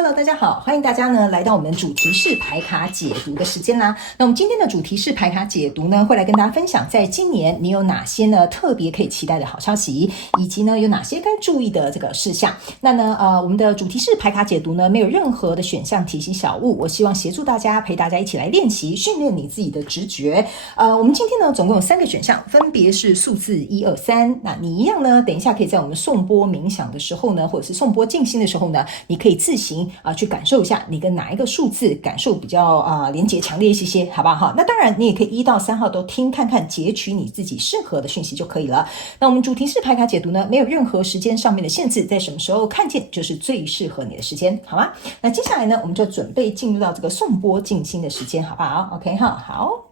Hello，大家好，欢迎大家呢来到我们主题式牌卡解读的时间啦。那我们今天的主题式牌卡解读呢，会来跟大家分享，在今年你有哪些呢特别可以期待的好消息，以及呢有哪些该注意的这个事项。那呢我们的主题式牌卡解读呢，没有任何的选项题型小物，我希望协助大家，陪大家一起来练习，训练你自己的直觉。我们今天呢总共有3个选项，分别是数字1、2、3。那你一样呢，等一下可以在我们颂钵冥想的时候呢，或者是颂钵静心的时候呢，你可以自行去感受一下你跟哪一个数字感受比较连结强烈一些，好不好？那当然你也可以1到3号都听看看，截取你自己适合的讯息就可以了。那我们主题式牌卡解读呢，没有任何时间上面的限制，在什么时候看见就是最适合你的时间，好吗？那接下来呢，我们就准备进入到这个颂钵静心的时间，好不好？ OK 哈，好。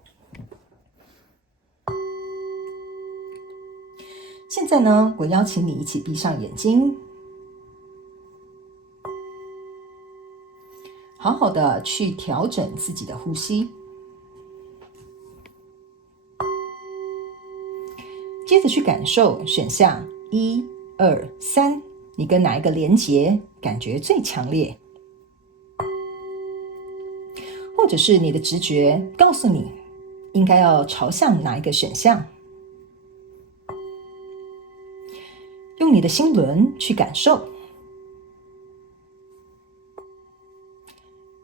现在呢，我邀请你一起闭上眼睛，好好的去调整自己的呼吸，接着去感受选项1、2、3，你跟哪一个连结感觉最强烈，或者是你的直觉告诉你应该要朝向哪一个选项，用你的心轮去感受。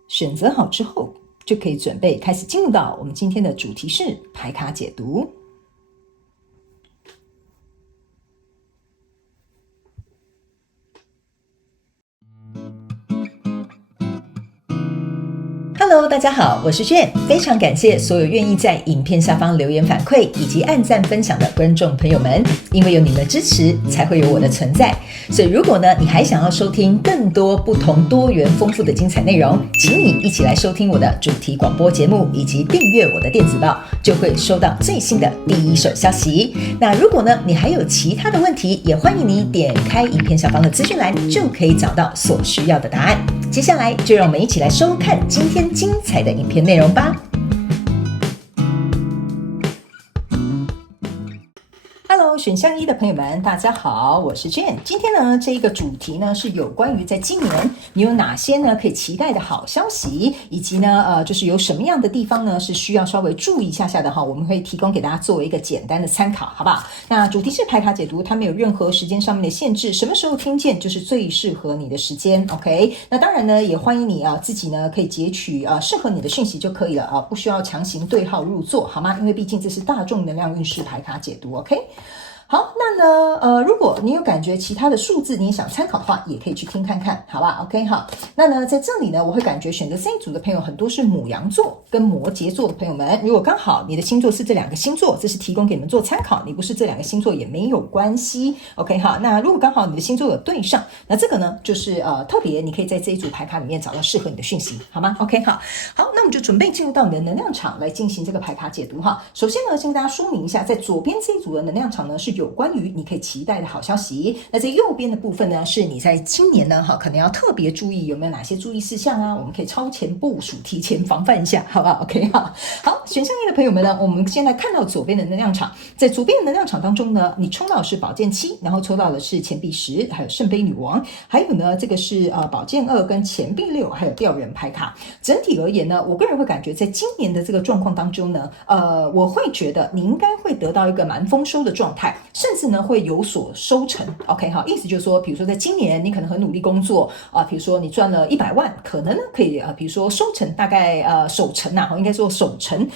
选择好之后，就可以准备开始进入到我们今天的主题式牌卡解读。Hello， 大家好，我是Jane，非常感谢所有愿意在影片下方留言反馈以及按赞分享的观众朋友们，因为有你们的支持，才会有我的存在。所以如果呢，你还想要收听更多不同多元丰富的精彩内容，请你一起来收听我的主题广播节目，以及订阅我的电子报，就会收到最新的第一手消息。那如果呢，你还有其他的问题，也欢迎你点开影片下方的资讯栏，就可以找到所需要的答案。接下来就让我们一起来收看今天精彩的影片内容吧。选项1的朋友们，大家好，我是 Jane。今天呢，这一个主题呢是有关于在今年你有哪些呢可以期待的好消息，以及呢就是有什么样的地方呢是需要稍微注意一下的哈，我们会提供给大家作为一个简单的参考，好不好？那主题式牌卡解读，它没有任何时间上面的限制，什么时候听见就是最适合你的时间 ，OK？ 那当然呢，也欢迎你自己呢可以截取适合你的讯息就可以了不需要强行对号入座，好吗？因为毕竟这是大众能量运势牌卡解读 ，OK？好，那呢，如果你有感觉其他的数字你也想参考的话，也可以去听看看，好吧 ？OK， 好。那呢，在这里呢，我会感觉选择这一组的朋友很多是牡羊座跟摩羯座的朋友们。如果刚好你的星座是这2个星座，这是提供给你们做参考。你不是这2个星座也没有关系 ，OK 好。那如果刚好你的星座有对上，那这个呢，就是特别你可以在这一组牌卡里面找到适合你的讯息，好吗 ？OK 好。好，那我们就准备进入到你的能量场来进行这个牌卡解读哈。首先呢，先跟大家说明一下，在左边这一组的能量场呢是有关于你可以期待的好消息，那在右边的部分呢，是你在今年呢，可能要特别注意有没有哪些注意事项啊？我们可以超前部署，提前防范一下，好不好 ？OK 哈。好，选项1的朋友们呢，我们现在看到左边的能量场，在左边的能量场当中呢，你抽到的是宝剑7，然后抽到的是钱币10，还有圣杯女王，还有呢，这个是宝剑2跟钱币6，还有吊人牌卡。整体而言呢，我个人会感觉在今年的这个状况当中呢，我会觉得你应该会得到一个蛮丰收的状态，甚至呢会有所收成 ，OK 好，意思就是说，比如说在今年你可能很努力工作比如说你赚了100万，可能呢可以比如说收成大概守成应该说守成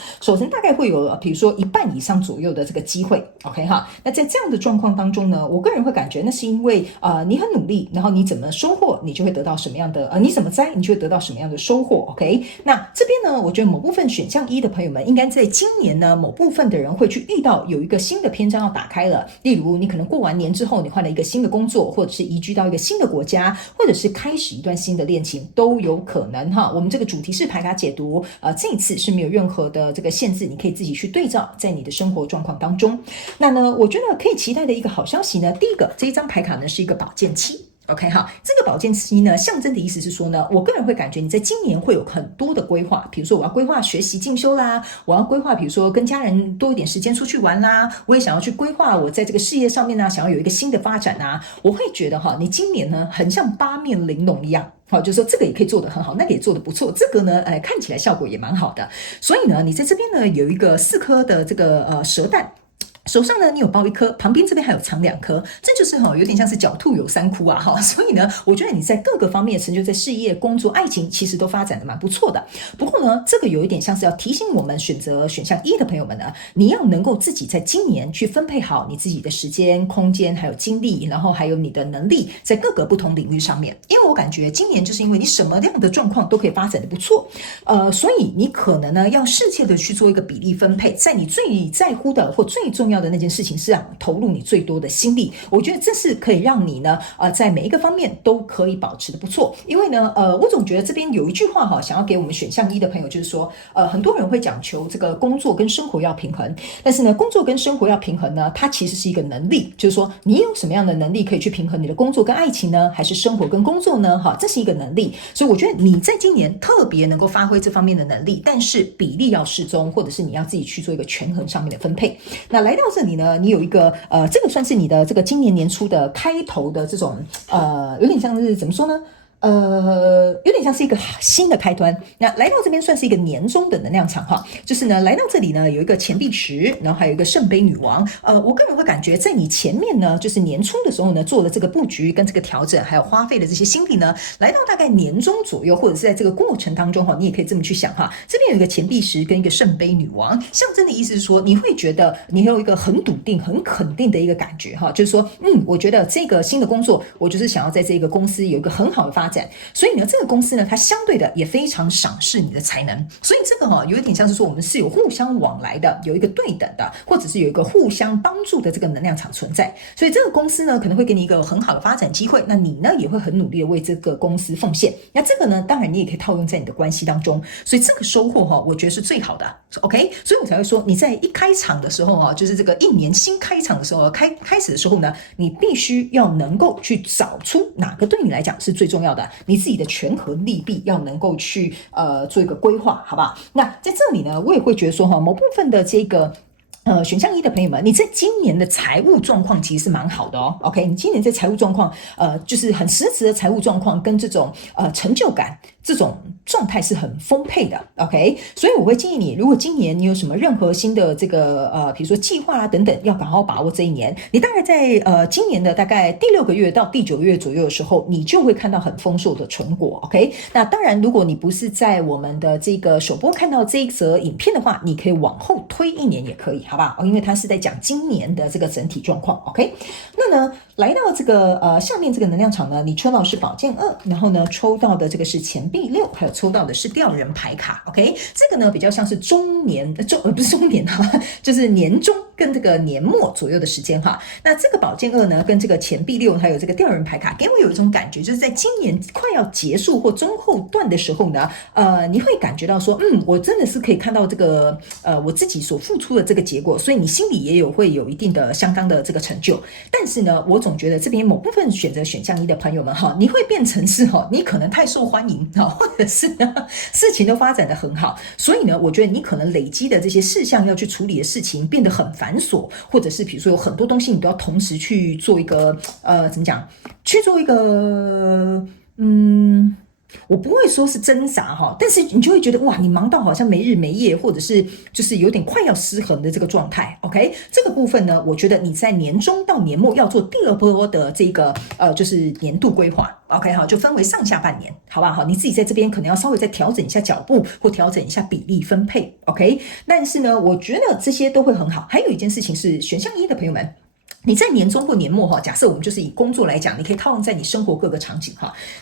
大概会有比如说1半以上左右的这个机会 ，OK 哈。那在这样的状况当中呢，我个人会感觉那是因为你很努力，然后你怎么收获，你就会得到什么样的你怎么栽，你就会得到什么样的收获 ，OK。那这边呢，我觉得某部分选项1的朋友们，应该在今年呢，某部分的人会去遇到有一个新的篇章要打开了，例如你可能过完年之后，你换了一个新的工作，或者是移居到一个新的国家，或者是开始一段新的恋情，都有可能哈。我们这个主题式牌卡解读这一次是没有任何的这个限制，你可以自己去对照在你的生活状况当中。那呢，我觉得可以期待的一个好消息呢，第一个，这一张牌卡呢是一个宝剑7。OK 好，这个宝剑7呢，象征的意思是说呢，我个人会感觉你在今年会有很多的规划，比如说我要规划学习进修啦，我要规划比如说跟家人多一点时间出去玩啦，我也想要去规划我在这个事业上面呢，想要有一个新的发展啊，我会觉得你今年呢很像8面玲珑一样。好，就是说这个也可以做得很好，那个也做得不错，这个呢，看起来效果也蛮好的。所以呢，你在这边呢有一个4颗的这个蛇蛋。手上呢，你有包1颗，旁边这边还有藏2颗，这就是有点像是狡兔有3窟啊所以呢，我觉得你在各个方面的成就，在事业、工作、爱情，其实都发展的蛮不错的。不过呢，这个有一点像是要提醒我们选择选项1的朋友们呢，你要能够自己在今年去分配好你自己的时间、空间，还有精力，然后还有你的能力，在各个不同领域上面。因为我感觉今年就是因为你什么样的状况都可以发展的不错，所以你可能呢要适切的去做一个比例分配，在你最在乎的或最重要的那件事情上投入你最多的心力。我觉得这是可以让你呢，在每一个方面都可以保持的不错。因为呢，我总觉得这边有一句话想要给我们选项1的朋友，就是说，很多人会讲求这个工作跟生活要平衡，但是呢，工作跟生活要平衡呢，它其实是一个能力，就是说你有什么样的能力可以去平衡你的工作跟爱情呢，还是生活跟工作呢？这是一个能力。所以我觉得你在今年特别能够发挥这方面的能力，但是比例要适中，或者是你要自己去做一个权衡上面的分配。那来到这里呢，你有一个这个算是你的这个今年年初的开头的这种有点像是怎么说呢？有点像是一个新的开端。那来到这边算是一个年终的能量场就是呢，来到这里呢有一个钱币池，然后还有一个圣杯女王。我个人会感觉在你前面呢，就是年初的时候呢做了这个布局跟这个调整，还有花费的这些心力呢，来到大概年终左右，或者是在这个过程当中你也可以这么去想这边有一个钱币石跟一个圣杯女王，象征的意思是说，你会觉得你有一个很笃定、很肯定的一个感觉就是说，我觉得这个新的工作，我就是想要在这个公司有一个很好的发展。所以呢，这个公司呢，它相对的也非常赏识你的才能。所以这个有一点像是说，我们是有互相往来的，有一个对等的，或者是有一个互相帮助的这个能量场存在。所以这个公司呢，可能会给你一个很好的发展机会。那你呢，也会很努力的为这个公司奉献。那这个呢，当然你也可以套用在你的关系当中。所以这个收获我觉得是最好的。OK， 所以我才会说，你在一开场的时候就是这个一年新开场的时候，开始的时候呢，你必须要能够去找出哪个对你来讲是最重要的。你自己的权衡利弊要能够去做一个规划，好不好？那在这里呢，我也会觉得说某部分的这个选项1的朋友们，你在今年的财务状况其实是蛮好的OK， 你今年在财务状况就是很实质的财务状况跟这种成就感这种状态是很丰沛的 OK， 所以我会建议你，如果今年你有什么任何新的这个比如说计划等等，要好好把握这一年。你大概在今年的大概第6个月到第9个月左右的时候，你就会看到很丰硕的成果 OK。那当然，如果你不是在我们的这个首播看到这一则影片的话，你可以往后推1年也可以，好不好？因为它是在讲今年的这个整体状况 OK。那呢，来到这个下面这个能量场呢，你抽到的是宝剑2，然后呢抽到的这个是钱币6，还有抽到的是吊人牌卡 OK。这个呢比较像是中年不是中年就是年中跟这个年末左右的时间那这个宝剑2呢跟这个钱币6还有这个吊人牌卡，给我有一种感觉，就是在今年快要结束或中后段的时候呢，你会感觉到说，我真的是可以看到这个我自己所付出的这个结果，所以你心里也会有一定的相当的这个成就。但是呢，我总觉得这边某部分选择选项1的朋友们你会变成是你可能太受欢迎或者是呢事情都发展得很好，所以呢，我觉得你可能累积的这些事项要去处理的事情变得很繁琐，或者是比如说有很多东西你都要同时去做一个怎么讲，去做一个我不会说是挣扎但是你就会觉得哇，你忙到好像没日没夜，或者是就是有点快要失衡的这个状态 OK。 这个部分呢，我觉得你在年中到年末要做第2波的这个就是年度规划 OK 就分为上下半年，好不好？你自己在这边可能要稍微再调整一下脚步，或调整一下比例分配 OK。 但是呢，我觉得这些都会很好。还有一件事情是选项1的朋友们，你在年中或年末假设我们就是以工作来讲，你可以套用在你生活各个场景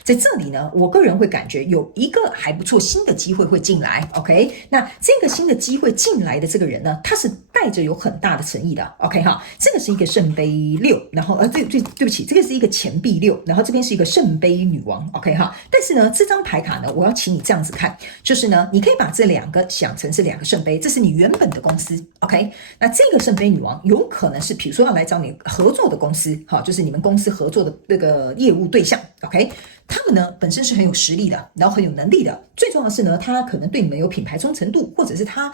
在这里呢，我个人会感觉有一个还不错新的机会会进来 OK。 那这个新的机会进来的这个人呢，他是带着有很大的诚意的 OK 这个是一个圣杯6，然后对不起，这个是一个钱币6，然后这边是一个圣杯女王 OK 但是呢，这张牌卡呢，我要请你这样子看，就是呢，你可以把这2个想成是2个圣杯，这是你原本的公司 OK。 那这个圣杯女王有可能是比如说要来找你合作的公司就是你们公司合作的这个业务对象 OK。他们呢本身是很有实力的，然后很有能力的。最重要的是呢，他可能对你们有品牌忠诚度，或者是他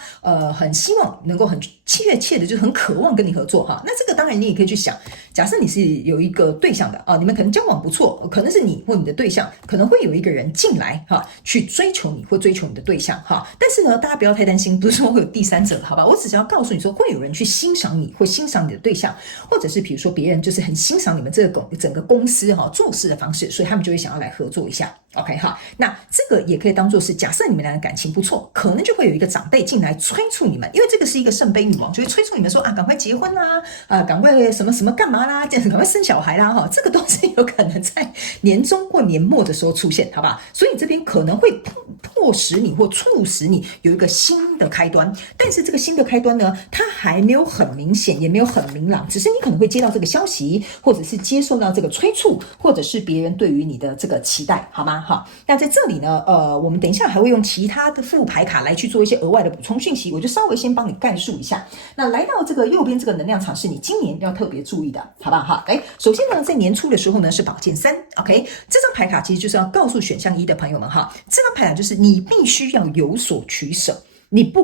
很希望能够很切的，就是很渴望跟你合作哈。那这个当然你也可以去想，假设你是有一个对象的啊，你们可能交往不错，可能是你或你的对象，可能会有一个人进来哈，去追求你或追求你的对象哈。但是呢，大家不要太担心，不是说会有第三者，好吧？我只是要告诉你说，会有人去欣赏你，或欣赏你的对象，或者是比如说别人就是很欣赏你们这个整个公司哈做事的方式，所以他们就会想要来合作一下。OK 哈，那这个也可以当做是假设你们俩的感情不错，可能就会有一个长辈进来催促你们，因为这个是一个圣杯女王，就会催促你们说啊，赶快结婚啦，赶快什么什么干嘛啦，这样赶快生小孩啦哈，这个都是有可能在年中或年末的时候出现，好不好？所以这边可能会迫使你或促使你有一个新的开端，但是这个新的开端呢，它还没有很明显，也没有很明朗，只是你可能会接到这个消息，或者是接受到这个催促，或者是别人对于你的这个期待，好吗？好，那在这里呢，我们等一下还会用其他的副牌卡来去做一些额外的补充讯息，我就稍微先帮你概述一下。那来到这个右边这个能量场是你今年要特别注意的，好不好？好，首先呢，在年初的时候呢是宝剑3 ，OK， 这张牌卡其实就是要告诉选项1的朋友们哈，这张牌卡就是你必须要有所取舍。你不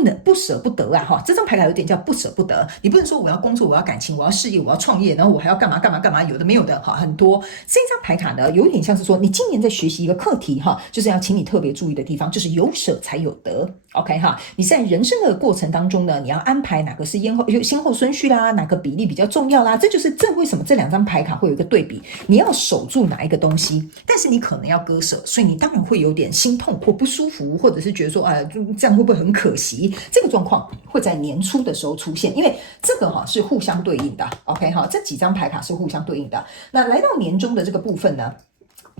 能不舍不得啊哈！这张牌卡有点叫不舍不得，你不能说我要工作，我要感情，我要事业，我要创业，然后我还要干嘛，有的没有的哈，很多。这张牌卡呢，有一点像是说，你今年在学习一个课题哈，就是要请你特别注意的地方，就是有舍才有得。OK 哈，你在人生的过程当中呢，你要安排哪个是先后顺序啦，哪个比例比较重要啦，这为什么这两张牌卡会有一个对比，你要守住哪一个东西，但是你可能要割舍，所以你当然会有点心痛或不舒服，或者是觉得说这样会不会很可惜？这个状况会在年初的时候出现，因为这个是互相对应的。OK 哈，这几张牌卡是互相对应的。那来到年终的这个部分呢？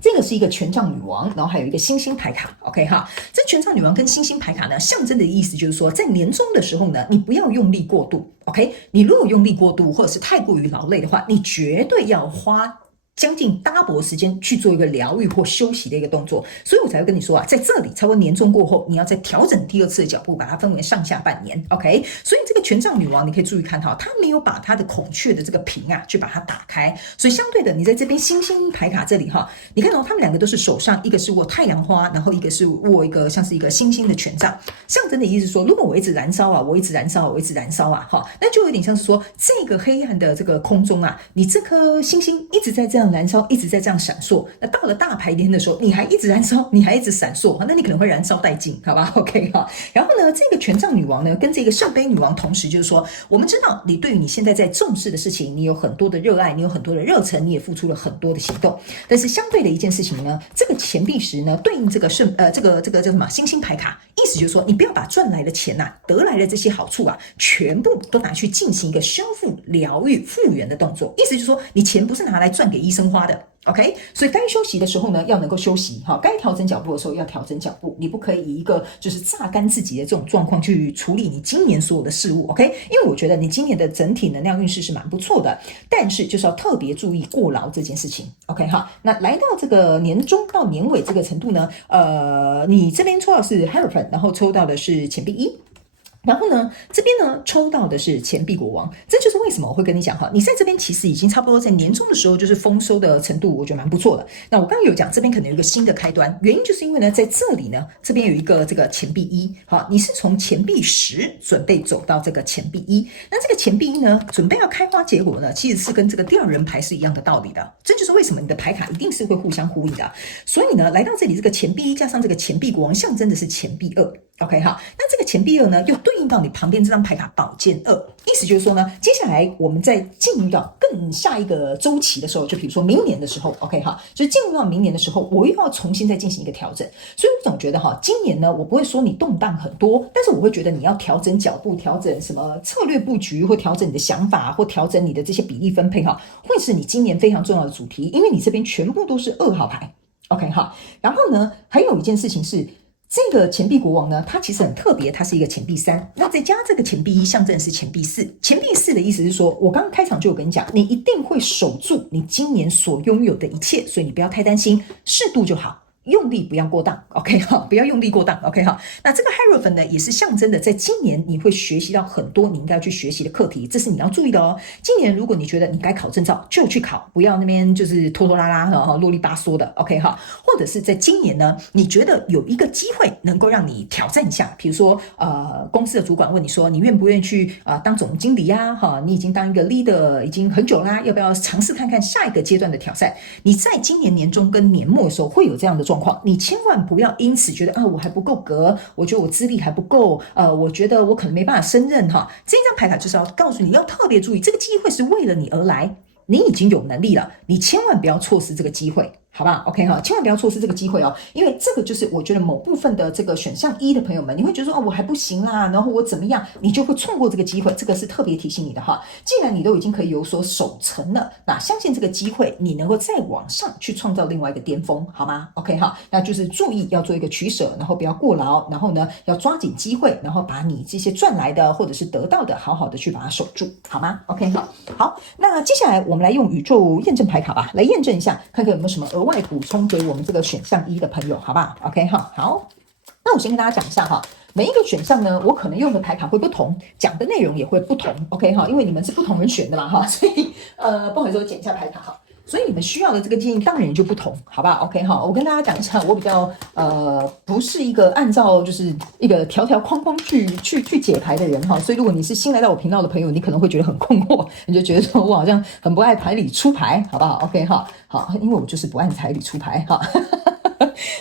这个是一个权杖女王，然后还有一个星星牌卡 ，OK 哈。这权杖女王跟星星牌卡呢，象征的意思就是说，在年终的时候呢，你不要用力过度 ，OK？ 你如果用力过度或者是太过于劳累的话，你绝对要花将近 double 时间去做一个疗愈或休息的一个动作，所以我才会跟你说在这里差不多年终过后，你要再调整第二次的脚步，把它分为上下半年 ，OK？ 所以这个权杖女王你可以注意看哈，她没有把她的孔雀的这个屏去把它打开，所以相对的，你在这边星星牌卡这里哈，你看他们两个都是手上一个是握太阳花，然后一个是握一个像是一个星星的权杖，象征的意思是说，如果我一直燃烧我一直燃烧哈，那就有点像是说这个黑暗的这个空中你这颗星星一直在这样燃烧，一直在这样闪烁。那到了大白天的时候，你还一直燃烧，你还一直闪烁，那你可能会燃烧殆尽，好吧 ？OK 哈。然后呢，这个权杖女王呢，跟这个圣杯女王同时就是说，我们知道你对于你现在在重视的事情，你有很多的热爱，你有很多的热忱，你也付出了很多的行动。但是相对的一件事情呢，这个钱币石呢，对应这个这个叫什么星星牌卡，意思就是说，你不要把赚来的钱得来的这些好处全部都拿去进行一个修复、疗愈、复原的动作。意思就是说，你钱不是拿来赚给医生花的。OK， 所以该休息的时候呢，要能够休息，该调整脚步的时候要调整脚步，你不可以以一个就是榨干自己的这种状况去处理你今年所有的事物 ，OK？ 因为我觉得你今年的整体能量运势是蛮不错的，但是就是要特别注意过劳这件事情 ，OK 哈？那来到这个年中到年尾这个程度呢，你这边抽到的是 Hierophant， 然后抽到的是钱币1。然后呢，这边呢抽到的是钱币国王，这就是为什么我会跟你讲你在这边其实已经差不多在年终的时候就是丰收的程度，我觉得蛮不错的。那我刚刚有讲这边可能有一个新的开端，原因就是因为呢，在这里呢，这边有一个这个钱币1，你是从钱币10准备走到这个钱币1，那这个钱币1呢，准备要开花结果呢，其实是跟这个第二人牌是一样的道理的，这就是为什么你的牌卡一定是会互相呼应的。所以呢，来到这里这个钱币1加上这个钱币国王，象征的是钱币2。OK 哈，那这个钱币2呢，又对应到你旁边这张牌卡宝剑2，意思就是说呢，接下来我们在进入到更下一个周期的时候，就比如说明年的时候 ，OK 哈，就进入到明年的时候，我又要重新再进行一个调整，所以我总觉得今年呢，我不会说你动荡很多，但是我会觉得你要调整脚步，调整什么策略布局，或调整你的想法，或调整你的这些比例分配会是你今年非常重要的主题，因为你这边全部都是2号牌 ，OK 哈，然后呢，还有一件事情是。这个钱币国王呢，它其实很特别，它是一个钱币3，那再加这个钱币1，象征是钱币4。钱币4的意思是说，我刚刚开场就有跟你讲，你一定会守住你今年所拥有的一切，所以你不要太担心，适度就好。用力不要过当 ，OK 哈，不要用力过当 ，OK 哈。那这个 Hierophant 呢，也是象征的，在今年你会学习到很多你应该去学习的课题，这是你要注意的哦。今年如果你觉得你该考证照，就去考，不要那边就是拖拖拉拉的、啰里吧嗦的 ，OK 哈。或者是在今年呢，你觉得有一个机会能够让你挑战一下，比如说公司的主管问你说，你愿不愿意去当总经理呀？哈，你已经当一个 leader 已经很久啦，要不要尝试看看下一个阶段的挑战？你在今年年中跟年末的时候会有这样的状况，你千万不要因此觉得我还不够格，我觉得我资历还不够，我觉得我可能没办法胜任哈。这张牌卡就是要告诉你要特别注意，这个机会是为了你而来，你已经有能力了，你千万不要错失这个机会。好吧 ，OK 哈，千万不要错失这个机会哦，因为这个就是我觉得某部分的这个选项一的朋友们，你会觉得说我还不行啦，然后我怎么样，你就会错过这个机会，这个是特别提醒你的哈。既然你都已经可以有所守成了，那相信这个机会你能够再往上去创造另外一个巅峰，好吗 ？OK 哈，那就是注意要做一个取舍，然后不要过劳，然后呢要抓紧机会，然后把你这些赚来的或者是得到的，好好的去把它守住，好吗 ？OK 哈，好，那接下来我们来用宇宙验证牌卡吧，来验证一下，看看有没有什么额外补充给我们这个选项一的朋友，好不好 ？OK 哈，好，那我先跟大家讲一下哈，每一个选项呢，我可能用的牌卡会不同，讲的内容也会不同 ，OK 哈，因为你们是不同人选的嘛哈，所以不好意思，我剪一下牌卡哈。所以你们需要的这个建议当然也就不同，好吧 ？OK 哈，我跟大家讲一下，我比较不是一个按照就是一个条条框框去解牌的人哈，所以如果你是新来到我频道的朋友，你可能会觉得很困惑，你就觉得说我好像很不爱牌理出牌，好不好 ？OK 哈，好，因为我就是不按牌理出牌哈。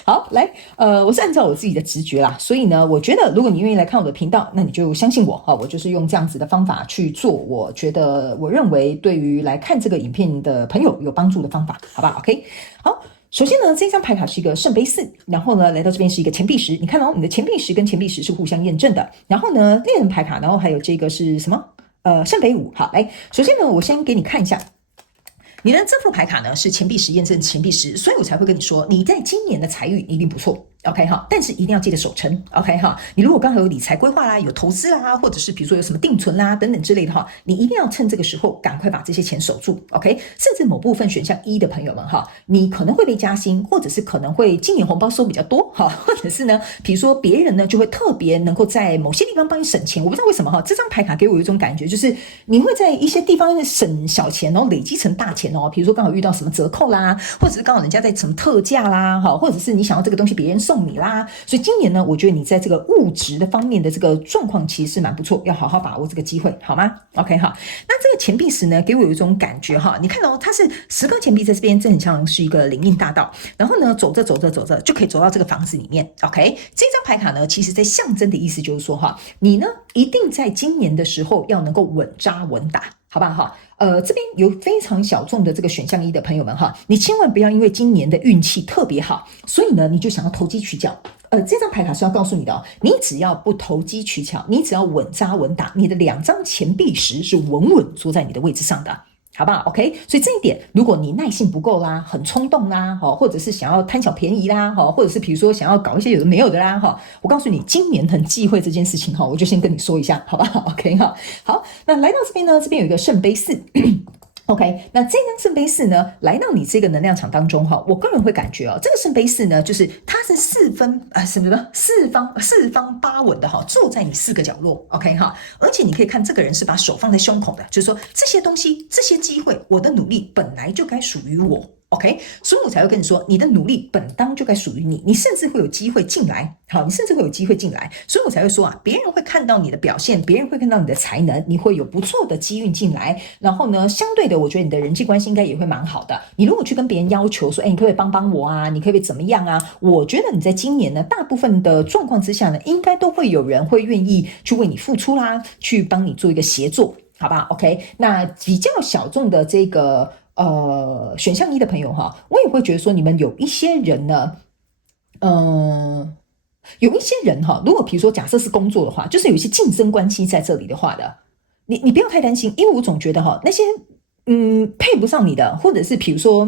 好，来，我是按照我自己的直觉啦，所以呢，我觉得如果你愿意来看我的频道，那你就相信我哈，我就是用这样子的方法去做，我觉得我认为对于来看这个影片的朋友有帮助的方法，好吧 ？OK， 好。首先呢，这张牌卡是一个圣杯4，然后呢，来到这边是一个钱币10，你看哦，你的钱币10跟钱币10是互相验证的。然后呢，猎人牌卡，然后还有这个是什么？圣杯5。好，来，首先呢，我先给你看一下。你的这副牌卡呢是钱币10验证钱币10，所以我才会跟你说，你在今年的财运一定不错。OK 哈，但是一定要记得守成 OK 哈。你如果刚好有理财规划啦，有投资啦，或者是比如说有什么定存啦等等之类的哈，你一定要趁这个时候赶快把这些钱守住 OK。甚至某部分选项1的朋友们哈，你可能会被加薪，或者是可能会今年红包收比较多哈，或者是呢，比如说别人呢就会特别能够在某些地方帮你省钱。我不知道为什么哈，这张牌卡给我有一种感觉，就是你会在一些地方省小钱哦，累积成大钱哦。比如说刚好遇到什么折扣啦，或者是刚好人家在什么特价啦，哈，或者是你想要这个东西别人送你啦。所以今年呢，我觉得你在这个物质的方面的这个状况其实是蛮不错，要好好把握这个机会，好吗 ？OK 哈，那这个钱币10呢，给我有一种感觉哈，你看哦，它是10颗钱币在这边，这很像是一个林荫大道，然后呢，走着就可以走到这个房子里面。OK， 这张牌卡呢，其实在象征的意思就是说哈，你呢一定在今年的时候要能够稳扎稳打。好不好哈？这边有非常小众的这个选项1的朋友们哈，你千万不要因为今年的运气特别好，所以呢你就想要投机取巧。这张牌卡是要告诉你的哦，你只要不投机取巧，你只要稳扎稳打，你的2张钱币10是稳稳坐在你的位置上的。好不好 ？OK， 所以这一点，如果你耐性不够啦，很冲动啦，或者是想要贪小便宜啦，或者是比如说想要搞一些有的没有的啦，我告诉你，今年很忌讳这件事情，我就先跟你说一下，好不好 ？OK 哈，好，那来到这边呢，这边有一个圣杯4。OK， 那这张圣杯4呢，来到你这个能量场当中哈，我个人会感觉哦，这个圣杯4呢，就是它是四方八稳的哈，坐在你4个角落 ，OK 哈，而且你可以看这个人是把手放在胸口的，就是说这些东西、这些机会，我的努力本来就该属于我。OK， 所以我才会跟你说，你的努力本当就该属于你，你甚至会有机会进来，好，你甚至会有机会进来，所以我才会说啊，别人会看到你的表现，别人会看到你的才能，你会有不错的机运进来，然后呢，相对的，我觉得你的人际关系应该也会蛮好的。你如果去跟别人要求说，你可不可以帮帮我啊？你可不可以怎么样啊？我觉得你在今年呢，大部分的状况之下呢，应该都会有人会愿意去为你付出啦，去帮你做一个协作，好吧 ？OK， 那比较小众的这个。选项1的朋友哈，我也会觉得说，你们有一些人呢，有一些人哈，如果比如说假设是工作的话，就是有一些竞争关系在这里的话的，你不要太担心，因为我总觉得哈，那些配不上你的，或者是比如说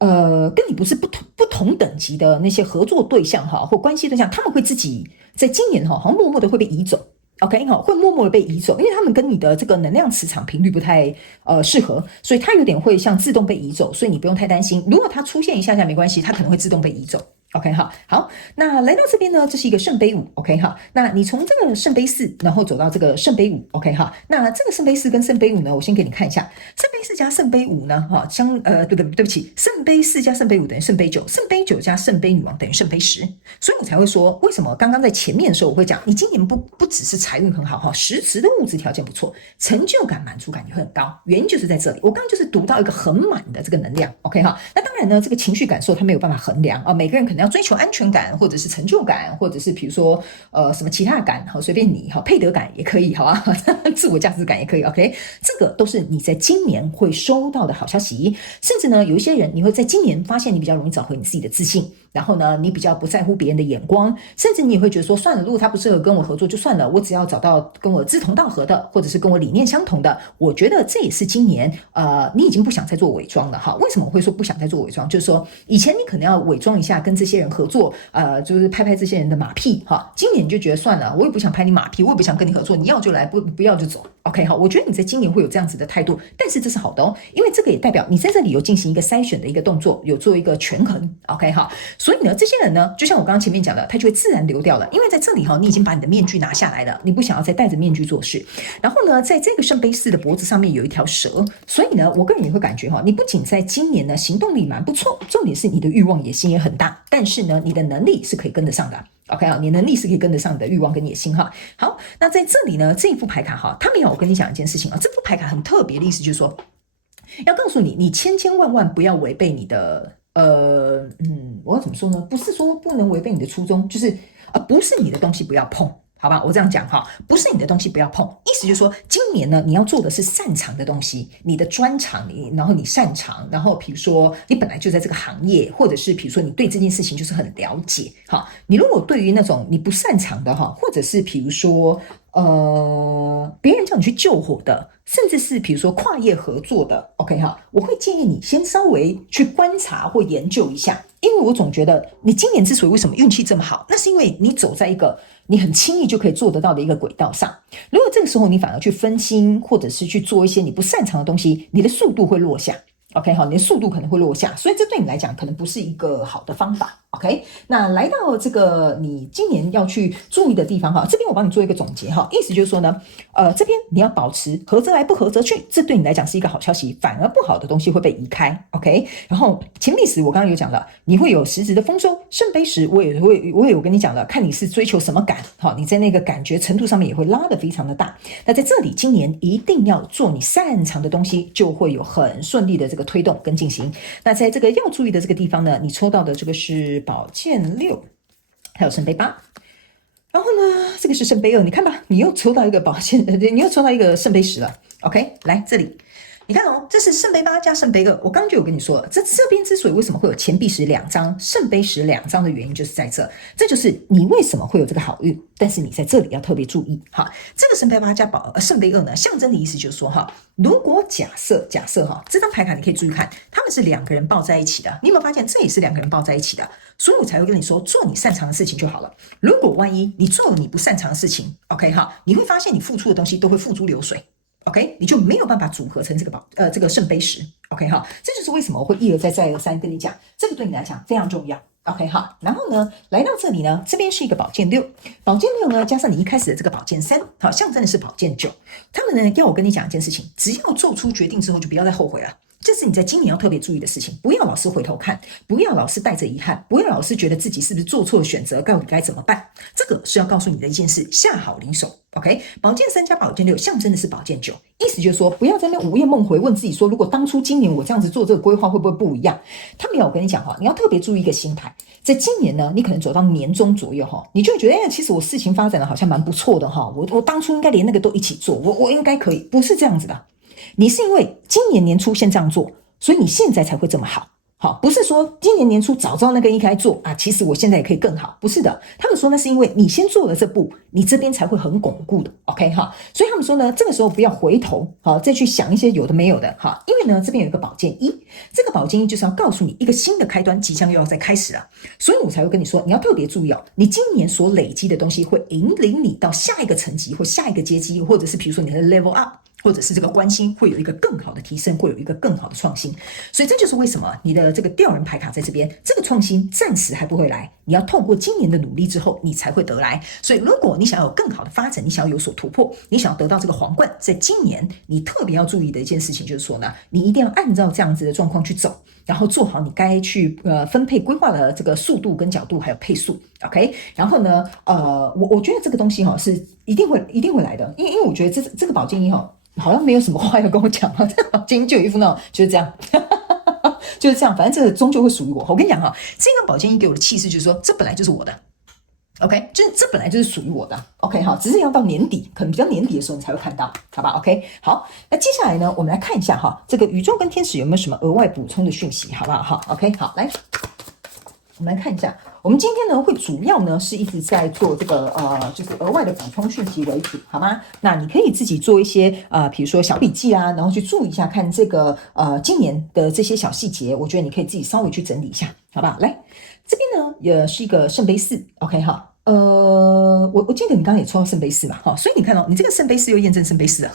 跟你不是不同等级的那些合作对象哈，或关系对象，他们会自己在今年哈，好像默默的会被移走。OK 好，会默默的被移走，因为他们跟你的这个能量磁场频率不太适合，所以它有点会像自动被移走，所以你不用太担心。如果它出现一下没关系，它可能会自动被移走。OK 哈，好，那来到这边呢，这是一个圣杯五 ，OK 哈，那你从这个圣杯四，然后走到这个圣杯五 ，OK 哈，那这个圣杯四跟圣杯五呢，我先给你看一下，圣杯四加圣杯五呢，哈，对不起，圣杯四加圣杯五等于圣杯九，圣杯九加圣杯女王等于圣杯10，所以我才会说，为什么刚刚在前面的时候我会讲，你今年不只是财运很好哈，实质的物质条件不错，成就感、满足感也会很高，原因就是在这里，我刚刚就是读到一个很满的这个能量 ，OK 哈，那当然呢，这个情绪感受它没有办法衡量啊，每个人可能要追求安全感，或者是成就感，或者是比如说什么其他的感，好随便你哈，配得感也可以，好吧，自我价值感也可以 ，OK， 这个都是你在今年会收到的好消息，甚至呢有一些人你会在今年发现你比较容易找回你自己的自信，然后呢你比较不在乎别人的眼光，甚至你也会觉得说算了，如果他不适合跟我合作就算了，我只要找到跟我志同道合的，或者是跟我理念相同的，我觉得这也是今年你已经不想再做伪装了哈。为什么我会说不想再做伪装？就是说以前你可能要伪装一下跟这些人合作，就是拍这些人的马屁哈。今年你就觉得算了，我也不想拍你马屁，我也不想跟你合作，你要就来，不要就走。OK 好，我觉得你在今年会有这样子的态度，但是这是好的哦，因为这个也代表你在这里有进行一个筛选的一个动作，有做一个权衡。OK 好，所以呢，这些人呢，就像我刚刚前面讲的，他就会自然流掉了，因为在这里哈，你已经把你的面具拿下来了，你不想要再戴着面具做事。然后呢，在这个圣杯四的脖子上面有一条蛇，所以呢，我个人也会感觉哈，你不仅在今年呢行动力蛮不错，重点是你的欲望野心也很大，但是呢，你的能力是可以跟得上的。OK 啊，你能力是可以跟得上你的欲望跟野心哈。好，那在这里呢，这一副牌卡哈，他们要我跟你讲一件事情啊，这副牌卡很特别的意思就是说，要告诉你，你千万不要违背你的我要怎么说呢？不是说不能违背你的初衷，就是不是你的东西不要碰。好吧，我这样讲哈，不是你的东西不要碰，意思就是说，今年呢，你要做的是擅长的东西，你的专长，然后你擅长，然后比如说你本来就在这个行业，或者是比如说你对这件事情就是很了解，哈，你如果对于那种你不擅长的哈，或者是比如说别人叫你去救火的，甚至是比如说跨业合作的 ，OK 哈，我会建议你先稍微去观察或研究一下，因为我总觉得你今年之所以为什么运气这么好，那是因为你走在一个你很轻易就可以做得到的一个轨道上。如果这个时候你反而去分心，或者是去做一些你不擅长的东西，你的速度会落下。OK 好，你的速度可能会落下，所以这对你来讲可能不是一个好的方法。OK， 那来到这个你今年要去注意的地方哈，这边我帮你做一个总结哈，意思就是说呢，这边你要保持合则来不合则去，这对你来讲是一个好消息，反而不好的东西会被移开。OK， 然后钱币十我刚刚有讲了，你会有实质的丰收，圣杯十我也有跟你讲了，看你是追求什么感，好，你在那个感觉程度上面也会拉得非常的大。那在这里今年一定要做你擅长的东西，就会有很顺利的这个推动跟进行。那在这个要注意的这个地方呢，你抽到的这个是宝剑6，还有圣杯8，然后呢，这个是圣杯2，你看吧，你又抽到一个宝剑，你又抽到一个圣杯10了。OK， 来这里。你看哦，这是圣杯8加圣杯2，我刚刚就有跟你说了，这边之所以为什么会有钱币102张，圣杯102张的原因就是在这就是你为什么会有这个好运，但是你在这里要特别注意哈。这个圣杯8加圣杯2呢，象征的意思就是说哈，如果假设哈，这张牌卡你可以注意看，他们是2个人抱在一起的，你有没有发现这也是2个人抱在一起的？所以我才会跟你说，做你擅长的事情就好了。如果万一你做了你不擅长的事情 ，OK 哈，你会发现你付出的东西都会付诸流水。OK， 你就没有办法组合成这个圣杯10 ，OK 哈，这就是为什么我会一而再再而三跟你讲，这个对你来讲非常重要 ，OK 哈。然后呢，来到这里呢，这边是一个宝剑6，宝剑6呢加上你一开始的这个宝剑3，好，象征的是宝剑9。他们呢要我跟你讲一件事情，只要做出决定之后就不要再后悔了。这是你在今年要特别注意的事情，不要老是回头看，不要老是带着遗憾，不要老是觉得自己是不是做错了选择，到底该怎么办？这个是要告诉你的一件事，下好离手。OK， 宝剑3加宝剑6象征的是宝剑9，意思就是说，不要在那午夜梦回问自己说，如果当初今年我这样子做这个规划会不会不一样？他没有，我跟你讲哈，你要特别注意一个心态，在今年呢，你可能走到年中左右哈，你就会觉得，其实我事情发展的好像蛮不错的哈，我当初应该连那个都一起做，我应该可以，不是这样子的。你是因为今年年初先这样做，所以你现在才会这么好。好，不是说今年年初早知道那个应该做啊，其实我现在也可以更好，不是的。他们说那是因为你先做了这步，你这边才会很巩固的。OK 哈，所以他们说呢，这个时候不要回头，好再去想一些有的没有的哈，因为呢这边有一个宝剑1，这个宝剑1就是要告诉你一个新的开端即将又要再开始了，所以我才会跟你说，你要特别注意哦，你今年所累积的东西会引领你到下一个层级或下一个阶级，或者是比如说你的 level up。或者是这个关心会有一个更好的提升，会有一个更好的创新。所以这就是为什么你的这个吊人牌卡在这边，这个创新暂时还不会来，你要透过今年的努力之后，你才会得来。所以如果你想要有更好的发展，你想要有所突破，你想要得到这个皇冠，在今年你特别要注意的一件事情就是说呢，你一定要按照这样子的状况去走，然后做好你该去分配规划的这个速度跟角度还有配速 ，OK。然后呢，我觉得这个东西是一定会来的，因为我觉得这个宝剑一好像没有什么话要跟我讲啊，这宝剑就有一副那种就是这样。就是这样，反正这个终究会属于我。我跟你讲这张宝剑一给我的气势就是说，这本来就是我的。OK， 就是这本来就是属于我的 ，OK 只是要到年底，可能比较年底的时候你才会看到，好吧 ？OK， 好，那接下来呢，我们来看一下这个宇宙跟天使有没有什么额外补充的讯息，好不好？OK， 好，来，我们来看一下，我们今天呢会主要呢是一直在做这个就是额外的补充讯息为主，好吗？那你可以自己做一些比如说小笔记啊，然后去注意一下，看这个今年的这些小细节，我觉得你可以自己稍微去整理一下，好不好？来，这边呢也是一个圣杯4 ，OK 我记得你刚刚也抽到圣杯4嘛，所以你看你这个圣杯4又验证圣杯4了。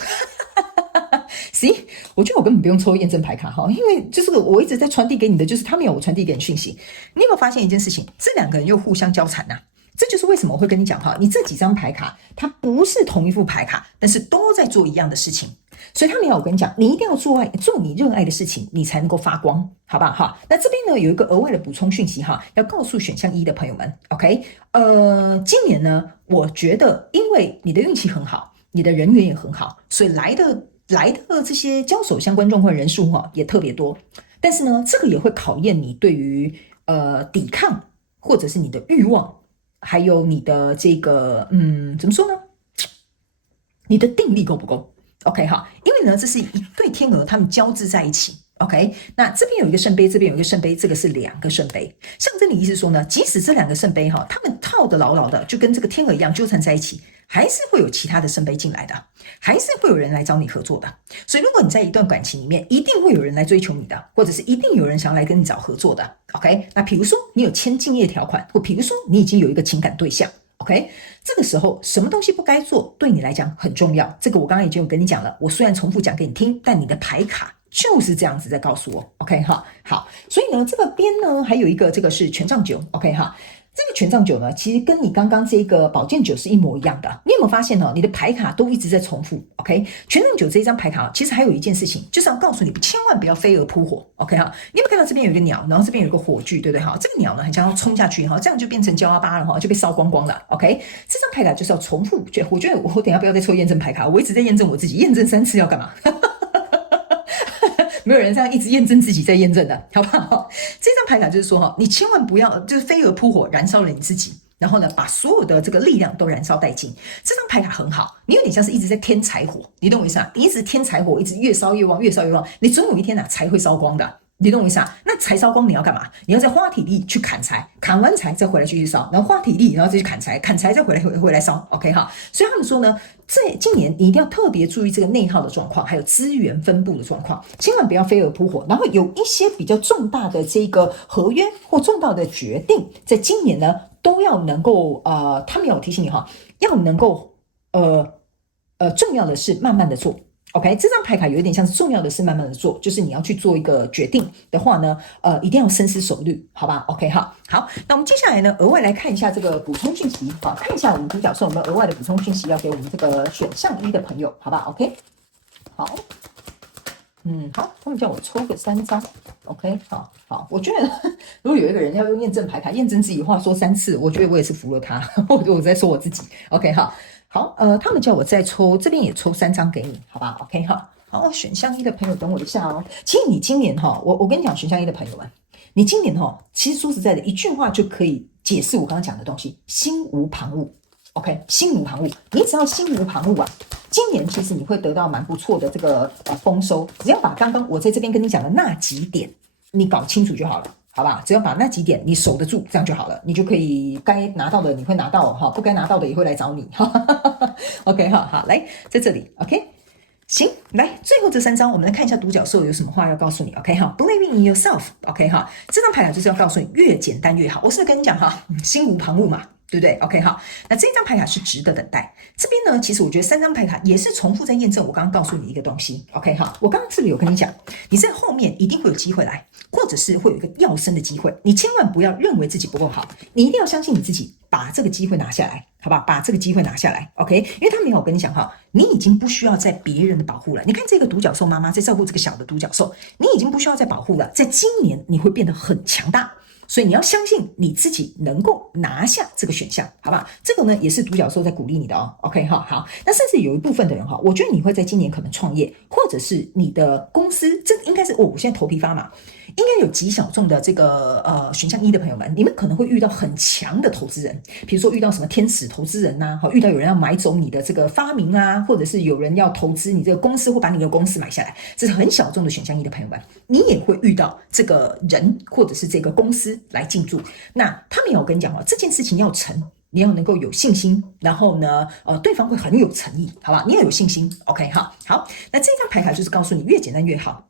行，我觉得我根本不用抽验证牌卡因为就是我一直在传递给你的，就是他们有我传递给你讯息。你有没有发现一件事情？这两个人又互相交缠啊？这就是为什么我会跟你讲你这几张牌卡它不是同一副牌卡，但是都在做一样的事情。所以他们要我跟你讲，你一定要做你热爱的事情，你才能够发光，好不好？那这边呢有一个额外的补充讯息要告诉选项1的朋友们 ，OK？ 今年呢，我觉得因为你的运气很好，你的人缘也很好，所以来的这些交手相关状况人数也特别多。但是呢，这个也会考验你对于抵抗，或者是你的欲望，还有你的这个怎么说呢？你的定力够不够 ？OK 因为呢，这是一对天鹅，他们交织在一起。OK， 那这边有一个圣杯，这边有一个圣杯，这个是2个圣杯。象征的意思说呢，即使这2个圣杯他们套得牢牢的，就跟这个天鹅一样纠缠在一起，还是会有其他的圣杯进来的，还是会有人来找你合作的。所以如果你在一段感情里面，一定会有人来追求你的，或者是一定有人想要来跟你找合作的。OK， 那比如说你有签竞业条款，或比如说你已经有一个情感对象。OK， 这个时候什么东西不该做，对你来讲很重要。这个我刚刚已经有跟你讲了，我虽然重复讲给你听，但你的牌卡就是这样子在告诉我 ，OK 好，所以呢，这个边呢还有一个这个是权杖9 ，OK 这个权杖9呢，其实跟你刚刚这个宝剑9是一模一样的。你有没有发现你的牌卡都一直在重复 ？OK， 权杖9这一张牌卡其实还有一件事情，就是要告诉你千万不要飞蛾扑火 ，OK 你有没有看到这边有一个鸟，然后这边有一个火炬，对不对这个鸟呢很像要冲下去这样就变成焦阿巴了就被烧光光了 ，OK， 这张牌卡就是要重复。我觉得我等一下不要再抽验证牌卡，我一直在验证我自己，验证3次要干嘛？没有人这样一直验证自己在验证的，好不好？这张牌卡就是说你千万不要就是飞蛾扑火，燃烧了你自己，然后呢把所有的这个力量都燃烧殆尽。这张牌卡很好，你有点像是一直在添柴火，你懂我意思你一直添柴火，一直越烧越旺，越烧越旺，你总有一天柴会烧光的。你懂我意思那柴烧光你要干嘛？你要再花体力去砍柴，砍完柴再回来继续烧，然后花体力，然后再去砍柴，砍柴再回来烧 ，OK 所以他们说呢，今年你一定要特别注意这个内耗的状况，还有资源分布的状况，千万不要飞蛾扑火。然后有一些比较重大的这个合约或重大的决定，在今年呢都要能够他们要提醒你要能够重要的是慢慢的做。OK， 这张牌卡有一点像是重要的是慢慢的做，就是你要去做一个决定的话呢，一定要深思熟虑，好吧 ？OK 好，那我们接下来呢，额外来看一下这个补充讯息，看一下我们独角兽有没有额外的补充讯息要给我们这个选项1的朋友，好吧 ？OK， 好，好，他们叫我抽个3张 ，OK， 好，我觉得如果有一个人要用验证牌卡验证自己话说3次，我觉得我也是服了他，我在说我自己 ，OK 好，他们叫我再抽，这边也抽3张给你，好吧 ？OK 好，选项1的朋友等我一下其实你今年我跟你讲，选项1的朋友们，你今年其实说实在的，一句话就可以解释我刚刚讲的东西，心无旁骛。OK， 心无旁骛，你只要心无旁骛今年其实你会得到蛮不错的这个丰收，只要把刚刚我在这边跟你讲的那几点你搞清楚就好了。好吧，只要把那几点你守得住，这样就好了，你就可以该拿到的你会拿到不该拿到的也会来找你OK 好，来在这里 OK， 行，来最后这3张我们来看一下独角兽有什么话要告诉你 OK Believe in yourself OK 这张牌就是要告诉你越简单越好，我是不是跟你讲心无旁骛嘛对不对 ？OK 好，那这张牌卡是值得等待。这边呢，其实我觉得3张牌卡也是重复在验证我刚刚告诉你一个东西。OK 好，我刚刚是不是有跟你讲，你在后面一定会有机会来，或者是会有一个要升的机会，你千万不要认为自己不够好，你一定要相信你自己，把这个机会拿下来，好吧？把这个机会拿下来 ，OK？因为他没有跟你讲哈，你已经不需要在别人的保护了。你看这个独角兽妈妈在照顾这个小的独角兽，你已经不需要再保护了。在今年你会变得很强大。所以你要相信你自己能够拿下这个选项，好不好？这个呢也是独角兽在鼓励你的哦。OK 哈，好。那甚至有一部分的人哈，我觉得你会在今年可能创业，或者是你的公司，这应该是我现在头皮发麻，应该有极小众的这个选项1的朋友们，你们可能会遇到很强的投资人，比如说遇到什么天使投资人呐，遇到有人要买走你的这个发明啊，或者是有人要投资你这个公司或把你的公司买下来，这是很小众的选项1的朋友们，你也会遇到这个人或者是这个公司来进驻。那他们也有跟你讲这件事情要成，你要能够有信心，然后呢，对方会很有诚意，好吧？你要有信心 ，OK 哈，好。那这张牌卡就是告诉你越简单越好。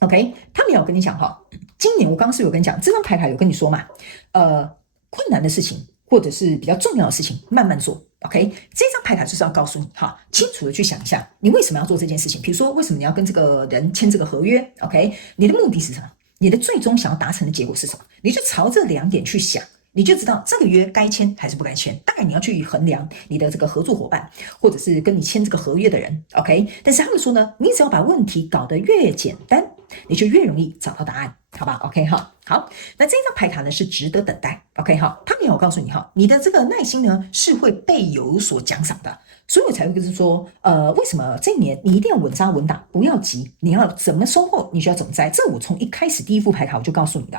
OK， 他们有跟你讲哈，今年我刚刚是有跟你讲，这张牌卡有跟你说嘛，困难的事情或者是比较重要的事情慢慢做。OK， 这张牌卡就是要告诉你哈，清楚的去想一下，你为什么要做这件事情？比如说，为什么你要跟这个人签这个合约 ？OK， 你的目的是什么？你的最终想要达成的结果是什么？你就朝这2点去想。你就知道这个约该签还是不该签，大概你要去衡量你的这个合作伙伴，或者是跟你签这个合约的人 ，OK？ 但是他们说呢，你只要把问题搞得越简单，你就越容易找到答案，好吧 ？OK 哈，好，那这张牌卡呢是值得等待 ，OK 哈，他们有告诉你哈，你的这个耐心呢是会被有所奖赏的，所以我才会跟你说，为什么这一年你一定要稳扎稳打，不要急，你要怎么收获，你就要怎么摘，这我从一开始第一副牌卡我就告诉你的。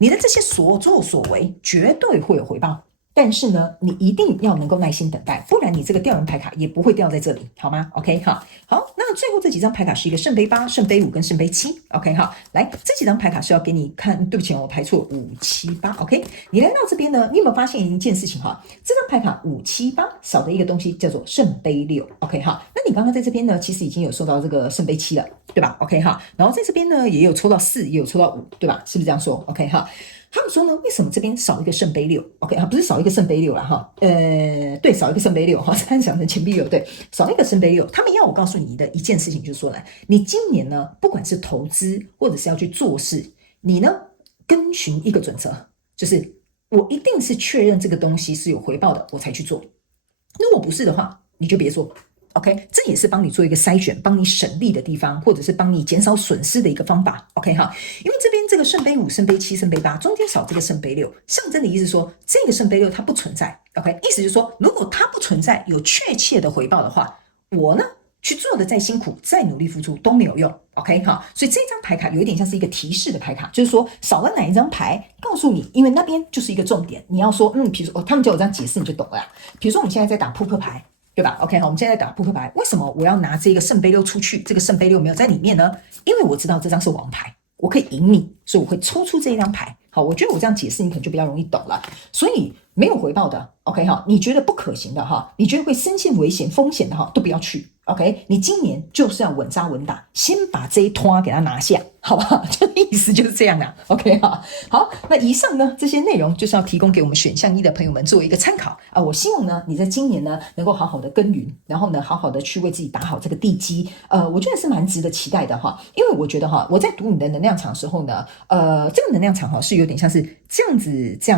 你的这些所作所为绝对会有回报，但是呢，你一定要能够耐心等待，不然你这个吊人牌卡也不会掉在这里，好吗 ？OK 哈，好，那最后这几张牌卡是一个圣杯8、圣杯5跟圣杯7 ，OK 哈，来这几张牌卡是要给你看，对不起，我排错5、7、8 ，OK， 你来到这边呢，你有没有发现一件事情哈？这张牌卡5、7、8少的一个东西叫做圣杯6 ，OK 哈，那你刚刚在这边呢，其实已经有收到这个圣杯7了。对吧 ？OK 哈，然后在这边呢也有抽到4，也有抽到5，对吧？是不是这样说 ？OK 哈，他们说呢，为什么这边少一个圣杯6 ？OK 哈，不是少一个圣杯6啦哈，对，少一个圣杯6哈，参想成钱币6，对，少一个圣杯6。他们要我告诉你的一件事情就是说呢，你今年呢，不管是投资或者是要去做事，你呢跟循一个准则，就是我一定是确认这个东西是有回报的，我才去做。如果不是的话，你就别做。OK， 这也是帮你做一个筛选，帮你省力的地方，或者是帮你减少损失的一个方法。OK 哈，因为这边这个圣杯5、圣杯7、圣杯8中间少这个圣杯6，象征的意思说这个圣杯6它不存在。OK， 意思就是说，如果它不存在有确切的回报的话，我呢去做的再辛苦、再努力付出都没有用。OK 哈，所以这张牌卡有一点像是一个提示的牌卡，就是说少了哪一张牌，告诉你，因为那边就是一个重点，你要说，比如说他们叫我这样解释你就懂了啦。比如说我们现在在打扑克牌。对吧 ？OK， 好，我们现在打扑克牌，为什么我要拿这个圣杯6出去？这个圣杯6没有在里面呢？因为我知道这张是王牌，我可以赢你，所以我会抽出这一张牌。好，我觉得我这样解释你可能就比较容易懂了。所以没有回报的 ，OK 哈，你觉得不可行的哈，你觉得会身陷危险风险的哈，都不要去。OK， 你今年就是要稳扎稳打，先把这一拖给它拿下，好不好？这意思就是这样啦。OK 哈，好，那以上呢这些内容就是要提供给我们选项1的朋友们做一个参考啊。我希望呢你在今年呢能够好好的耕耘，然后呢好好的去为自己打好这个地基。我觉得是蛮值得期待的哈，因为我觉得哈我在读你的能量场的时候呢，这个能量场哈是有点像是这样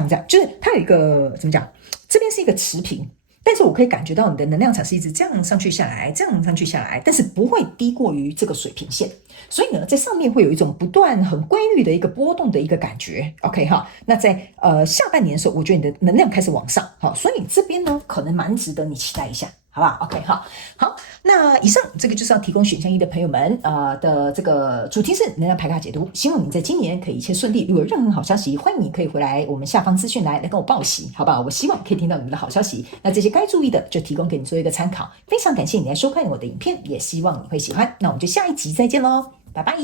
子，就是它有一个怎么讲？这边是一个持平。但是我可以感觉到你的能量场是一直这样上去下来，这样上去下来，但是不会低过于这个水平线，所以呢，在上面会有一种不断很规律的一个波动的一个感觉。OK 哈，那在下半年的时候，我觉得你的能量开始往上，好，所以这边呢可能蛮值得你期待一下。好吧 ，OK 好，那以上这个就是要提供选项1的朋友们的这个主题是能量牌卡解读，希望你在今年可以一切顺利。如果有任何好消息，欢迎你可以回来我们下方资讯来跟我报喜，好不好？我希望可以听到你们的好消息。那这些该注意的就提供给你做一个参考。非常感谢你来收看我的影片，也希望你会喜欢。那我们就下一集再见喽，拜拜。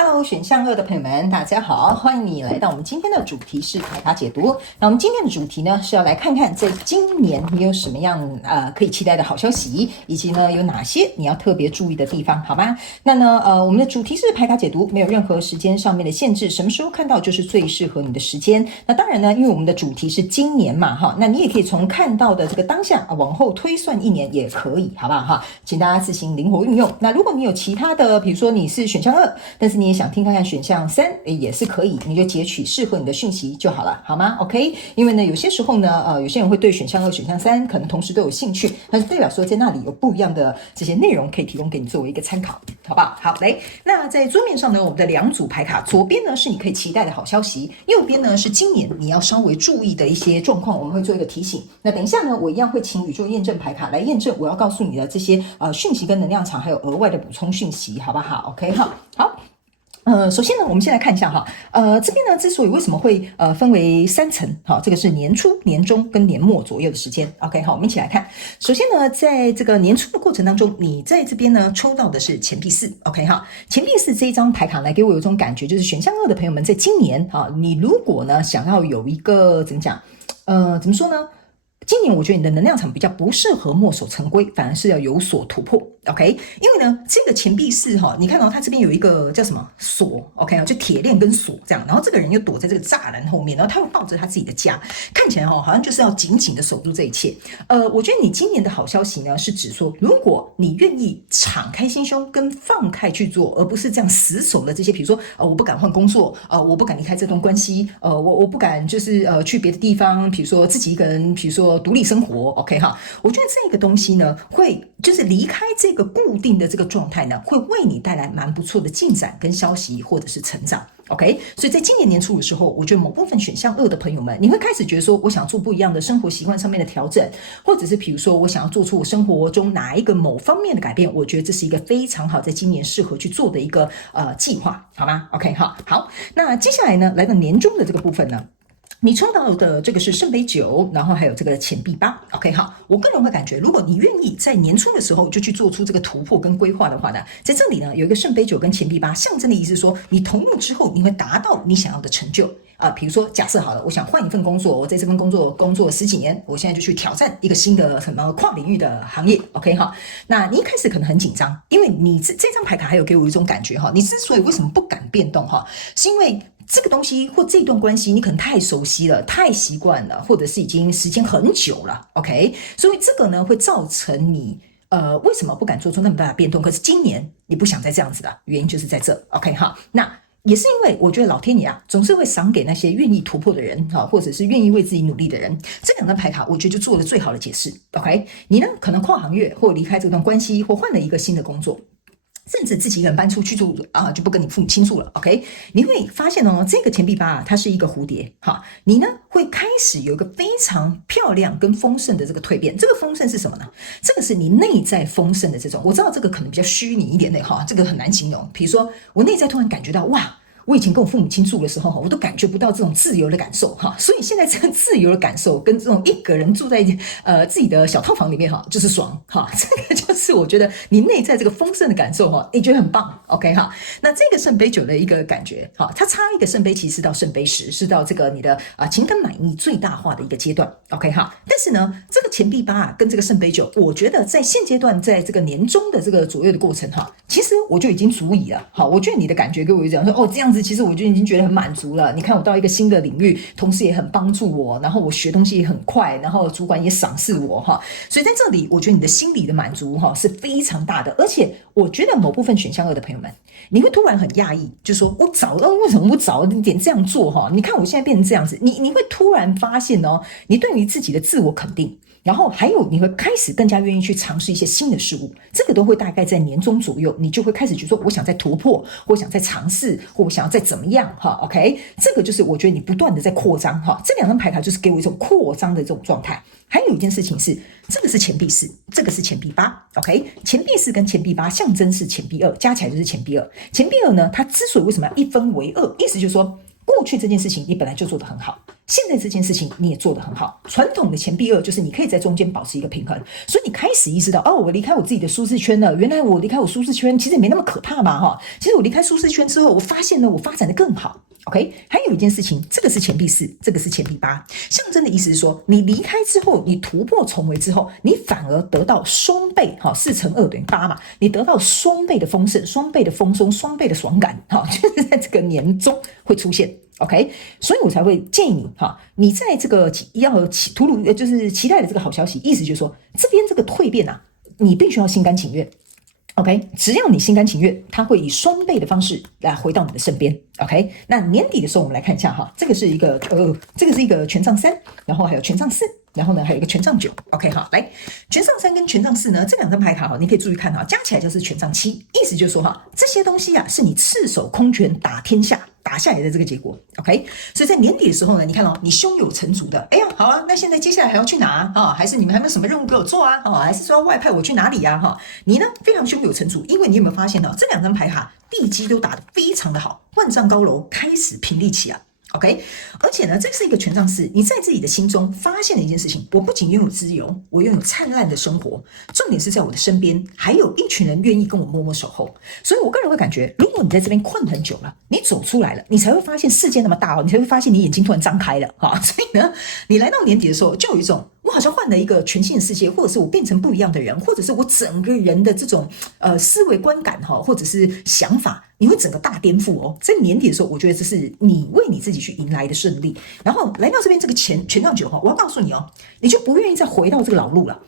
Hello，选项2的朋友们，大家好，欢迎你来到我们今天的主题是牌卡解读。那我们今天的主题呢是要来看看在今年你有什么样可以期待的好消息，以及呢有哪些你要特别注意的地方，好吗？那呢我们的主题是牌卡解读，没有任何时间上面的限制，什么时候看到就是最适合你的时间。那当然呢，因为我们的主题是今年嘛哈，那你也可以从看到的这个当下往后推算1年也可以，好不好哈？请大家自行灵活运用。那如果你有其他的，比如说你是选项2，但是你也想听看看选项3，也是可以，你就截取适合你的讯息就好了，好吗 ？OK， 因为呢，有些时候呢，有些人会对选项2、选项3可能同时都有兴趣，但是代表说在那里有不一样的这些内容可以提供给你作为一个参考，好不好？好，来，那在桌面上呢，我们的2组牌卡，左边呢是你可以期待的好消息，右边呢是今年你要稍微注意的一些状况，我们会做一个提醒。那等一下呢，我一样会请宇宙验证牌卡来验证我要告诉你的这些讯息跟能量场，还有额外的补充讯息，好不好 ？OK 哈，好。首先呢，我们先来看一下哈，这边呢之所以为什么会分为3层，好，这个是年初、年中跟年末左右的时间 ，OK， 好，我们一起来看。首先呢，在这个年初的过程当中，你在这边呢抽到的是钱币4 ，OK 哈，钱币4这一张牌卡呢，给我有一种感觉，就是选项2的朋友们，在今年啊，你如果呢想要有一个怎么讲，怎么说呢？今年我觉得你的能量场比较不适合墨守成规，反而是要有所突破 ，OK？因为呢，这个钱币4哈，你看到它这边有一个叫什么锁 ，OK 就铁链跟锁这样，然后这个人又躲在这个栅栏后面，然后他会抱着他自己的家，看起来好像就是要紧紧的守住这一切。我觉得你今年的好消息呢，是指说，如果你愿意敞开心胸跟放开去做，而不是这样死守的这些，比如说我不敢换工作，我不敢离开这段关系，我不敢就是去别的地方，比如说自己一个人，比如说独立生活 ，OK 哈，我觉得这个东西呢，会就是离开这个固定的这个状态呢，会为你带来蛮不错的进展跟消息或者是成长。OK， 所以在今年年初的时候，我觉得某部分选项2的朋友们，你会开始觉得说，我想做不一样的生活习惯上面的调整，或者是比如说我想要做出我生活中哪一个某方面的改变，我觉得这是一个非常好在今年适合去做的一个计划，好吗 ？OK， 好，那接下来呢，来到年终的这个部分呢。你抽到的这个是圣杯9，然后还有这个钱币8 ，OK 好，我个人会感觉，如果你愿意在年初的时候就去做出这个突破跟规划的话呢，在这里呢有一个圣杯9跟钱币8，象征的意思是说，你投入之后你会达到你想要的成就。比如说假设好了，我想换一份工作，我在这份工作工作10几年，我现在就去挑战一个新的什么跨领域的行业 ，OK 哈？那你一开始可能很紧张，因为你这张牌卡还有给我一种感觉哈，你之所以为什么不敢变动哈，是因为这个东西或这段关系你可能太熟悉了，太习惯了，或者是已经时间很久了 ，OK？ 所以这个呢会造成你为什么不敢做出那么大的变动？可是今年你不想再这样子的原因就是在这 ，OK 哈？那也是因为我觉得老天爷啊，总是会赏给那些愿意突破的人，或者是愿意为自己努力的人。这2张牌卡，我觉得就做了最好的解释。OK， 你呢可能跨行业，或离开这段关系，或换了一个新的工作。甚至自己一个人搬出去住就不跟你父母倾诉了 ，OK？ 你会发现哦，这个钱币8它是一个蝴蝶，你呢会开始有一个非常漂亮跟丰盛的这个蜕变。这个丰盛是什么呢？这个是你内在丰盛的这种，我知道这个可能比较虚拟一点的这个很难形容。比如说，我内在突然感觉到哇。我以前跟我父母亲住的时候，我都感觉不到这种自由的感受所以现在这个自由的感受跟这种一个人住在自己的小套房里面就是爽这个就是我觉得你内在这个丰盛的感受你觉得很棒 OK 那这个圣杯9的一个感觉它差一个圣杯7是到圣杯10，是到这个你的情感满意最大化的一个阶段 OK 但是呢这个钱币8跟这个圣杯9，我觉得在现阶段在这个年终的这个左右的过程其实我就已经足以了我觉得你的感觉给我一种说这样子。其实我就已经觉得很满足了。你看我到一个新的领域，同事也很帮助我，然后我学东西也很快，然后主管也赏识我所以在这里，我觉得你的心理的满足是非常大的。而且我觉得某部分选项2的朋友们，你会突然很讶异，就说我早为什么不早一点这样做你看我现在变成这样子，你会突然发现你对于自己的自我肯定。然后还有你会开始更加愿意去尝试一些新的事物，这个都会大概在年中左右，你就会开始觉得说我想再突破，或想再尝试，或我想要再怎么样OK， 这个就是我觉得你不断的在扩张这2张牌卡就是给我一种扩张的这种状态。还有一件事情是，这个是钱币4，这个是钱币8 OK， 钱币4跟钱币8象征是钱币2，加起来就是钱币2。钱币2呢，它之所以为什么要一分为二，意思就是说过过去这件事情你本来就做得很好，现在这件事情你也做得很好。传统的钱币二就是你可以在中间保持一个平衡，所以你开始意识到，我离开我自己的舒适圈了。原来我离开我舒适圈其实也没那么可怕嘛，哈。其实我离开舒适圈之后，我发现呢，我发展得更好。OK， 还有一件事情，这个是钱币4，这个是钱币8，象征的意思是说，你离开之后，你突破重围之后，你反而得到双倍，4乘2等于8嘛，你得到双倍的丰盛、双倍的丰收、双倍的爽感，就是在这个年中会出现。OK， 所以我才会建议你你在这个就是期待的这个好消息，意思就是说，这边这个蜕变啊，你必须要心甘情愿。OK， 只要你心甘情愿，它会以双倍的方式来回到你的身边。OK， 那年底的时候，我们来看一下这个是一个权杖3，然后还有权杖4，然后呢还有一个权杖9。OK， 来权杖3跟权杖4呢，这两张牌卡你可以注意看加起来就是权杖7，意思就是说这些东西是你赤手空拳打天下打下来的这个结果。OK， 所以在年底的时候呢，你看你胸有成竹的，哎呀，好啊，那现在接下来还要去哪还是你们还没有什么任务给我做还是说要外派我去哪里你呢非常胸有成竹，因为你有没有发现这两张牌卡地基都打得非常的好，万丈高楼开始平立起啊。OK， 而且呢，这是一个权杖4，你在自己的心中发现了一件事情，我不仅拥有自由，我拥有灿烂的生活，重点是在我的身边还有一群人愿意跟我默默守候。所以我个人会感觉，如果你在这边困很久了，你走出来了，你才会发现世界那么大你才会发现你眼睛突然张开了所以呢，你来到年底的时候，就有一种我好像换了一个全新的世界，或者是我变成不一样的人，或者是我整个人的这种思维观感或者是想法，你会整个大颠覆在年底的时候，我觉得这是你为你自己去迎来的胜利。然后来到这边这个权杖9我要告诉你你就不愿意再回到这个老路了。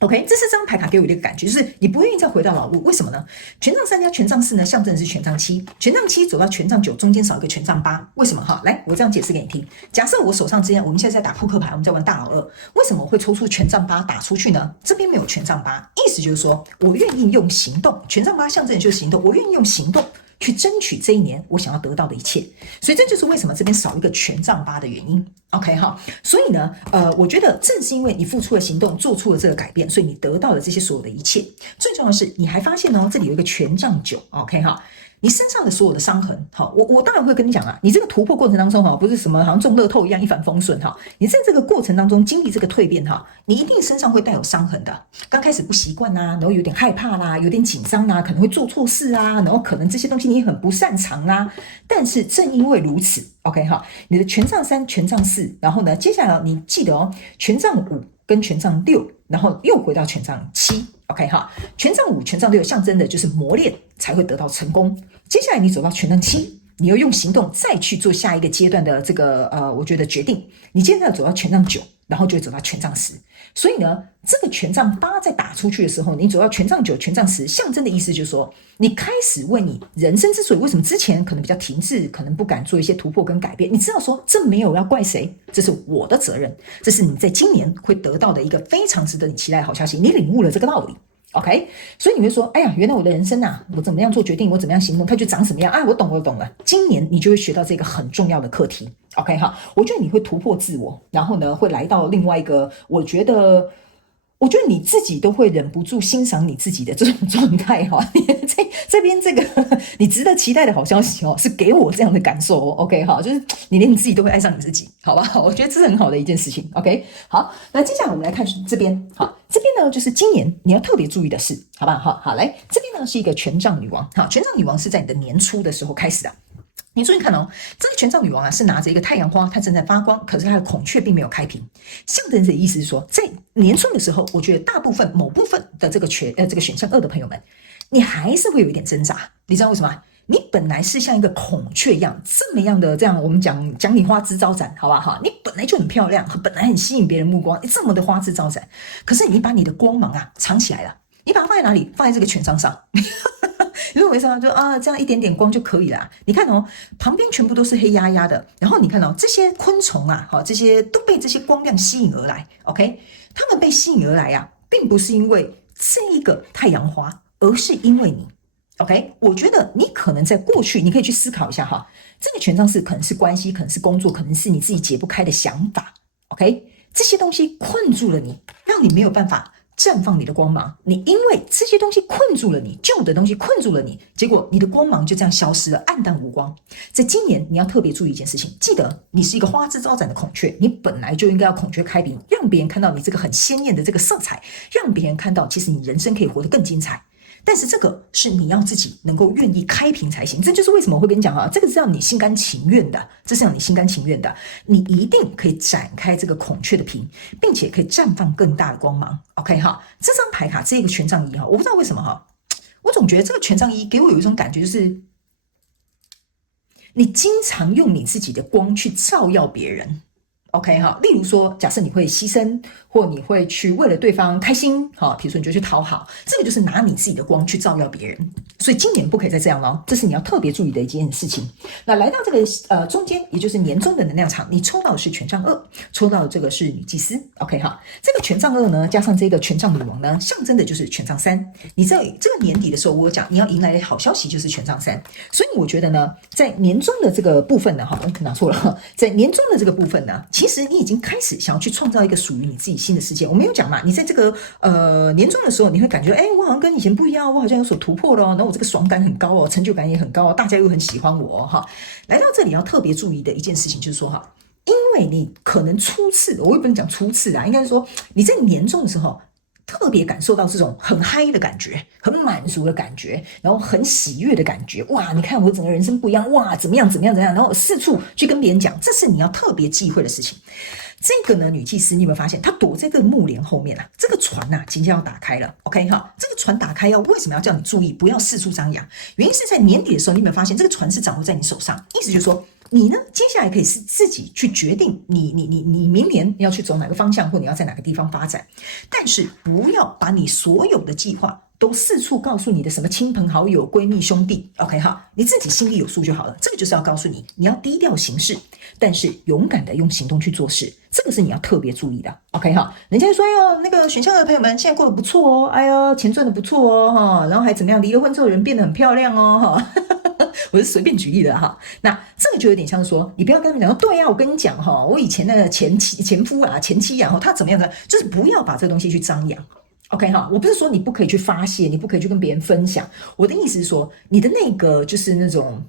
OK， 这是这张牌卡给我的一个感觉，就是你不愿意再回到老路，为什么呢？权杖3加权杖4呢，象征的是权杖7，权杖7走到权杖9，中间少一个权杖8，为什么来，我这样解释给你听。假设我手上之间，我们现在在打扑克牌，我们在玩大老二，为什么我会抽出权杖8打出去呢？这边没有权杖8，意思就是说我愿意用行动，权杖8象征的就是行动，我愿意用行动去争取这一年我想要得到的一切，所以这就是为什么这边少一个权杖8的原因。OK 所以呢，我觉得正是因为你付出了行动，做出了这个改变，所以你得到了这些所有的一切。最重要的是，你还发现这里有一个权杖9 ，OK 你身上的所有的伤痕，我当然会跟你讲你这个突破过程当中不是什么好像中乐透一样一帆风顺你在这个过程当中经历这个蜕变你一定身上会带有伤痕的。刚开始不习惯然后有点害怕啦，有点紧张可能会做错事然后可能这些东西你很不擅长但是正因为如此 ，OK 你的权杖3、权杖4，然后呢，接下来你记得权杖5跟权杖6，然后又回到权杖7。OK 权杖5、权杖6象征的就是磨练才会得到成功。接下来你走到权杖7，你要用行动再去做下一个阶段的这个我觉得决定。你接着走到权杖9，然后就会走到权杖10。所以呢，这个权杖8在打出去的时候，你走到权杖9、权杖10，象征的意思就是说，你开始为你人生之所以为什么之前可能比较停滞，可能不敢做一些突破跟改变，你知道说这没有要怪谁，这是我的责任，这是你在今年会得到的一个非常值得你期待的好消息，你领悟了这个道理。OK， 所以你会说，哎呀，原来我的人生我怎么样做决定，我怎么样行动，它就长什么样我懂了。今年你就会学到这个很重要的课题。OK 我觉得你会突破自我，然后呢，会来到另外一个，我觉得你自己都会忍不住欣赏你自己的这种状态这边这个你值得期待的好消息是给我这样的感受OK 就是你连你自己都会爱上你自己，好吧？我觉得这是很好的一件事情。OK， 好，那接下来我们来看这边。这边呢就是今年你要特别注意的事，好不好？好，来这边呢是一个权杖女王。权杖女王是在你的年初的时候开始的。你注意看这个权杖女王是拿着一个太阳花，它正在发光，可是它的孔雀并没有开屏，象征的意思是说，在年初的时候，我觉得大部分某部分的这个选项2的朋友们，你还是会有一点挣扎。你知道为什么？你本来是像一个孔雀一样这么样的，这样我们讲你花枝招展，好不好？你本来就很漂亮，本来很吸引别人目光，你这么的花枝招展，可是你把你的光芒藏起来了，你把它放在哪里？放在这个权杖上。因为为什么就这样一点点光就可以了你看旁边全部都是黑压压的，然后你看这些昆虫这些都被这些光亮吸引而来。OK， 他们被吸引而来并不是因为这一个太阳花，而是因为你。OK， 我觉得你可能在过去，你可以去思考一下这个权杖4可能是关系，可能是工作，可能是你自己解不开的想法。OK， 这些东西困住了你，让你没有办法绽放你的光芒，你因为这些东西困住了你，旧的东西困住了你，结果你的光芒就这样消失了，黯淡无光。在今年你要特别注意一件事情，记得你是一个花枝招展的孔雀，你本来就应该要孔雀开屏，让别人看到你这个很鲜艳的这个色彩，让别人看到其实你人生可以活得更精彩。但是这个是你要自己能够愿意开屏才行，这就是为什么我会跟你讲这个是要你心甘情愿的，这是让你心甘情愿的，你一定可以展开这个孔雀的屏，并且可以绽放更大的光芒。OK 这张牌卡这个权杖一我不知道为什么我总觉得这个权杖一给我有一种感觉，就是你经常用你自己的光去照耀别人。OK 例如说，假设你会牺牲，或你会去为了对方开心，比如说你就去讨好，这个就是拿你自己的光去照耀别人。所以今年不可以再这样了，这是你要特别注意的一件事情。那来到这个中间，也就是年终的能量场，你抽到的是权杖二，抽到的这个是女祭司。OK 这个权杖二呢，加上这个权杖女王呢，象征的就是权杖三。你在这个年底的时候，我讲你要迎来好消息，就是权杖三。所以我觉得呢，在年终的这个部分呢，拿错了，在年终的这个部分呢，其实你已经开始想要去创造一个属于你自己新的世界。我没有讲嘛，你在这个年终的时候，你会感觉我好像跟以前不一样，我好像有所突破了然后我这个爽感很高成就感也很高大家又很喜欢我来到这里要特别注意的一件事情就是说因为你可能初次，我也不能讲初次应该是说你在年终的时候特别感受到这种很嗨的感觉，很满足的感觉，然后很喜悦的感觉。哇，你看我整个人生不一样，哇，怎么样，然后四处去跟别人讲，这是你要特别忌讳的事情。这个呢，女祭司，你有没有发现她躲在这个幕帘后面这个船即将要打开了 ，OK 这个船打开为什么要叫你注意，不要四处张扬？原因是在年底的时候，你有没有发现这个船是掌握在你手上？意思就是说，你呢，接下来可以是自己去决定你明年要去走哪个方向，或你要在哪个地方发展，但是不要把你所有的计划都四处告诉你的什么亲朋好友、闺蜜、兄弟 ，OK 你自己心里有数就好了。这个就是要告诉你，你要低调行事，但是勇敢的用行动去做事，这个是你要特别注意的 ，OK 人家就说，哎呦，那个选项的朋友们现在过得不错哦，哎呦，钱赚得不错哦，然后还怎么样？离了婚之后人变得很漂亮哦，我是随便举例的那这个就有点像说，你不要跟他们讲说，对我跟你讲我以前的前夫前妻他怎么样的，就是不要把这个东西去张扬。OK 我不是说你不可以去发泄，你不可以去跟别人分享，我的意思是说，你的那个就是那种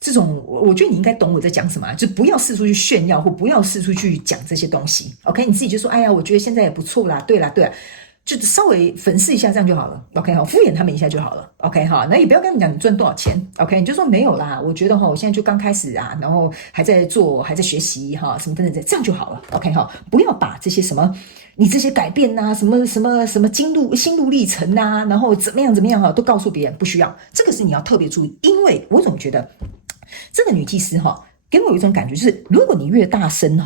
这种，我觉得你应该懂我在讲什么就不要四处去炫耀，或不要四处去讲这些东西。OK， 你自己就说，哎呀，我觉得现在也不错啦，对啦，就稍微粉饰一下这样就好了 ，OK 敷衍他们一下就好了 ，OK 那也不要跟他们讲你赚多少钱 ，OK 你就说没有啦，我觉得我现在就刚开始然后还在做，还在学习什么等等这样就好了 ，OK 不要把这些什么你这些改变什么心路历程然后怎么样都告诉别人，不需要，这个是你要特别注意，因为我总觉得这个女祭司给我有一种感觉，就是如果你越大声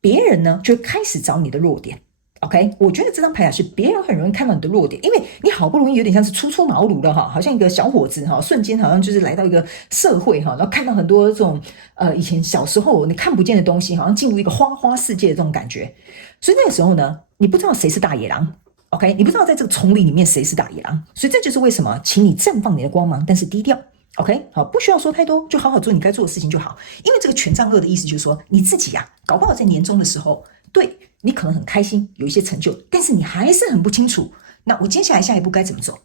别人呢就会开始找你的弱点。OK， 我觉得这张牌是别人很容易看到你的弱点，因为你好不容易有点像是初茅庐的好像一个小伙子瞬间好像就是来到一个社会然后看到很多这种以前小时候你看不见的东西，好像进入一个花世界的这种感觉。所以那个时候呢，你不知道谁是大野狼 ，OK， 你不知道在这个丛林里面谁是大野狼，所以这就是为什么，请你绽放你的光芒，但是低调。OK， 好，不需要说太多，就好好做你该做的事情就好。因为这个权杖二的意思就是说，你自己搞不好在年终的时候，对你可能很开心，有一些成就，但是你还是很不清楚，那我接下来下一步该怎么走？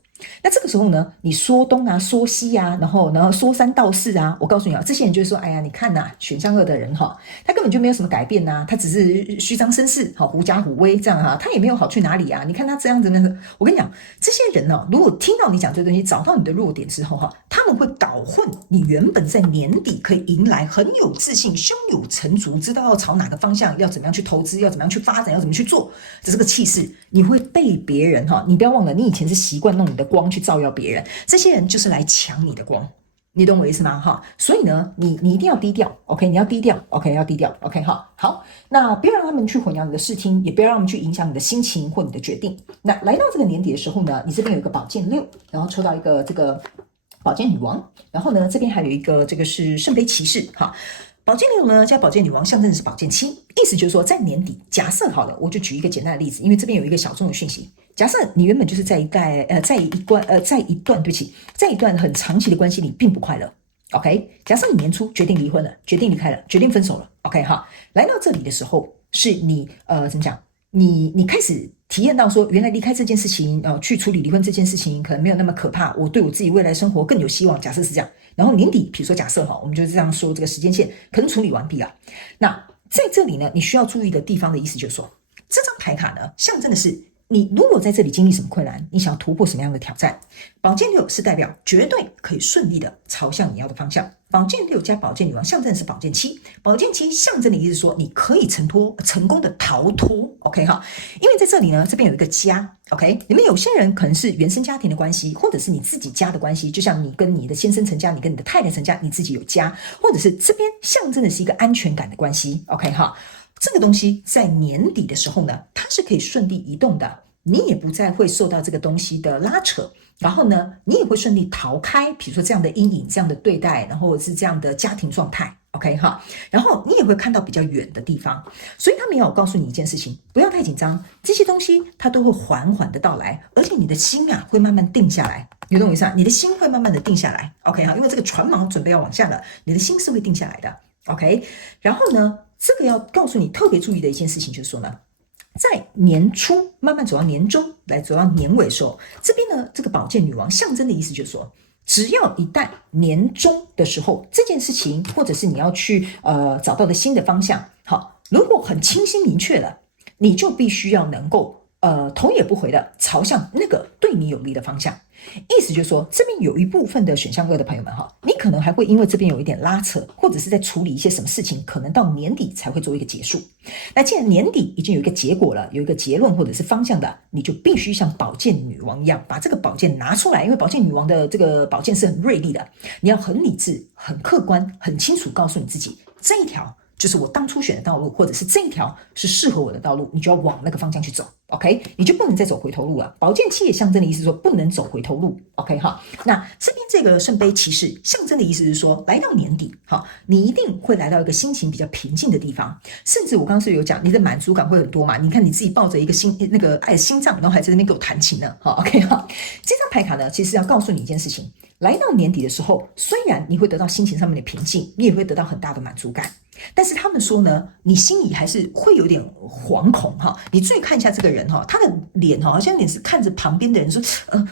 那这个时候呢，你说东说西然后说三道四我告诉你这些人就会说，哎呀，你看选项二的人他根本就没有什么改变他只是虚张声势狐假虎威这样他也没有好去哪里你看他这样子我跟你讲，这些人如果听到你讲这个东西，找到你的弱点之后他们会搞混你原本在年底可以迎来很有自信、胸有成竹，知道要朝哪个方向，要怎么样去投资，要怎么样去发展，要怎么去做的这个气势，你会被别人你不要忘了，你以前是习惯弄你的光去照耀别人，这些人就是来抢你的光，你懂我意思吗？所以呢，你一定要低调 ，OK， 你要低调 ，OK， 要低调 ，OK， 好，那不要让他们去混淆你的视听，也不要让他们去影响你的心情或你的决定。那来到这个年底的时候呢，你这边有一个宝剑6，然后抽到一个这个宝剑女王，然后呢，这边还有一个这个是圣杯骑士，宝剑6呢加宝剑女王象征的是宝剑7，意思就是说在年底，假设好了，我就举一个简单的例子，因为这边有一个小众的讯息。假设你原本就是在一段很长期的关系里并不快乐 ，OK？ 假设你年初决定离婚了，决定离开了，决定分手了 ，OK 来到这里的时候，是你怎么讲？你开始体验到说，原来离开这件事情，去处理离婚这件事情可能没有那么可怕，我对我自己未来生活更有希望。假设是这样，然后年底，比如说假设我们就这样说，这个时间线可能处理完毕了。那在这里呢，你需要注意的地方的意思就是说，这张牌卡呢，象征的是你如果在这里经历什么困难，你想要突破什么样的挑战。宝剑六是代表绝对可以顺利的朝向你要的方向。宝剑六加宝剑女王象征的是宝剑七，宝剑七象征的意思是说你可以成功的逃脱 ，OK 哈，因为在这里呢，这边有一个家 ，OK， 你们有些人可能是原生家庭的关系，或者是你自己家的关系，就像你跟你的先生成家，你跟你的太太成家，你自己有家，或者是这边象征的是一个安全感的关系 ，OK 哈，这个东西在年底的时候呢，它是可以顺利移动的，你也不再会受到这个东西的拉扯。然后呢，你也会顺利逃开，比如说这样的阴影、这样的对待，然后或者是这样的家庭状态 ，OK 哈。然后你也会看到比较远的地方，所以他们要告诉你一件事情，不要太紧张，这些东西它都会缓缓的到来，而且你的心啊会慢慢定下来，有懂我意思啊？你的心会慢慢的定下来 ，OK 哈，因为这个船锚准备要往下了，你的心是会定下来的 ，OK。然后呢，这个要告诉你特别注意的一件事情就是说呢，在年初慢慢走到年中，来走到年尾的时候，这边呢，这个宝剑女王象征的意思就是说，只要一旦年中的时候，这件事情或者是你要去找到的新的方向，好，如果很清晰明确了，你就必须要能够头也不回的朝向那个对你有利的方向。意思就是说，这边有一部分的选项2的朋友们哈，你可能还会因为这边有一点拉扯，或者是在处理一些什么事情，可能到年底才会做一个结束。那既然年底已经有一个结果了，有一个结论或者是方向的，你就必须像宝剑女王一样，把这个宝剑拿出来，因为宝剑女王的这个宝剑是很锐利的，你要很理智、很客观、很清楚告诉你自己，这一条就是我当初选的道路，或者是这一条是适合我的道路，你就要往那个方向去走 ，OK？ 你就不能再走回头路了。宝剑七也象征的意思是说不能走回头路 ，OK 哈？那这边这个圣杯骑士象征的意思是说，来到年底，好，你一定会来到一个心情比较平静的地方，甚至我刚刚是有讲，你的满足感会很多嘛？你看你自己抱着一个那个爱的心脏，然后还在那边给我弹琴呢，好 ，OK 哈？这张牌卡呢，其实要告诉你一件事情，来到年底的时候，虽然你会得到心情上面的平静，你也会得到很大的满足感。但是他们说呢，你心里还是会有点惶恐哈。你注意看一下这个人哈，他的脸哈，好像你是看着旁边的人说，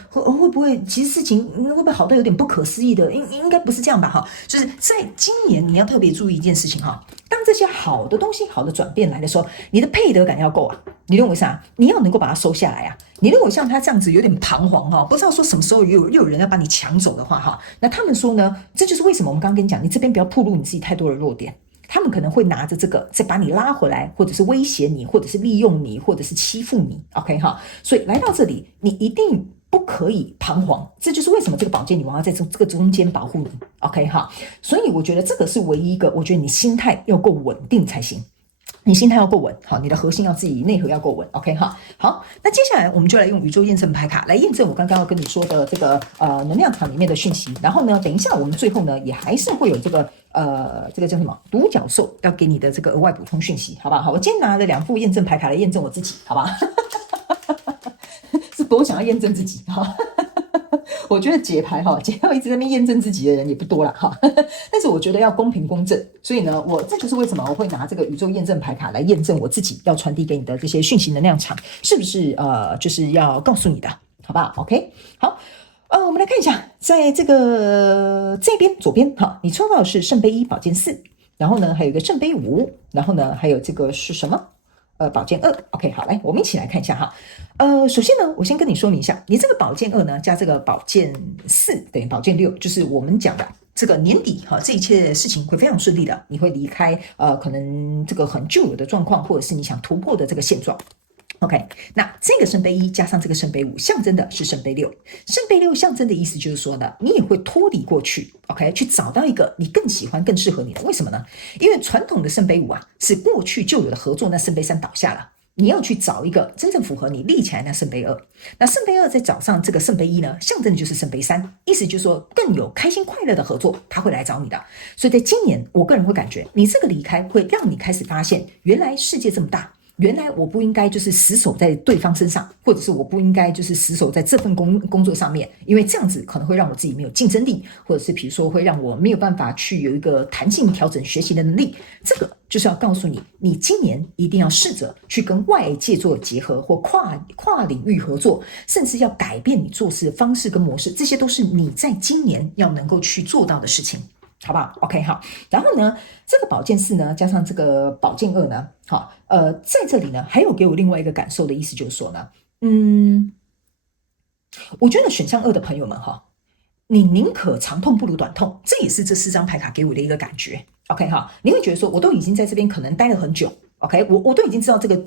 会不会其实事情会不会好到有点不可思议的？应该不是这样吧哈。就是在今年你要特别注意一件事情哈，当这些好的东西、好的转变来的时候，你的配得感要够啊。你懂我意思啊？你要能够把它收下来啊。你如果像他这样子有点彷徨哈，不知道说什么时候又有人要把你抢走的话哈，那他们说呢，这就是为什么我们刚刚跟你讲，你这边不要暴露你自己太多的弱点。他们可能会拿着这个再把你拉回来，或者是威胁你，或者是利用你，或者是欺负你 ，OK 哈？所以来到这里，你一定不可以彷徨，这就是为什么这个宝剑女王要在这个中间保护你 ，OK 哈？所以我觉得这个是唯一一个，我觉得你心态要够稳定才行。你心态要够稳，好，你的核心要自己内核要够稳 ，OK 哈。好，那接下来我们就来用宇宙验证牌卡来验证我刚刚要跟你说的这个能量场里面的讯息。然后呢，等一下我们最后呢也还是会有这个这个叫什么独角兽要给你的这个额外补充讯息，好吧？好，我今天拿了2副验证牌卡来验证我自己，好吧？是多想要验证自己哈。我觉得解牌哈，解到一直在那边验证自己的人也不多了哈，但是我觉得要公平公正，所以呢，这就是为什么我会拿这个宇宙验证牌卡来验证我自己要传递给你的这些讯息能量场是不是就是要告诉你的，好不好 ？OK， 好，我们来看一下，在这边左边哈，你抽到的是圣杯1、宝剑4，然后呢还有一个圣杯5，然后呢还有这个是什么？宝剑2 ，OK， 好，来，我们一起来看一下哈。首先呢，我先跟你说明一下，你这个宝剑2呢，加这个宝剑4等于宝剑6，就是我们讲的这个年底哈，这一切事情会非常顺利的，你会离开可能这个很旧有的状况，或者是你想突破的这个现状。OK， 那这个圣杯1加上这个圣杯5，象征的是圣杯6。圣杯6象征的意思就是说呢，你也会脱离过去 ，OK， 去找到一个你更喜欢、更适合你的。为什么呢？因为传统的圣杯5啊，是过去就有的合作，那圣杯3倒下了。你要去找一个真正符合你立起来那圣杯2，那圣杯2再找上这个圣杯1呢，象征的就是圣杯3，意思就是说更有开心快乐的合作，他会来找你的。所以在今年，我个人会感觉你这个离开会让你开始发现，原来世界这么大。原来我不应该就是死守在对方身上，或者是我不应该就是死守在这份工作上面，因为这样子可能会让我自己没有竞争力，或者是比如说会让我没有办法去有一个弹性调整学习的能力。这个就是要告诉你，你今年一定要试着去跟外界做结合，或跨领域合作，甚至要改变你做事的方式跟模式，这些都是你在今年要能够去做到的事情。好不好 ？OK 好，然后呢，这个宝剑4呢，加上这个宝剑2呢，好，在这里呢，还有给我另外一个感受的意思，就是说呢，我觉得选项2的朋友们哈，你宁可长痛不如短痛，这也是这4张牌卡给我的一个感觉。OK 哈，你会觉得说，我都已经在这边可能待了很久 ，OK，我都已经知道这个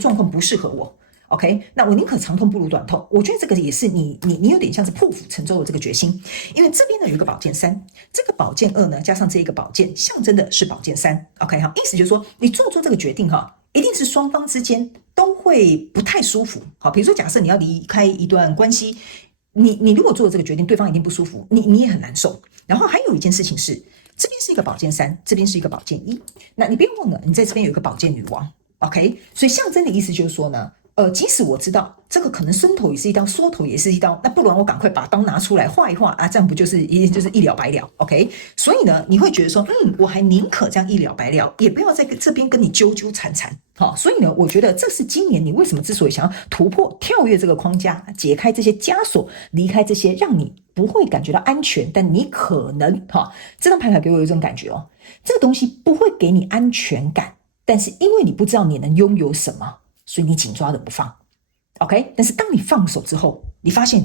状况不适合我。OK， 那我宁可长痛不如短痛。我觉得这个也是你有点像是破釜沉舟的这个决心，因为这边呢有一个宝剑3，这个宝剑2呢加上这一个宝剑，象征的是宝剑3。OK 哈，意思就是说你做出这个决定哈，一定是双方之间都会不太舒服。好，比如说假设你要离开一段关系，你如果做了这个决定，对方一定不舒服，你也很难受。然后还有一件事情是，这边是一个宝剑3，这边是一个宝剑1，那你不要忘了，你在这边有一个宝剑女王。OK， 所以象征的意思就是说呢。即使我知道这个可能伸头也是一刀，缩头也是一刀，那不然我赶快把刀拿出来画一画啊，这样不就是一了百了 ？OK， 所以呢，你会觉得说，我还宁可这样一了百了，也不要在这边跟你纠纠缠缠。好，所以呢，我觉得这是今年你为什么之所以想要突破、跳跃这个框架，解开这些枷锁，离开这些让你不会感觉到安全，但你可能这张牌卡给我有一种感觉哦，这个东西不会给你安全感，但是因为你不知道你能拥有什么。所以你紧抓着不放 ，OK？ 但是当你放手之后，你发现，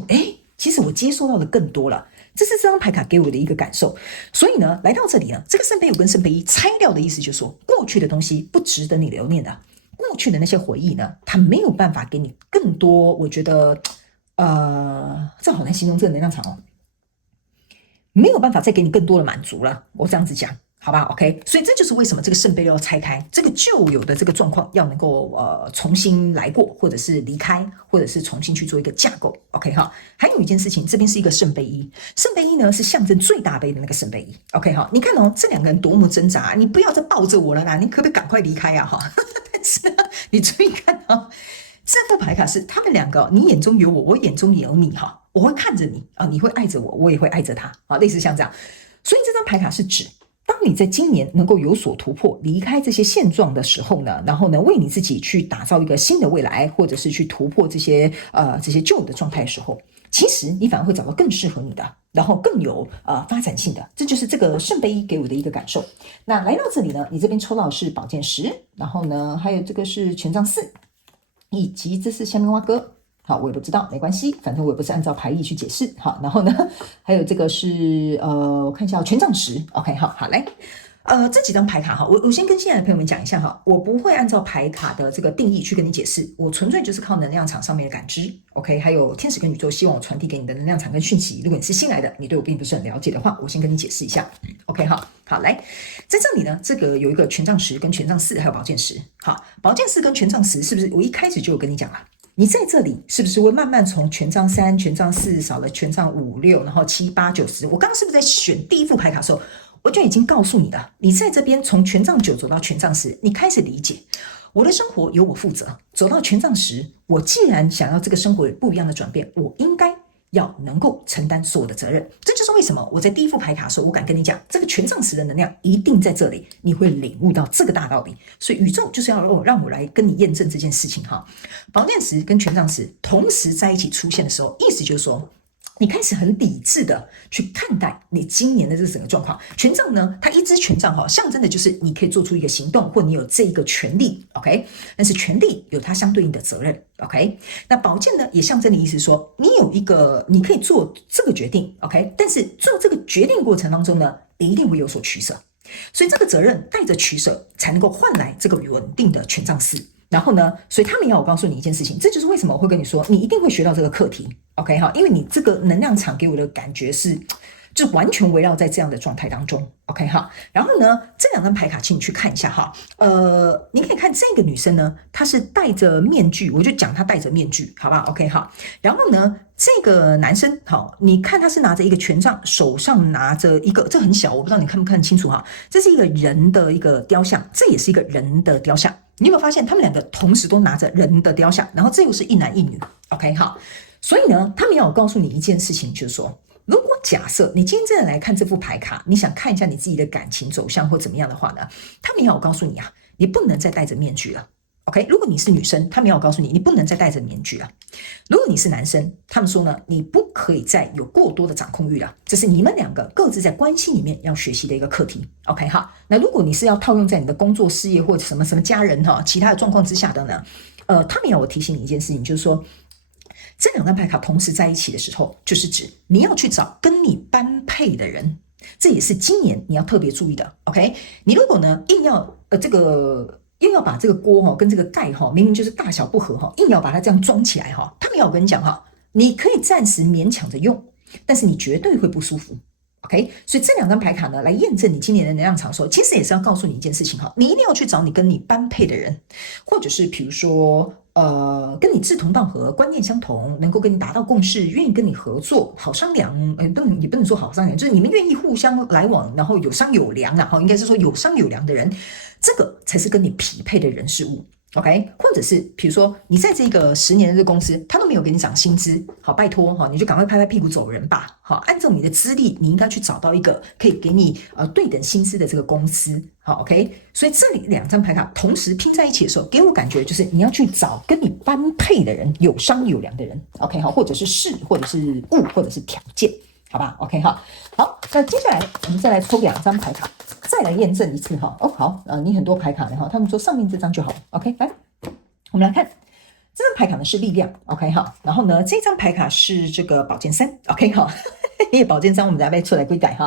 其实我接受到的更多了。这是这张牌卡给我的一个感受。所以呢，来到这里呢，这个圣杯5跟圣杯1拆掉的意思就是说，过去的东西不值得你留念的，过去的那些回忆呢，它没有办法给你更多。我觉得，这好难形容这个能量场哦，没有办法再给你更多的满足了。我这样子讲。好吧 ，OK， 所以这就是为什么这个圣杯要拆开，这个旧有的这个状况要能够重新来过，或者是离开，或者是重新去做一个架构 ，OK 哈。还有一件事情，这边是一个圣杯1，圣杯1呢是象征最大杯的那个圣杯1 ，OK 哈。你看哦，这两个人多么挣扎，你不要再抱着我了啦，你可不可以赶快离开啊哈？但是呢，你注意看啊，这副牌卡是他们两个，你眼中有我，我眼中也有你哈，我会看着你啊，你会爱着我，我也会爱着他啊，类似像这样。所以这张牌卡是指。当你在今年能够有所突破，离开这些现状的时候呢，然后呢，为你自己去打造一个新的未来，或者是去突破这些旧的状态的时候，其实你反而会找到更适合你的，然后更有发展性的。这就是这个圣杯1给我的一个感受。那来到这里呢，你这边抽到的是宝剑10，然后呢，还有这个是权杖4，以及这是香槟蛙哥。好，我也不知道，没关系，反正我也不是按照牌意去解释。好，然后呢，还有这个是我看一下权杖10 ，OK， 好，来，这几张牌卡哈，我先跟现在的朋友们讲一下哈，我不会按照牌卡的这个定义去跟你解释，我纯粹就是靠能量场上面的感知 ，OK， 还有天使跟宇宙希望我传递给你的能量场跟讯息。如果你是新来的，你对我并不是很了解的话，我先跟你解释一下 ，OK 好，来，在这里呢，这个有一个权杖10跟权杖4，还有宝剑10。好，宝剑4跟权杖10是不是我一开始就有跟你讲了？你在这里是不是会慢慢从权杖3、权杖4少了权杖5、6，然后7、8、9、10？我刚刚是不是在选第一副牌卡的时候，我就已经告诉你了？你在这边从权杖9走到权杖10，你开始理解我的生活由我负责。走到权杖10，我既然想要这个生活有不一样的转变，我应该要能够承担所有的责任。这就是为什么我在第一副牌卡的时候，我敢跟你讲，这个权杖10的能量一定在这里，你会领悟到这个大道理。所以宇宙就是要让我来跟你验证这件事情哈。宝剑10跟权杖10同时在一起出现的时候，意思就是说，你开始很理智的去看待你今年的这整个状况。权杖呢，它一支权杖哈，象征的就是你可以做出一个行动，或你有这个权利 ，OK？ 但是权利有它相对应的责任 ，OK？ 那宝剑呢，也象征的意思说，你有一个你可以做这个决定 ，OK？ 但是做这个决定过程当中呢，你一定会有所取舍，所以这个责任带着取舍，才能够换来这个稳定的权杖4。然后呢，所以他们要我告诉你一件事情，这就是为什么我会跟你说，你一定会学到这个课题 ，OK 哈，因为你这个能量场给我的感觉是，就完全围绕在这样的状态当中 ，OK 哈。然后呢，这两张牌卡，请你去看一下哈，你可以看这个女生呢，她是戴着面具，我就讲她戴着面具，好不好 ？OK 哈。然后呢，这个男生，好，你看他是拿着一个权杖，手上拿着一个，这很小，我不知道你看不看清楚哈，这是一个人的一个雕像，这也是一个人的雕像。你有没有发现他们两个同时都拿着人的雕像，然后这又是一男一女 ，OK 好，所以呢，他们要我告诉你一件事情，就是说，如果假设你今天真的来看这副牌卡，你想看一下你自己的感情走向或怎么样的话呢，他们要我告诉你啊，你不能再戴着面具了。OK， 如果你是女生，他们要告诉你，你不能再戴着面具了。如果你是男生，他们说呢，你不可以再有过多的掌控欲了。这是你们两个各自在关系里面要学习的一个课题。OK 哈，那如果你是要套用在你的工作、事业或者什么家人哈其他的状况之下的呢，他们要我提醒你一件事情，就是说，这两张牌卡同时在一起的时候，就是指你要去找跟你般配的人。这也是今年你要特别注意的。OK， 你如果呢硬要硬要把这个锅跟这个盖明明就是大小不合硬要把它这样装起来他们要我跟你讲你可以暂时勉强着用，但是你绝对会不舒服。OK， 所以这两张牌卡呢，来验证你今年的能量场的时候，其实也是要告诉你一件事情你一定要去找你跟你般配的人，或者是比如说跟你志同道合、观念相同，能够跟你达到共识，愿意跟你合作、好商量，也不能说好商量，就是你们愿意互相来往，然后有商有量应该是说有商有量的人，这个才是跟你匹配的人事物。OK， 或者是比如说你在这个10年的这个公司，他都没有给你涨薪资，好，拜托你就赶快拍拍屁股走人吧。好，按照你的资历，你应该去找到一个可以给你对等薪资的这个公司。好 ，OK， 所以这里两张牌卡同时拼在一起的时候，给我感觉就是你要去找跟你般配的人，有商有量的人。OK， 好，或者是事，或者是物，或者是条件，好吧 ？OK， 好，那接下来我们再来抽2张牌卡。再来验证一次好，你很多牌卡呢他们说上面这张就好 OK， 来，我们来看这张牌卡呢是力量 OK 然后呢这张牌卡是这个宝剑3 OK 因为宝剑3我们再被出来归改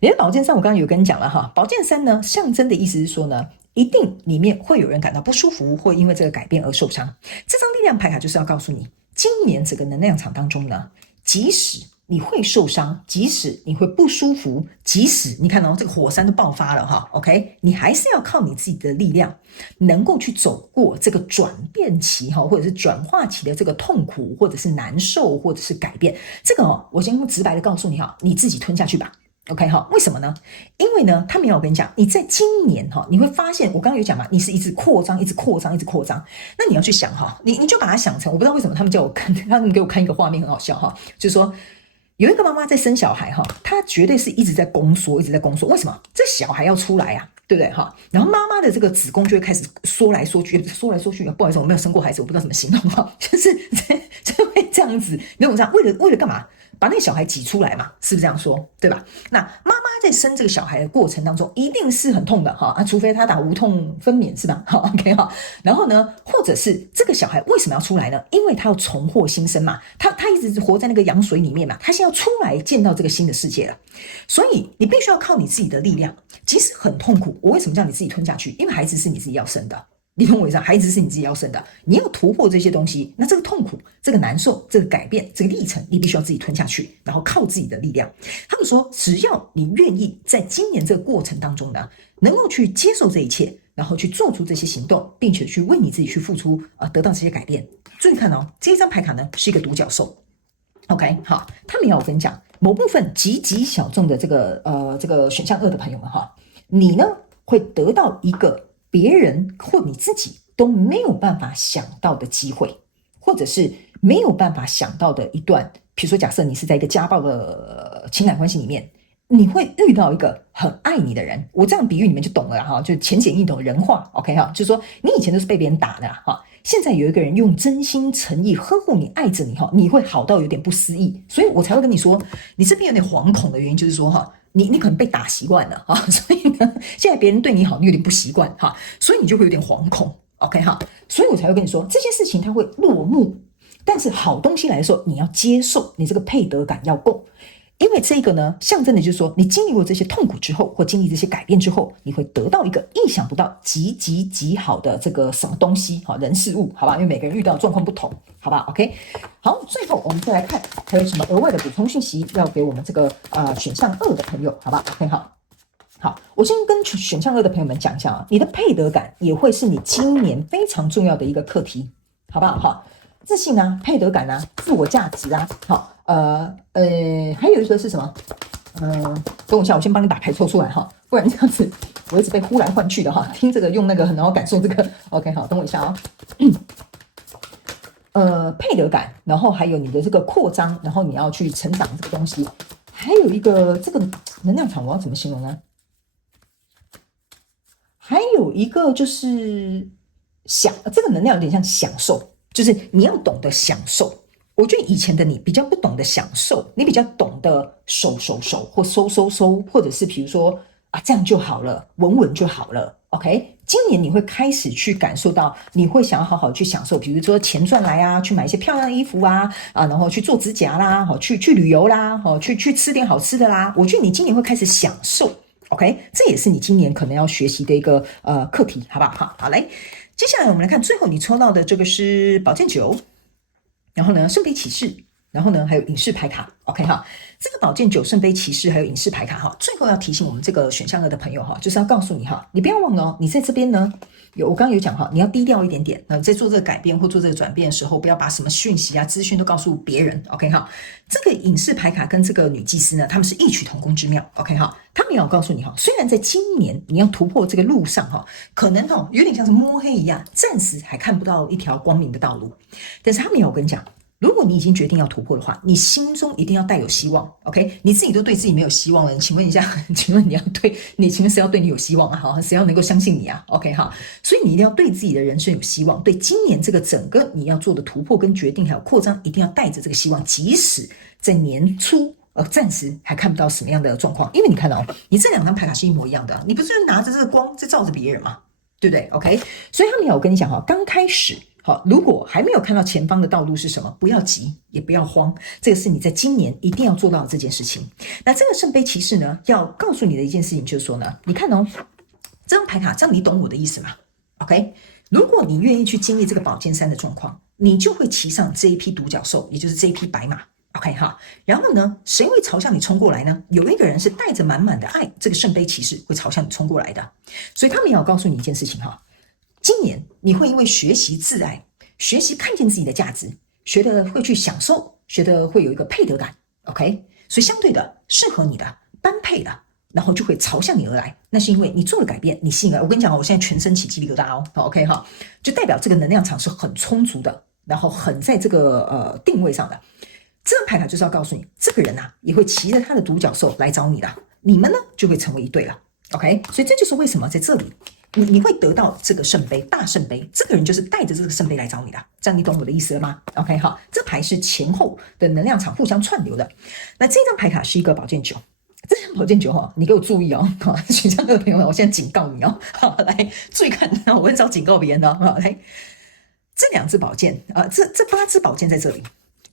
因为宝剑3我刚刚有跟你讲了宝剑3呢象征的意思是说呢，一定里面会有人感到不舒服，或因为这个改变而受伤。这张力量牌卡就是要告诉你，今年这个能量场当中呢，即使你会受伤，即使你会不舒服，即使你看这个火山都爆发了OK， 你还是要靠你自己的力量，能够去走过这个转变期或者是转化期的这个痛苦，或者是难受，或者是改变。这个我先直白的告诉你你自己吞下去吧。OK 为什么呢？因为呢，他们要我跟你讲，你在今年你会发现，我刚刚有讲嘛，你是一直扩张，一直扩张，一直扩张。那你要去想你就把它想成，我不知道为什么他们叫我看，他们给我看一个画面很好笑就是说有一个妈妈在生小孩她绝对是一直在宫缩，一直在宫缩。为什么？这小孩要出来啊，对不对然后妈妈的这个子宫就会开始缩来缩去，缩来缩去。不好意思，我没有生过孩子，我不知道怎么形容就是就会这样子，你懂这样？为了干嘛？把那个小孩挤出来嘛，是不是这样说？对吧？那妈妈在生这个小孩的过程当中，一定是很痛的除非她打无痛分娩，是吧？OK 然后呢，或者是这个小孩为什么要出来呢？因为他要重获新生嘛，他一直活在那个羊水里面嘛，他现在要出来见到这个新的世界了，所以你必须要靠你自己的力量，即使很痛苦。我为什么叫你自己吞下去？因为孩子是你自己要生的。你懂我意思？孩子是你自己要生的，你要突破这些东西，那这个痛苦、这个难受、这个改变、这个历程，你必须要自己吞下去，然后靠自己的力量。他们说，只要你愿意在今年这个过程当中呢，能够去接受这一切，然后去做出这些行动，并且去为你自己去付出得到这些改变。注意看这一张牌卡呢是一个独角兽。OK， 好，他们要我跟你讲，某部分极小众的这个选项2的朋友们你呢会得到一个别人或你自己都没有办法想到的机会，或者是没有办法想到的一段，比如说假设你是在一个家暴的情感关系里面，你会遇到一个很爱你的人。我这样比喻你们就懂了就浅显易懂的人话 OK 就是说你以前都是被别人打的现在有一个人用真心诚意呵护你，爱着你你会好到有点不思议。所以我才会跟你说，你这边有点惶恐的原因就是说你可能被打习惯了所以呢，现在别人对你好，你有点不习惯所以你就会有点惶恐 OK 所以我才会跟你说，这些事情它会落幕，但是好东西来的时候，你要接受，你这个配得感要够。因为这个呢，象征的就是说，你经历过这些痛苦之后，或经历这些改变之后，你会得到一个意想不到、极好的这个什么东西人事物，好吧？因为每个人遇到的状况不同，好吧 ？OK， 好，最后我们再来看还有什么额外的补充讯息要给我们这个选项2的朋友，好吧 ？OK， 好，我先跟选项2的朋友们讲一下你的配得感也会是你今年非常重要的一个课题，好不好？自信配得感自我价值还有一个是什么等我一下，我先帮你把牌抽出来哈，不然这样子我一直被呼来唤去的哈。听这个用那个，然后感受这个。OK， 好，等我一下啊。配得感，然后还有你的这个扩张，然后你要去成长这个东西，还有一个这个能量场，我要怎么形容呢？还有一个就是这个能量有点像享受，就是你要懂得享受。我觉得以前的你比较不懂得享受，你比较懂得收或收，或者是比如说啊这样就好了，稳就好了。OK， 今年你会开始去感受到，你会想要好好去享受，比如说钱赚来啊，去买一些漂亮的衣服啊，然后去做指甲啦，去旅游啦，去吃点好吃的啦。我觉得你今年会开始享受。OK， 这也是你今年可能要学习的一个课题，好不好？好，来，接下来我们来看最后你抽到的这个是宝剑9。然后呢，圣杯骑士，然后呢，还有隐士牌卡 ，OK 哈，这个宝剑9、圣杯骑士还有隐士牌卡哈，最后要提醒我们这个选项2的朋友哈，就是要告诉你哈，你不要忘了哦，你在这边呢，我刚刚有讲哈，你要低调一点点，在做这个改变或做这个转变的时候，不要把什么讯息啊、资讯都告诉别人 ，OK 哈。这个隐士牌卡跟这个女祭司呢，他们是异曲同工之妙 ，OK 哈。他们也要告诉你哈，虽然在今年你要突破这个路上哈，可能哈有点像是摸黑一样，暂时还看不到一条光明的道路，但是他们也要跟你讲。如果你已经决定要突破的话，你心中一定要带有希望 ，OK？ 你自己都对自己没有希望了，请问一下，请问谁要对你有希望啊？好，谁要能够相信你啊 ？OK 哈，所以你一定要对自己的人生有希望，对今年这个整个你要做的突破跟决定还有扩张，一定要带着这个希望，即使在年初。暂时还看不到什么样的状况，因为你看到你这2张牌卡是一模一样的，你不是拿着这个光在照着别人吗？对不对 ？OK， 所以他们有跟你讲哈，刚开始。好，如果还没有看到前方的道路是什么，不要急，也不要慌，这个是你在今年一定要做到的这件事情。那这个圣杯骑士呢，要告诉你的一件事情就是说呢，你看哦，这张牌卡，这样你懂我的意思吗 ？OK， 如果你愿意去经历这个宝剑3的状况，你就会骑上这一匹独角兽，也就是这一匹白马。OK 哈，然后呢，谁会朝向你冲过来呢？有一个人是带着满满的爱，这个圣杯骑士会朝向你冲过来的。所以他们也要告诉你一件事情哈。今年你会因为学习自爱，学习看见自己的价值，学得会去享受，学得会有一个配得感 ，OK？ 所以相对的，适合你的、般配的，然后就会朝向你而来。那是因为你做了改变，你吸引了。我跟你讲，我现在全身起鸡皮疙瘩哦 ，OK 哈，就代表这个能量场是很充足的，然后很在这个定位上的。这张牌卡就是要告诉你，这个人啊也会骑着他的独角兽来找你的，你们呢就会成为一对了 ，OK？ 所以这就是为什么在这里。你会得到这个圣杯，大圣杯，这个人就是带着这个圣杯来找你的，这样你懂我的意思了吗 ？OK 好，这牌是前后的能量场互相串流的。那这张牌卡是一个宝剑9，这张宝剑9哈，你给我注意哦，选项2的朋友们，我现在警告你哦，好，来注意看，我很少警告别人的，好，来这2支宝剑这8支宝剑在这里。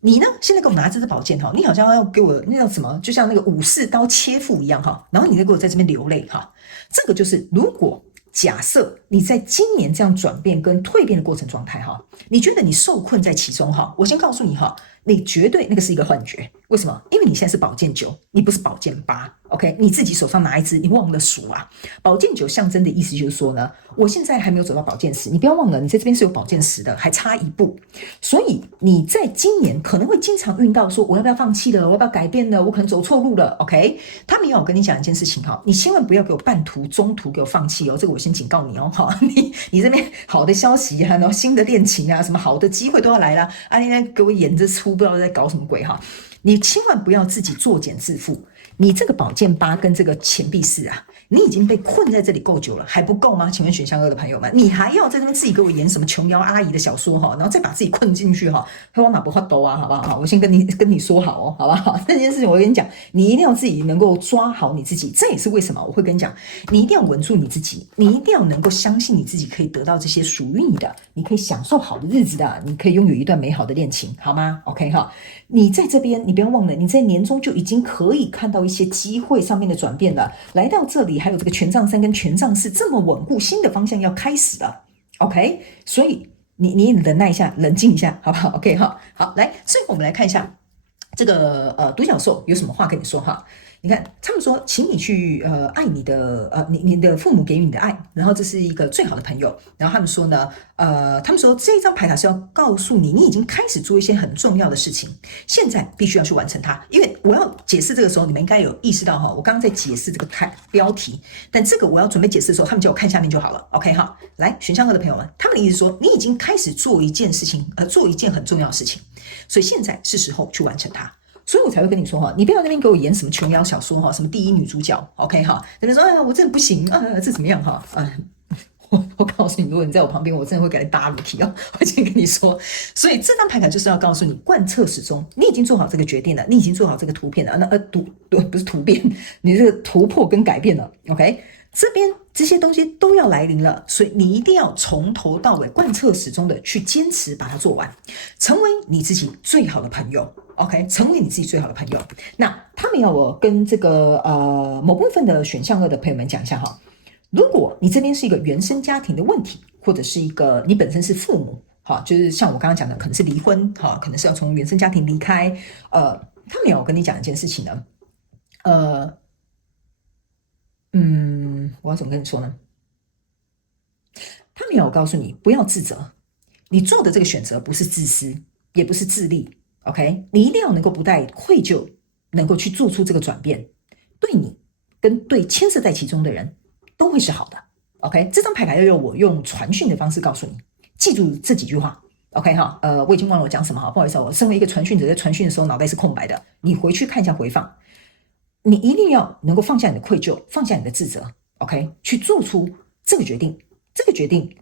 你呢？现在给我拿这支宝剑哈，你好像要给我那叫什么？就像那个武士刀切腹一样哈，然后你再给我在这边流泪哈。这个就是如果。假设你在今年这样转变跟蜕变的过程状态哈，你觉得你受困在其中哈，我先告诉你哈，你绝对那个是一个幻觉。为什么？因为你现在是宝剑9，你不是宝剑8。OK， 你自己手上拿一支，你忘了数啊。宝剑9象征的意思就是说呢，我现在还没有走到宝剑10，你不要忘了，你在这边是有宝剑10的，还差一步。所以你在今年可能会经常遇到说，我要不要放弃了？我要不要改变了？我可能走错路了。OK， 他们也有跟你讲一件事情哈，你千万不要给我半途、中途给我放弃哦，这个我先警告你哦。哈，你这边好的消息啊，然后新的恋情啊，什么好的机会都要来了啊，你在给我演这出，不知道在搞什么鬼哈。你千万不要自己作茧自缚。你这个宝剑8跟这个钱币4啊，你已经被困在这里够久了，还不够吗？请问选项2的朋友们，你还要在这边自己给我演什么琼瑶阿姨的小说哈，然后再把自己困进去哈，还往哪不发抖啊，好不好？我先跟你说好哦，好不好？这件事情我跟你讲，你一定要自己能够抓好你自己，这也是为什么我会跟你讲，你一定要稳住你自己，你一定要能够相信你自己可以得到这些属于你的，你可以享受好的日子的，你可以拥有一段美好的恋情，好吗 ？OK 哈，你在这边，你不要忘了，你在年中就已经可以看到一些机会上面的转变了。来到这里，还有这个权杖3跟权杖4这么稳固，新的方向要开始了。OK， 所以你忍耐一下，冷静一下，好不好 ？OK 哈，好，来，所以我们来看一下这个独角兽有什么话跟你说哈。你看，他们说，请你去爱你的你的父母给予你的爱，然后这是一个最好的朋友。然后他们说呢，他们说这一张牌卡是要告诉你，你已经开始做一些很重要的事情，现在必须要去完成它。因为我要解释这个时候，你们应该有意识到哈，我刚刚在解释这个标题，但这个我要准备解释的时候，他们叫我看下面就好了。OK 哈，来选项2的朋友们，他们的意思说，你已经开始做一件事情，做一件很重要的事情，所以现在是时候去完成它。所以我才会跟你说哈，你不要在那边给我演什么琼瑶小说哈，什么第一女主角 ，OK 哈，在那说我真的不行这怎么样哈我告诉你，如果你在我旁边，我真的会给你搭裸体哦。我已经跟你说，所以这张牌卡就是要告诉你，贯彻始终，你已经做好这个决定了，你已经做好这个图片了，不是突变，你这个突破跟改变了 ，OK。这边这些东西都要来临了，所以你一定要从头到尾贯彻始终的去坚持把它做完，成为你自己最好的朋友。OK， 成为你自己最好的朋友。那他们要我跟这个某部分的选项2的朋友们讲一下哈，如果你这边是一个原生家庭的问题，或者是一个你本身是父母，哈，就是像我刚刚讲的，可能是离婚，哈，可能是要从原生家庭离开，他们要我跟你讲一件事情呢，我要怎么跟你说呢？他们要我告诉你，不要自责，你做的这个选择不是自私，也不是自利。OK， 你一定要能够不带愧疚，能够去做出这个转变，对你跟对牵涉在其中的人都会是好的。OK， 这张牌卡要用我用传讯的方式告诉你，记住这几句话。OK 哈，我已经忘了我讲什么哈，不好意思，我身为一个传讯者，在传讯的时候脑袋是空白的，你回去看一下回放，你一定要能够放下你的愧疚，放下你的自责 ，OK， 去做出这个决定，这个决定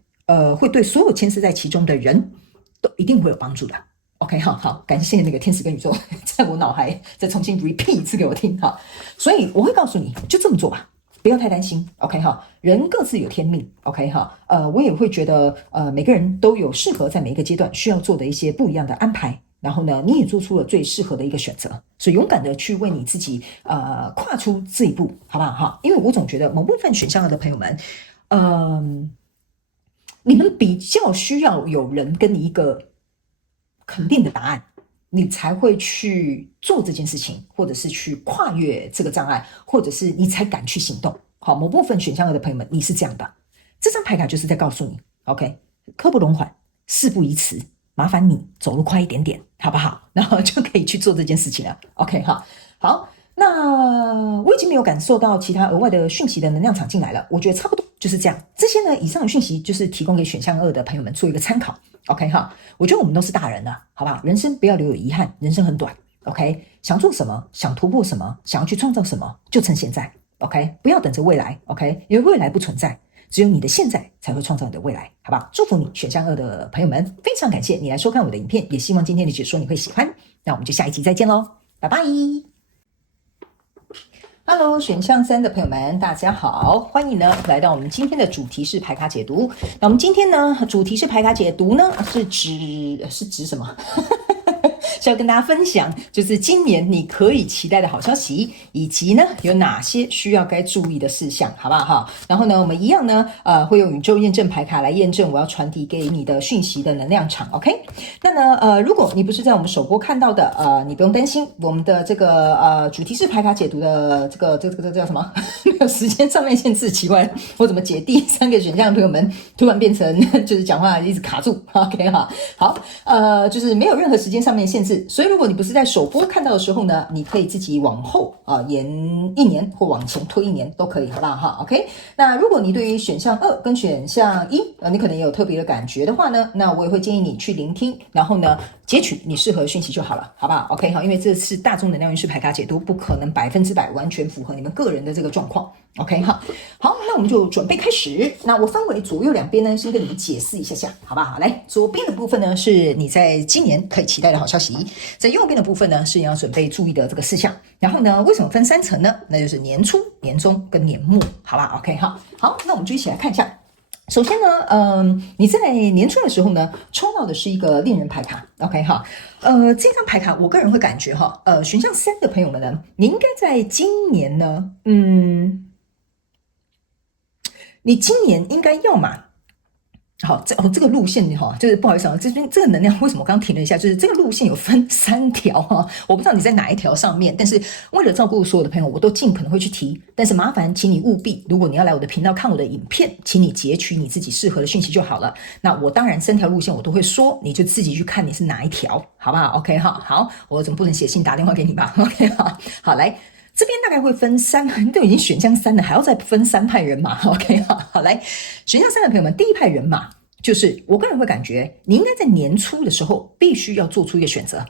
会对所有牵涉在其中的人都一定会有帮助的。OK， 好，感谢那个天使跟宇宙在我脑海再重新 repeat 一次给我听哈，所以我会告诉你就这么做吧，不要太担心。OK 哈，人各自有天命。OK 哈，我也会觉得每个人都有适合在每一个阶段需要做的一些不一样的安排，然后呢，你也做出了最适合的一个选择，所以勇敢的去为你自己跨出这一步，好不好哈？因为我总觉得某部分选项的朋友们，你们比较需要有人跟你一个肯定的答案，你才会去做这件事情，或者是去跨越这个障碍，或者是你才敢去行动。好，某部分选项的朋友们，你是这样的，这张牌卡就是在告诉你 ，OK， 刻不容缓，事不宜迟，麻烦你走路快一点点，好不好？然后就可以去做这件事情了。OK 哈，好，那我已经没有感受到其他额外的讯息的能量场进来了，我觉得差不多就是这样。这些呢，以上的讯息就是提供给选项2的朋友们做一个参考。OK 哈，我觉得我们都是大人了，好不好？人生不要留有遗憾，人生很短。OK， 想做什么，想突破什么，想要去创造什么，就趁现在。OK， 不要等着未来。OK， 因为未来不存在，只有你的现在才会创造你的未来，好不好？祝福你，选项2的朋友们，非常感谢你来收看我的影片，也希望今天的解说你会喜欢。那我们就下一集再见喽，拜拜。Hello， 选项3的朋友们，大家好，欢迎呢来到我们今天的主题式牌卡解读。那我们今天呢，主题式牌卡解读呢，是指什么？是要跟大家分享，就是今年你可以期待的好消息，以及呢有哪些需要该注意的事项，好不好哈？然后呢，我们一样呢，会用宇宙验证牌卡来验证我要传递给你的讯息的能量场 ，OK？ 那呢，如果你不是在我们首播看到的，你不用担心，我们的这个主题式牌卡解读的这个叫什么？没有时间上面限制，奇怪，我怎么解第3个选项的朋友们突然变成就是讲话一直卡住 ，OK 哈？好，就是没有任何时间上面限制。所以如果你不是在首播看到的时候呢，你可以自己往后延1年或往前推1年都可以，好不好哈 ？OK。那如果你对于选项2跟选项1你可能也有特别的感觉的话呢，那我也会建议你去聆听，然后呢截取你适合的讯息就好了，好不好 ？OK 好，因为这是大众能量运势牌卡解读，不可能100%完全符合你们个人的这个状况。OK 哈，好，那我们就准备开始。那我分为左右两边呢，先跟你们解释一下，好不好？来，左边的部分呢是你在今年可以期待的好消息，在右边的部分呢是你要准备注意的这个事项。然后呢，为什么分3层呢？那就是年初、年中跟年末，好吧 ？OK 哈，好，那我们就一起来看一下。首先呢，你在年初的时候呢，抽到的是一个恋人牌卡 ，OK 哈，这张牌卡我个人会感觉哈，选项3的朋友们呢，你应该在今年呢，你今年应该要嘛好，这个路线哈，就是不好意思啊，这边这个能量为什么我刚刚停了一下？就是这个路线有分3条哈，我不知道你在哪一条上面，但是为了照顾所有的朋友，我都尽可能会去提。但是麻烦，请你务必，如果你要来我的频道看我的影片，请你截取你自己适合的讯息就好了。那我当然3条路线我都会说，你就自己去看你是哪一条，好不好 ？OK 哈，好，我总不能写信打电话给你吧 ？OK 哈，好来。这边大概会分都已经选项3了，还要再分3派人马 ，OK 好，来选项3的朋友们，第一派人马就是我个人会感觉，你应该在年初的时候必须要做出一个选择，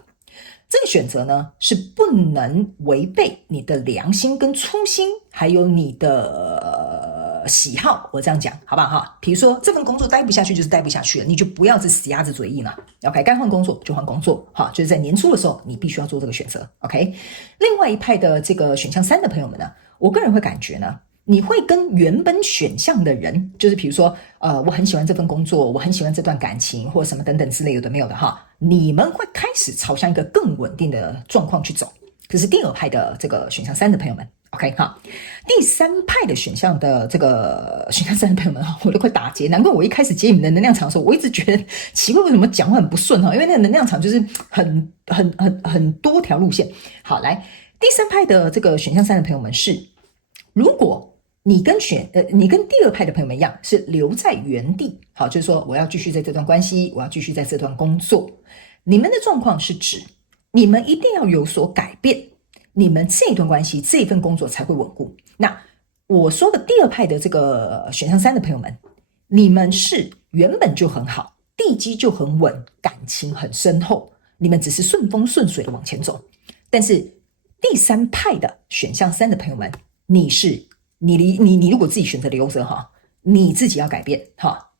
这个选择呢是不能违背你的良心跟初心，还有你的喜好，我这样讲好不好哈？比如说这份工作待不下去就是待不下去了，你就不要死鸭子嘴硬了。OK， 该换工作就换工作，哈，就是在年初的时候你必须要做这个选择。OK， 另外一派的这个选项3的朋友们呢，我个人会感觉呢，你会跟原本选项的人，就是比如说我很喜欢这份工作，我很喜欢这段感情，或什么等等之类有的没有的哈，你们会开始朝向一个更稳定的状况去走。可是第2派的这个选项3的朋友们。OK 哈，第3派的选项的这个选项3的朋友们，我都快打结，难怪我一开始接你们的能量场的时候，我一直觉得奇怪，为什么讲话很不顺哈？因为那个能量场就是很多条路线。好，来第3派的这个选项3的朋友们是，如果你跟第2派的朋友们一样，是留在原地，好，就是说我要继续在这段关系，我要继续在这段工作，你们的状况是指你们一定要有所改变。你们这段关系这份工作才会稳固。那我说的第2派的这个选项3的朋友们，你们是原本就很好，地基就很稳，感情很深厚，你们只是顺风顺水的往前走。但是第3派的选项3的朋友们，你如果自己选择留着哈，你自己要改变哈。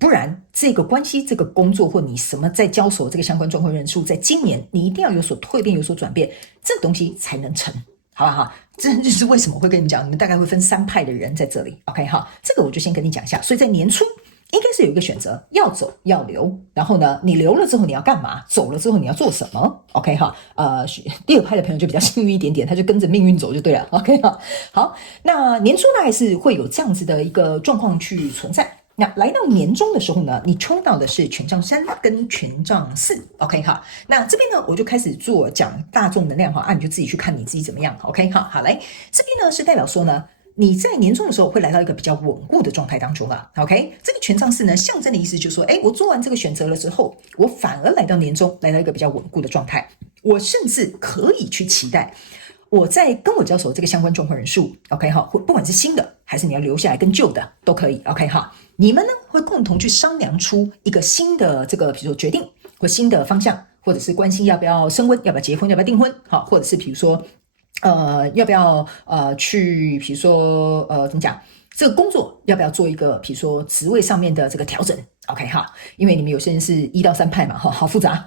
不然这个关系这个工作或你什么在交手这个相关状况人数，在今年你一定要有所蜕变有所转变，这个东西才能成，好不好？这就是为什么我会跟你们讲，你们大概会分3派的人在这里 OK 哈，这个我就先跟你讲一下。所以在年初应该是有一个选择，要走要留，然后呢你留了之后你要干嘛，走了之后你要做什么 OK 哈。第2派的朋友就比较幸运一点点，他就跟着命运走就对了 OK 哈。好，那年初大概是会有这样子的一个状况去存在。那来到年终的时候呢，你抽到的是权杖3跟权杖4 OK 哈。那这边呢我就开始做讲大众能量哈，你就自己去看你自己怎么样 OK 哈。好，来这边呢是代表说呢，你在年终的时候会来到一个比较稳固的状态当中了 OK。这个权杖4呢象征的意思就是说，我做完这个选择了之后，我反而来到年终来到一个比较稳固的状态，我甚至可以去期待我在跟我交手这个相关状况人数 OK 哈，不管是新的还是你要留下来跟旧的都可以 OK 哈。你们呢会共同去商量出一个新的这个比如说决定或新的方向，或者是关系要不要升温，要不要结婚，要不要订婚，好，或者是比如说要不要去比如说怎么讲，这个工作要不要做一个比如说职位上面的这个调整 OK 哈。因为你们有些人是1到3派嘛，好复杂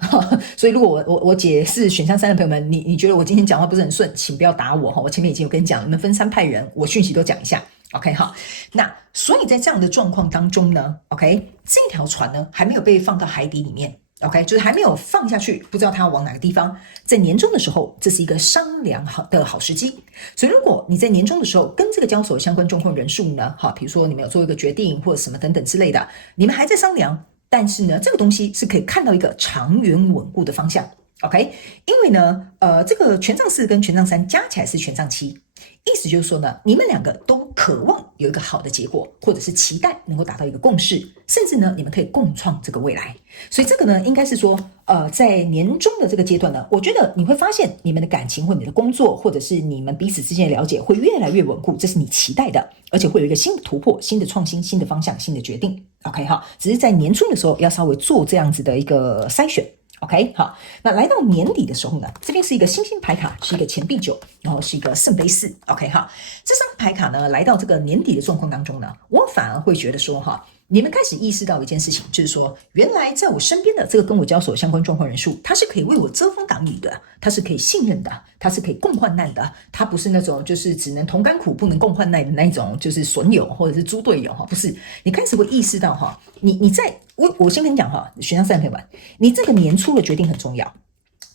所以如果我解释选项3的朋友们，你觉得我今天讲话不是很顺，请不要打我，我前面已经有跟你讲，你们分3派人，我讯息都讲一下OK 好。那所以在这样的状况当中呢 OK， 这条船呢还没有被放到海底里面 OK， 就是还没有放下去，不知道它要往哪个地方。在年终的时候，这是一个商量的好时机。所以如果你在年终的时候跟这个交手相关状况人数呢，好，比如说你们有做一个决定或者什么等等之类的，你们还在商量，但是呢这个东西是可以看到一个长远稳固的方向 OK。 因为呢这个权杖4跟权杖3加起来是权杖7，意思就是说呢，你们2个都渴望有一个好的结果，或者是期待能够达到一个共识，甚至呢，你们可以共创这个未来。所以这个呢，应该是说，在年终的这个阶段呢，我觉得你会发现你们的感情或你的工作，或者是你们彼此之间的了解会越来越稳固，这是你期待的，而且会有一个新的突破、新的创新、新的方向、新的决定。OK 哈，只是在年初的时候要稍微做这样子的一个筛选。OK 好，那来到年底的时候呢，这边是一个星星牌卡，是一个钱币9，然后是一个圣杯4 OK 好，这张牌卡呢来到这个年底的状况当中呢，我反而会觉得说哈，你们开始意识到一件事情，就是说原来在我身边的这个跟我交手相关状况人数，他是可以为我遮风挡雨的，他是可以信任的，他是可以共患难的，他不是那种就是只能同甘苦不能共患难的那种就是损友或者是猪队友哈，不是。你开始会意识到哈，你在我先跟你讲哈，选项3的朋友们，你这个年初的决定很重要，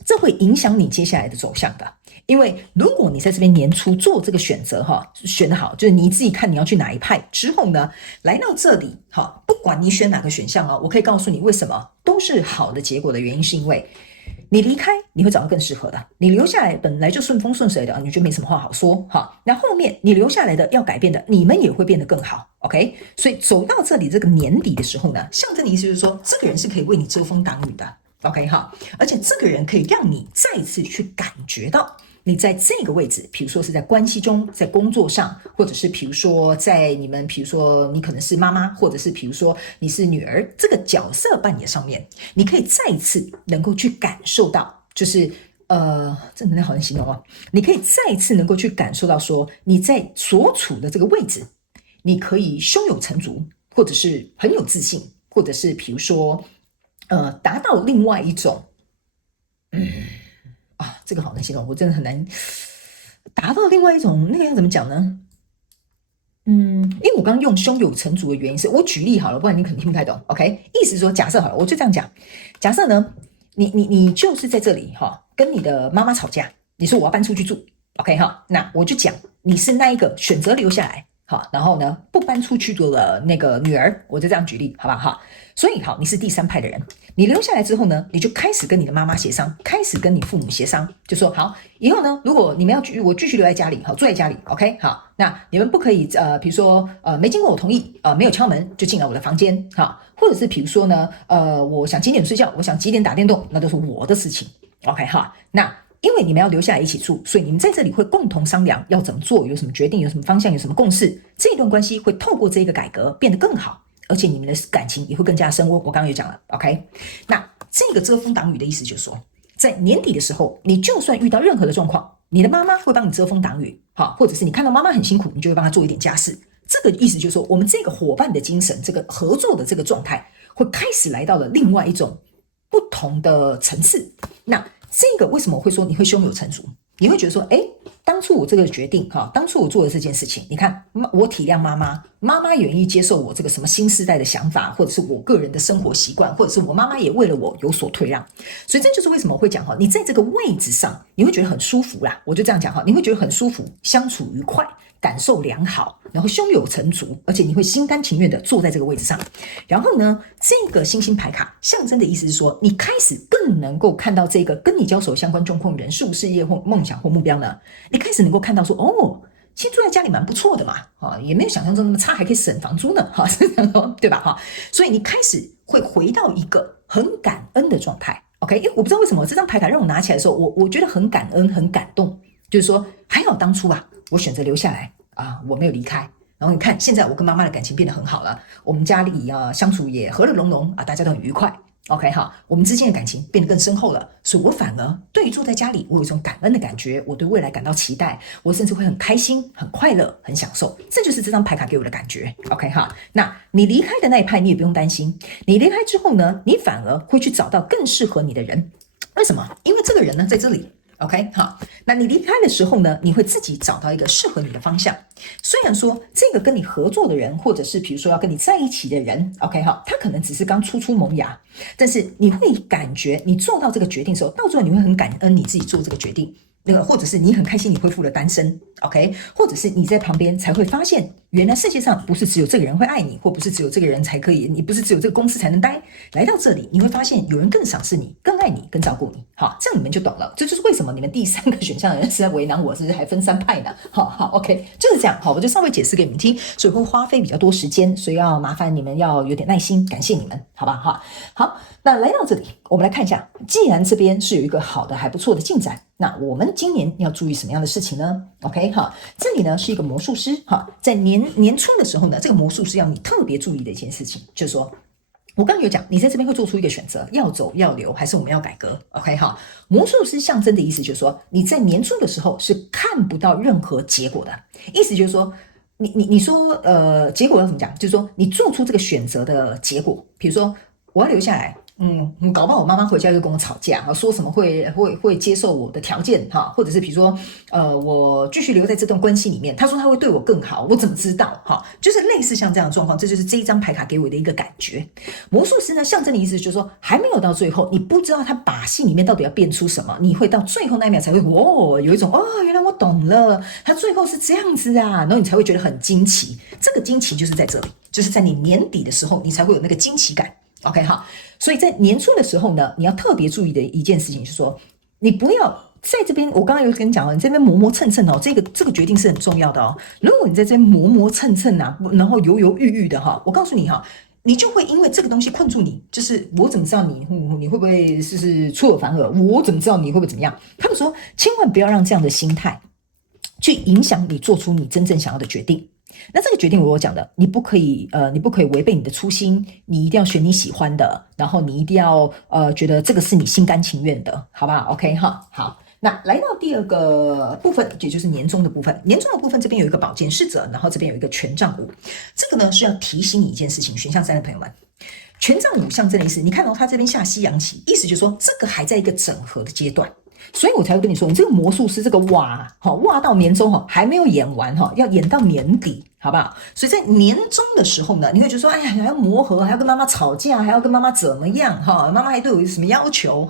这会影响你接下来的走向的。因为如果你在这边年初做这个选择选得好，就是你自己看你要去哪一派之后呢，来到这里不管你选哪个选项我可以告诉你为什么都是好的结果的原因，是因为你离开你会找到更适合的，你留下来本来就顺风顺水的，你就没什么话好说那后面你留下来的要改变的，你们也会变得更好 OK。 所以走到这里这个年底的时候呢，象征的意思就是说这个人是可以为你遮风挡雨的 OK 而且这个人可以让你再次去感觉到你在这个位置，比如说是在关系中，在工作上，或者是比如说在你们，比如说你可能是妈妈，或者是比如说你是女儿，这个角色扮演上面，你可以再一次能够去感受到，就是这能量好难形容你可以再一次能够去感受到说你在所处的这个位置，你可以胸有成竹，或者是很有自信，或者是比如说达到另外一种这个好难形容，我真的很难达到另外一种那个要怎么讲呢？因为我刚刚用胸有成竹的原因是我举例好了，不然你可能听不太懂 OK。 意思是说假设好了，我就这样讲，假设呢你就是在这里跟你的妈妈吵架，你说我要搬出去住 OK 那我就讲你是那一个选择留下来然后呢不搬出去的那个女儿，我就这样举例好不好所以你是第三派的人，你留下来之后呢，你就开始跟你的妈妈协商，开始跟你父母协商，就说好，以后呢，如果你们我继续留在家里住在家里 OK 好，那你们不可以比如说没经过我同意没有敲门就进来我的房间或者是比如说呢我想几点睡觉，我想几点打电动，那都是我的事情 OK 那因为你们要留下来一起住，所以你们在这里会共同商量要怎么做，有什么决定，有什么方向，有什么共识，这一段关系会透过这个改革变得更好，而且你们的感情也会更加深温。我刚刚也讲了 OK。 那这个遮风挡雨的意思就是说，在年底的时候，你就算遇到任何的状况，你的妈妈会帮你遮风挡雨或者是你看到妈妈很辛苦，你就会帮她做一点家事。这个意思就是说，我们这个伙伴的精神，这个合作的这个状态会开始来到了另外一种不同的层次。那这个为什么我会说你会胸有成竹？你会觉得说当初我这个决定当初我做的这件事情，你看我体谅妈妈，妈妈也愿意接受我这个什么新世代的想法，或者是我个人的生活习惯，或者是我妈妈也为了我有所退让。所以这就是为什么我会讲你在这个位置上你会觉得很舒服啦，我就这样讲你会觉得很舒服，相处愉快，感受良好，然后胸有成竹，而且你会心甘情愿的坐在这个位置上。然后呢，这个星星牌卡象征的意思是说，你开始更能够看到这个跟你交手相关状况人数、事业或梦想或目标呢，你开始能够看到说其实住在家里蛮不错的嘛也没有想象中那么差，还可以省房租呢是这样说对吧所以你开始会回到一个很感恩的状态 OK。 因为我不知道为什么这张牌卡让我拿起来的时候，我觉得很感恩很感动，就是说还好当初我选择留下来我没有离开。然后你看现在我跟妈妈的感情变得很好了，我们家里相处也和乐融融大家都很愉快 OK 我们之间的感情变得更深厚了，所以我反而对于住在家里，我有一种感恩的感觉，我对未来感到期待，我甚至会很开心、很快乐、很享受。这就是这张牌卡给我的感觉 OK 那你离开的那一派，你也不用担心，你离开之后呢，你反而会去找到更适合你的人。为什么？因为这个人呢在这里OK 那你离开的时候呢，你会自己找到一个适合你的方向。虽然说这个跟你合作的人，或者是比如说要跟你在一起的人 OK 他可能只是刚初萌芽，但是你会感觉你做到这个决定的时候，到最后你会很感恩你自己做这个决定，或者是你很开心你恢复了单身 OK， 或者是你在旁边才会发现，原来世界上不是只有这个人会爱你，或不是只有这个人才可以，你不是只有这个公司才能待。来到这里你会发现有人更赏识你，更爱你，更照顾你这样你们就懂了。这就是为什么你们第三个选项的人是在为难我，是不是还分三派呢OK 就是这样我就稍微解释给你们听，所以会花费比较多时间，所以要麻烦你们要有点耐心，感谢你们好吧好，那来到这里我们来看一下，既然这边是有一个好的还不错的进展，那我们今年要注意什么样的事情呢 OK 这里呢是一个魔术师在年初的时候呢，这个魔术师要你特别注意的一件事情，就是说我刚刚有讲，你在这边会做出一个选择，要走要留，还是我们要改革 OK 魔术师象征的意思就是说，你在年初的时候是看不到任何结果的，意思就是说你说结果要怎么讲，就是说你做出这个选择的结果，比如说我要留下来搞不好我妈妈回家就跟我吵架，说什么会接受我的条件哈，或者是比如说我继续留在这段关系里面，她说她会对我更好，我怎么知道哈？就是类似像这样的状况，这就是这一张牌卡给我的一个感觉。魔术师呢，象征的意思就是说还没有到最后，你不知道他把戏里面到底要变出什么，你会到最后那一秒才会有一种原来我懂了，他最后是这样子啊，然后你才会觉得很惊奇。这个惊奇就是在这里，就是在你年底的时候，你才会有那个惊奇感。OK 好，所以在年初的时候呢，你要特别注意的一件事情是说，你不要在这边，我刚刚有跟你讲了，你这边磨磨蹭蹭这个决定是很重要的哦。如果你在这边磨磨蹭蹭啊，然后犹犹豫豫的哈，我告诉你哈，你就会因为这个东西困住你。就是我怎么知道你会不会是出尔反尔？我怎么知道你会不会怎么样？他们说，千万不要让这样的心态去影响你做出你真正想要的决定。那这个决定我讲的，你不可以违背你的初心，你一定要选你喜欢的，然后你一定要觉得这个是你心甘情愿的，好不好 ？OK 哈，好。那来到第二个部分，也就是年终的部分。年终的部分这边有一个宝剑侍者，然后这边有一个权杖五。这个呢是要提醒你一件事情，选项3的朋友们，权杖五象征的意思，你看到他这边下西洋棋，意思就是说这个还在一个整合的阶段。所以我才会跟你说，你这个魔术师这个挖到年终还没有演完要演到年底，好不好？所以在年终的时候呢，你会觉得说，哎呀，还要磨合，还要跟妈妈吵架，还要跟妈妈怎么样妈妈还对我有什么要求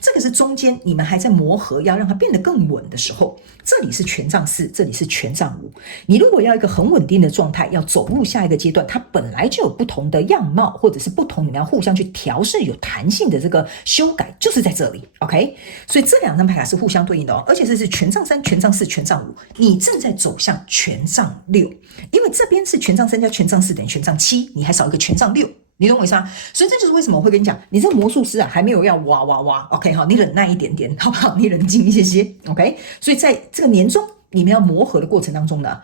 这个是中间你们还在磨合，要让它变得更稳的时候。这里是权杖4，这里是权杖5。你如果要一个很稳定的状态，要走入下一个阶段，它本来就有不同的样貌，或者是不同，你们要互相去调试，有弹性的这个修改，就是在这里 OK。 所以这两张牌卡是互相对应的而且这是权杖3、权杖4、权杖5，你正在走向权杖6，因为这边是权杖3加权杖4等于权杖7，你还少一个权杖6，你懂我意思吗？所以这就是为什么我会跟你讲，你这个魔术师还没有要哇 OK 好，你忍耐一点点好不好？你冷静一些 OK。 所以在这个年终你们要磨合的过程当中呢，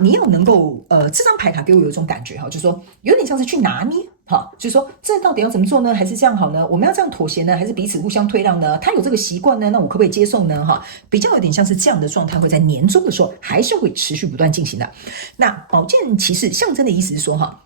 你要能够这张牌卡给我有一种感觉就是说有点像是去拿捏就是说这到底要怎么做呢？还是这样好呢？我们要这样妥协呢？还是彼此互相退让呢？他有这个习惯呢，那我可不可以接受呢？比较有点像是这样的状态，会在年终的时候还是会持续不断进行的。那宝剑骑士象征的意思是说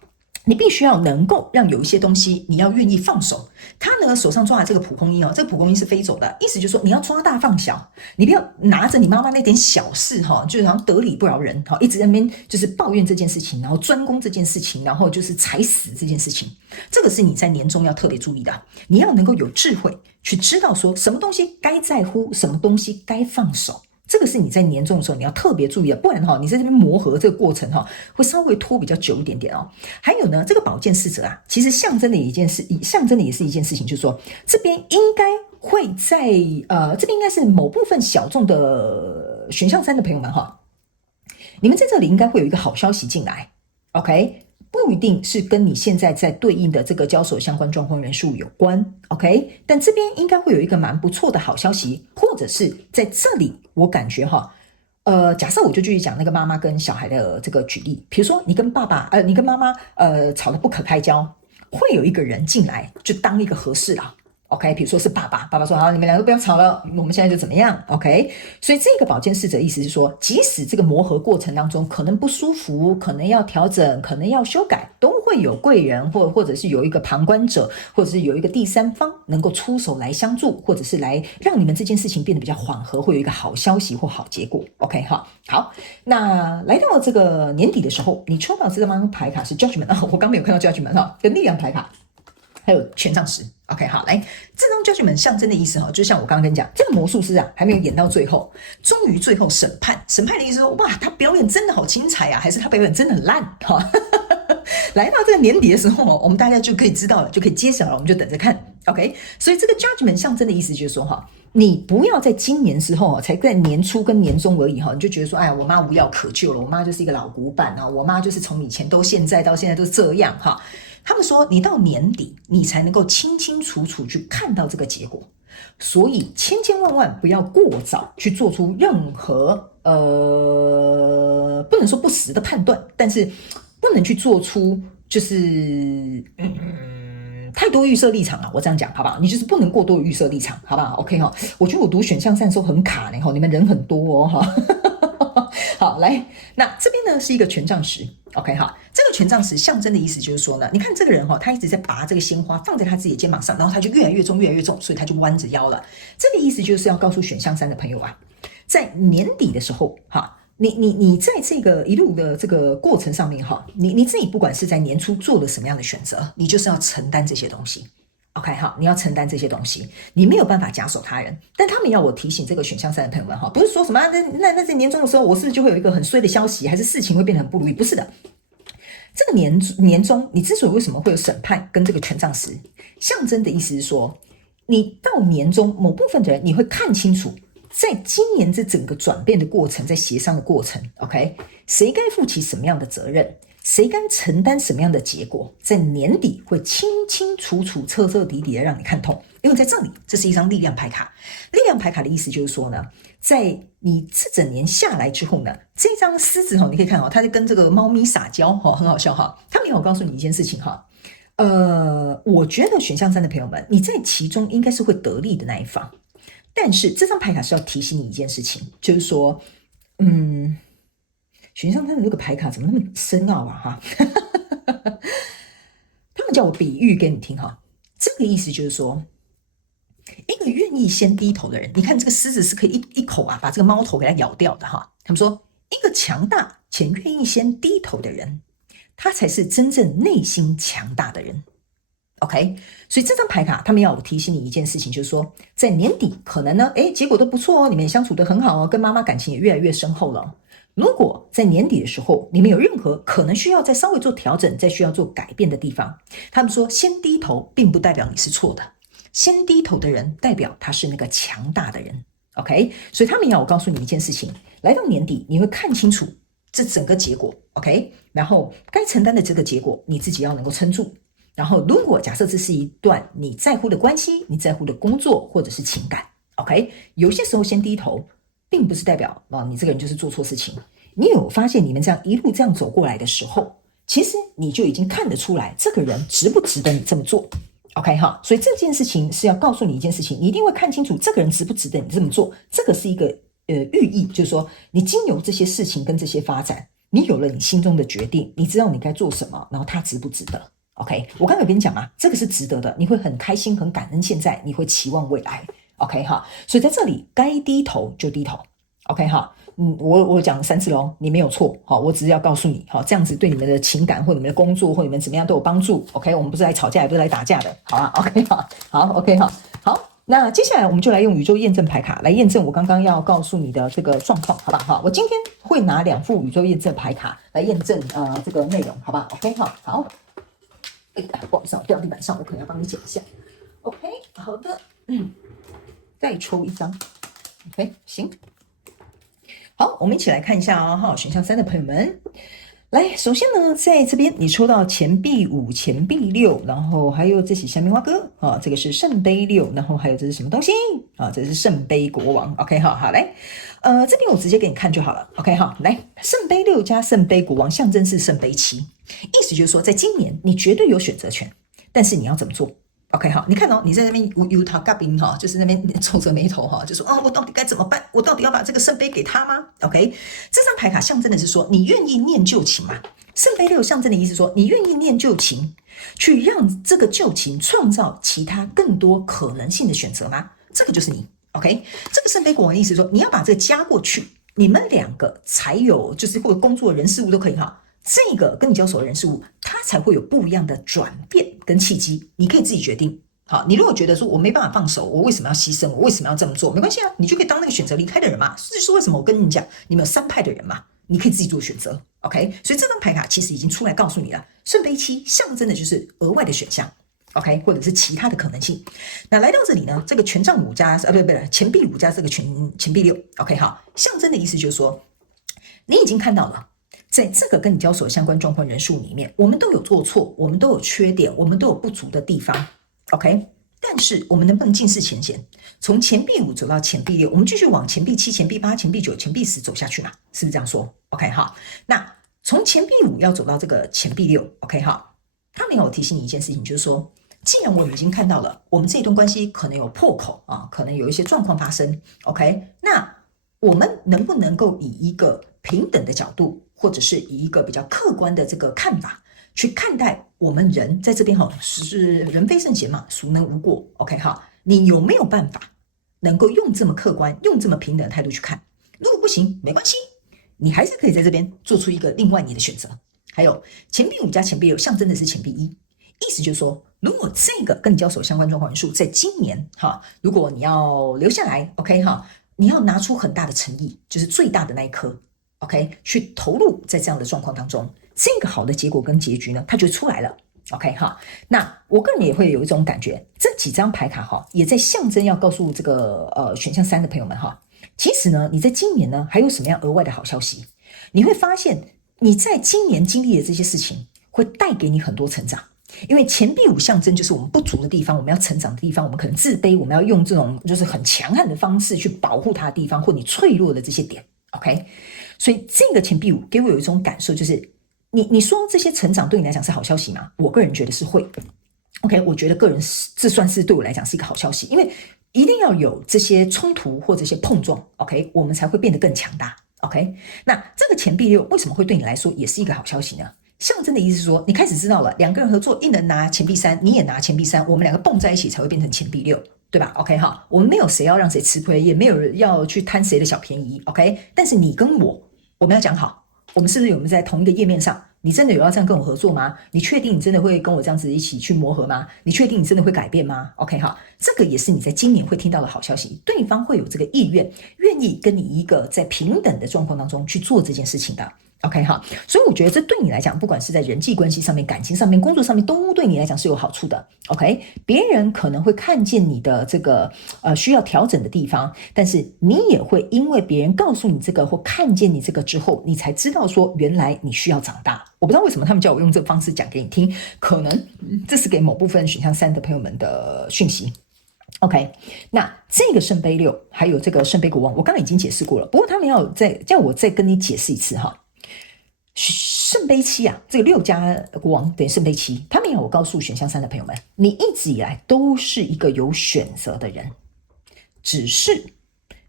你必须要能够让有一些东西你要愿意放手。他呢手上抓的这个蒲公英这个蒲公英是飞走的，意思就是说你要抓大放小，你不要拿着你妈妈那点小事就是好像得理不饶人一直在那边就是抱怨这件事情，然后专攻这件事情，然后就是踩死这件事情。这个是你在年终要特别注意的，你要能够有智慧去知道说什么东西该在乎，什么东西该放手。这个是你在年终的时候你要特别注意的，不然你在这边磨合这个过程会稍微拖比较久一点点还有呢，这个宝剑侍者其实象征的也是一件事情，就是说这边应该会在这边应该是某部分小众的选项3的朋友们你们在这里应该会有一个好消息进来 OK。不一定是跟你现在在对应的这个交手相关状况人数有关 OK， 但这边应该会有一个蛮不错的好消息，或者是在这里我感觉假设我就继续讲那个妈妈跟小孩的这个举例，比如说你跟你跟妈妈吵得不可开交，会有一个人进来就当一个和事佬OK， 比如说是爸爸说好，你们两个不要吵了，我们现在就怎么样 OK。 所以这个宝剑侍者意思是说，即使这个磨合过程当中可能不舒服，可能要调整，可能要修改，都会有贵人或者是有一个旁观者，或者是有一个第三方能够出手来相助，或者是来让你们这件事情变得比较缓和，会有一个好消息或好结果 OK 好。那来到这个年底的时候，你抽到这张牌卡是 Judgment 我刚没有看到 Judgment 跟力量牌卡还有权杖10 OK 好，来这张 Judgment 象征的意思就像我刚刚跟你讲，这个魔术师还没有演到最后，终于最后审判的意思说，哇他表演真的好精彩还是他表演真的很烂来到这个年底的时候我们大家就可以知道了，就可以揭晓了，我们就等着看 OK。 所以这个 Judgment 象征的意思就是说你不要在今年时候才在年初跟年终而已你就觉得说，哎呀我妈无药可救了，我妈就是一个老古板我妈就是从以前到现在都是这样他们说你到年底你才能够清清楚楚去看到这个结果，所以千万不要过早去做出任何不能说不实的判断，但是不能去做出就是太多预设立场我这样讲好不好？你就是不能过多预设立场好不好 OK 我觉得我读选项3的时候很卡呢你们人很多好来，那这边呢是一个权杖10 OK 哈，这个权杖十象征的意思就是说呢，你看这个人哈，他一直在拔这个鲜花放在他自己的肩膀上，然后他就越来越重，越来越重，所以他就弯着腰了。这个意思就是要告诉选项三的朋友啊，在年底的时候哈，你在这个一路的这个过程上面哈，你自己不管是在年初做了什么样的选择，你就是要承担这些东西。OK 哈，你要承担这些东西，你没有办法假手他人。但他们要我提醒这个选项三的朋友们哈，不是说什么那在年终的时候，我是不是就会有一个很衰的消息，还是事情会变得很不如意？不是的，这个年终，你之所以为什么会有审判跟这个权杖十，象征的意思是说，你到年终某部分的人，你会看清楚，在今年这整个转变的过程，在协商的过程 ，OK， 谁该负起什么样的责任？谁该承担什么样的结果，在年底会清清楚楚、彻彻底底的让你看透。因为在这里，这是一张力量牌卡。力量牌卡的意思就是说呢，在你这整年下来之后呢，这张狮子你可以看它就跟这个猫咪撒娇很好笑哈。他没有告诉你一件事情哈，我觉得选项三的朋友们，你在其中应该是会得利的那一方。但是这张牌卡是要提醒你一件事情，就是说，选项三的这个牌卡怎么那么深奥啊哈？他们叫我比喻给你听哈，这个意思就是说，一个愿意先低头的人，你看这个狮子是可以一口把这个猫头给它咬掉的哈。他们说，一个强大且愿意先低头的人，他才是真正内心强大的人。OK， 所以这张牌卡他们要我提醒你一件事情，就是说，在年底可能呢，结果都不错哦，你们也相处得很好哦，跟妈妈感情也越来越深厚了。如果在年底的时候，你们有任何可能需要再稍微做调整、再需要做改变的地方，他们说先低头并不代表你是错的，先低头的人代表他是那个强大的人。OK， 所以他们要我告诉你一件事情，来到年底你会看清楚这整个结果 OK， 然后该承担的这个结果你自己要能够撑住。然后如果假设这是一段你在乎的关系，你在乎的工作或者是情感 OK， 有些时候先低头并不是代表你这个人就是做错事情。你有发现你们这样一路这样走过来的时候，其实你就已经看得出来这个人值不值得你这么做。OK 哈，所以这件事情是要告诉你一件事情，你一定会看清楚这个人值不值得你这么做。这个是一个寓意，就是说你经由这些事情跟这些发展，你有了你心中的决定，你知道你该做什么，然后他值不值得。OK， 我刚才有跟你讲嘛，这个是值得的，你会很开心很感恩现在，你会期望未来。OK 哈，所以在这里该低头就低头。OK 哈，我讲3次咯，你没有错，好，我只是要告诉你，好，这样子对你们的情感或你们的工作或你们怎么样都有帮助。OK， 我们不是来吵架，也不是来打架的，好啊。OK 哈，好 OK 哈，好，那接下来我们就来用宇宙验证牌卡来验证我刚刚要告诉你的这个状况，好不好？我今天会拿2副宇宙验证牌卡来验证这个内容，好吧 ？OK 哈，好。不好意思，掉地板上，我可能要帮你捡一下。OK， 好的，再抽一张。OK， 行。好，我们一起来看一下哈，选项3的朋友们，来，首先呢，在这边你抽到钱币5、钱币6，然后还有这是虾米花哥啊，这个是圣杯6，然后还有这是什么东西啊？这是圣杯国王。OK， 好，来，这边我直接给你看就好了。OK， 好，来，圣杯6加圣杯国王象征是圣杯7。意思就是说，在今年你绝对有选择权，但是你要怎么做 ？OK 好，你看你在那边有他嘎宾哈，就是那边皱着眉头哈，就说我到底该怎么办？我到底要把这个圣杯给他吗 ？OK， 这张牌卡象征的是说，你愿意念旧情吗？圣杯6象征的意思说，你愿意念旧情，去让这个旧情创造其他更多可能性的选择吗？这个就是你 OK， 这个圣杯国王的意思说，你要把这个加过去，你们2个才有，就是或者工作人事物都可以哈。这个跟你交手的人事物，它才会有不一样的转变跟契机，你可以自己决定。好，你如果觉得说我没办法放手，我为什么要牺牲？我为什么要这么做？没关系啊，你就可以当那个选择离开的人嘛。这就是为什么我跟你讲，你们有3派的人嘛，你可以自己做选择。OK， 所以这张牌卡其实已经出来告诉你了，圣杯7象征的就是额外的选项。OK， 或者是其他的可能性。那来到这里呢，这个权杖5加不钱币5加这个钱币6 OK 好，象征的意思就是说，你已经看到了。在这个跟你交手相关状况人数里面，我们都有做错，我们都有缺点，我们都有不足的地方 OK， 但是我们能不能尽释前嫌，从钱币5走到钱币6，我们继续往钱币7、钱币8、钱币9、钱币10走下去嘛？是不是这样说 OK 好，那从钱币5要走到这个钱币6 OK 好，他们要我提醒你一件事情，就是说，既然我们已经看到了我们这一段关系可能有破口啊，可能有一些状况发生 OK， 那我们能不能够以一个平等的角度，或者是以一个比较客观的这个看法去看待我们人在这边哈，是人非圣贤嘛，孰能无过 ？OK 哈，你有没有办法能够用这么客观、用这么平等的态度去看？如果不行，没关系，你还是可以在这边做出一个另外你的选择。还有钱币5加钱币6象征的是钱币1，意思就是说，如果这个跟你交手相关状况元素在今年哈，如果你要留下来 ，OK 哈，你要拿出很大的诚意，就是最大的那一颗 ，OK， 去投入在这样的状况当中，这个好的结果跟结局呢，它就出来了。OK 哈，那我个人也会有一种感觉，这几张牌卡哈，也在象征要告诉这个选项3的朋友们哈，其实呢，你在今年呢还有什么样额外的好消息？你会发现你在今年经历的这些事情，会带给你很多成长。因为钱币5象征就是我们不足的地方，我们要成长的地方，我们可能自卑，我们要用这种就是很强悍的方式去保护它的地方，或你脆弱的这些点 ，OK？ 所以这个钱币5给我有一种感受，就是你说这些成长对你来讲是好消息吗？我个人觉得是会 ，OK？ 我觉得个人这算是对我来讲是一个好消息，因为一定要有这些冲突或这些碰撞 ，OK？ 我们才会变得更强大 ，OK？ 那这个钱币6为什么会对你来说也是一个好消息呢？象征的意思是说，你开始知道了，两个人合作，一人拿钱币3，你也拿钱币3，我们两个蹦在一起才会变成钱币6，对吧 ？OK 哈，我们没有谁要让谁吃亏，也没有人要去贪谁的小便宜 ，OK？ 但是你跟我们要讲好，我们是不是有没有在同一个页面上？你真的有要这样跟我合作吗？你确定你真的会跟我这样子一起去磨合吗？你确定你真的会改变吗 ？OK 哈，这个也是你在今年会听到的好消息，对方会有这个意愿，愿意跟你一个在平等的状况当中去做这件事情的。OK 哈，所以我觉得这对你来讲，不管是在人际关系上面、感情上面、工作上面，都对你来讲是有好处的。OK， 别人可能会看见你的这个需要调整的地方，但是你也会因为别人告诉你这个或看见你这个之后，你才知道说原来你需要长大。我不知道为什么他们叫我用这个方式讲给你听，可能这是给某部分选项3的朋友们的讯息。OK， 那这个圣杯6还有这个圣杯国王，我刚刚已经解释过了，不过他们要叫我再跟你解释一次哈。圣杯7啊，这个6加国王等于圣杯7，他们要我告诉选项3的朋友们，你一直以来都是一个有选择的人，只是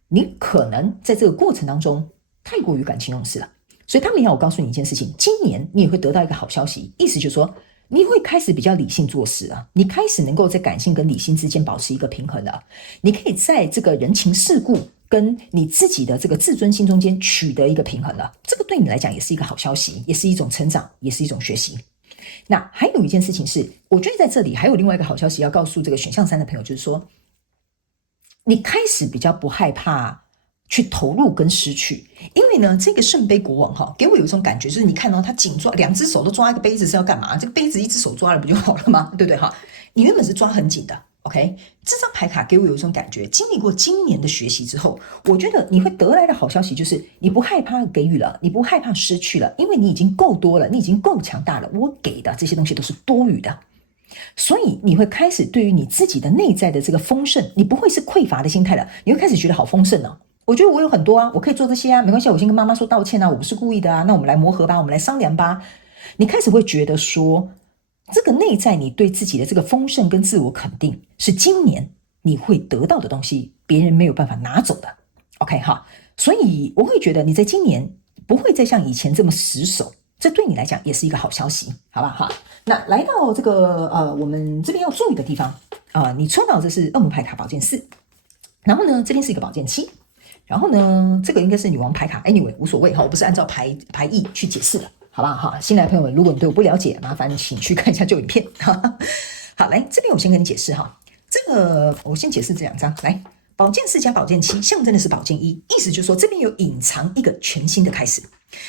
你可能在这个过程当中太过于感情用事了，所以他们要我告诉你一件事情，今年你也会得到一个好消息，意思就是说你会开始比较理性做事啊，你开始能够在感性跟理性之间保持一个平衡了，你可以在这个人情世故跟你自己的这个自尊心中间取得一个平衡了，这个对你来讲也是一个好消息，也是一种成长，也是一种学习。那还有一件事情是，我觉得在这里还有另外一个好消息要告诉这个选项3的朋友，就是说你开始比较不害怕去投入跟失去，因为呢，这个圣杯国王哈，给我有一种感觉，就是你看到他紧抓两只手都抓一个杯子是要干嘛？这个杯子一只手抓了不就好了吗？对不对哈？你原本是抓很紧的。OK， 这张牌卡给我有一种感觉，经历过今年的学习之后，我觉得你会得来的好消息就是你不害怕给予了，你不害怕失去了，因为你已经够多了，你已经够强大了，我给的这些东西都是多余的，所以你会开始对于你自己的内在的这个丰盛，你不会是匮乏的心态了，你会开始觉得好丰盛哦。我觉得我有很多啊，我可以做这些啊，没关系，我先跟妈妈说道歉啊，我不是故意的啊，那我们来磨合吧，我们来商量吧。你开始会觉得说，这个内在你对自己的这个丰盛跟自我肯定，是今年你会得到的东西，别人没有办法拿走的。OK 哈，所以我会觉得你在今年不会再像以前这么死守，这对你来讲也是一个好消息，好吧哈。那来到这个我们这边要注意的地方你抽到这是恶魔牌卡宝剑4，然后呢这边是一个宝剑7。然后呢，这个应该是女王牌卡 ，anyway 无所谓哈，我不是按照牌意去解释的，好不好哈？新来的朋友们，如果你对我不了解，麻烦请去看一下旧影片。好，来这边我先跟你解释哈，这个我先解释这2张，来，宝剑4加宝剑7象征的是宝剑1，意思就是说这边有隐藏一个全新的开始，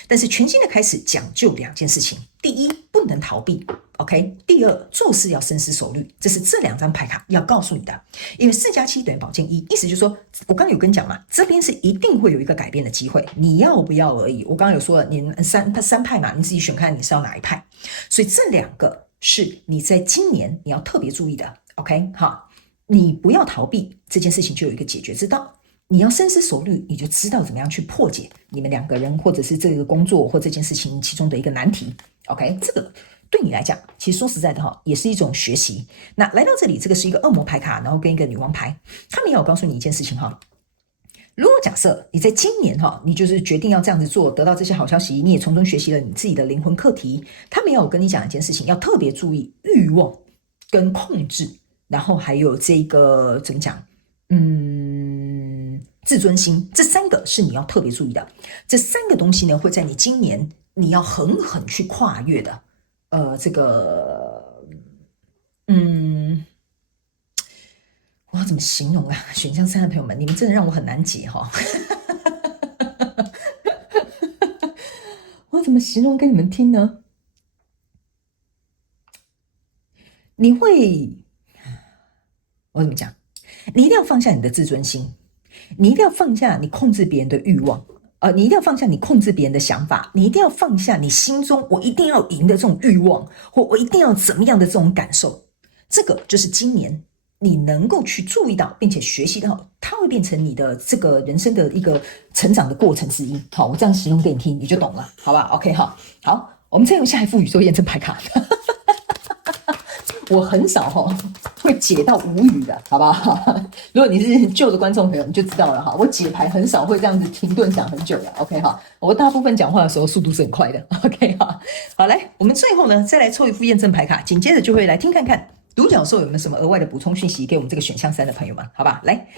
但是全新的开始讲究2件事情，第一不能逃避。OK， 第二，做事要深思熟虑，这是这2张牌卡要告诉你的。因为4加7等于宝剑1，意思就是说，我刚刚有跟你讲嘛，这边是一定会有一个改变的机会，你要不要而已。我刚刚有说了，你三派嘛，你自己选看你是要哪一派。所以这2个是你在今年你要特别注意的。OK， 好，你不要逃避这件事情，就有一个解决之道。你要深思熟虑，你就知道怎么样去破解你们2个人或者是这个工作或这件事情其中的一个难题。OK， 这个对你来讲，其实说实在的哈，也是一种学习。那来到这里，这个是一个恶魔牌卡，然后跟一个女王牌，他们也有告诉你一件事情哈，如果假设你在今年你就是决定要这样子做，得到这些好消息，你也从中学习了你自己的灵魂课题，他们要跟你讲一件事情，要特别注意欲望跟控制，然后还有这个怎么讲？自尊心，这3个是你要特别注意的。这3个东西呢，会在你今年你要狠狠去跨越的。这个，我要怎么形容啊？选项3的朋友们，你们真的让我很难解哈。我要怎么形容给你们听呢？你会，我怎么讲？你一定要放下你的自尊心，你一定要放下你控制别人的欲望，你一定要放下你控制别人的想法，你一定要放下你心中我一定要赢的这种欲望，或我一定要怎么样的这种感受。这个就是今年你能够去注意到并且学习到，它会变成你的这个人生的一个成长的过程之一。好，我这样形容给你听，你就懂了，好吧 ？OK 哈，好，我们再用下一副宇宙验证牌卡。我很少会解到无语的，好不好？如果你是旧的观众朋友，你就知道了哈。我解牌很少会这样子停顿讲很久的 ，OK 哈。我大部分讲话的时候速度是很快的 ，OK 哈。好，来，我们最后呢再来抽一副验证牌卡，紧接着就会来听看看独角兽有没有什么额外的补充讯息给我们这个选项3的朋友们，好吧？来，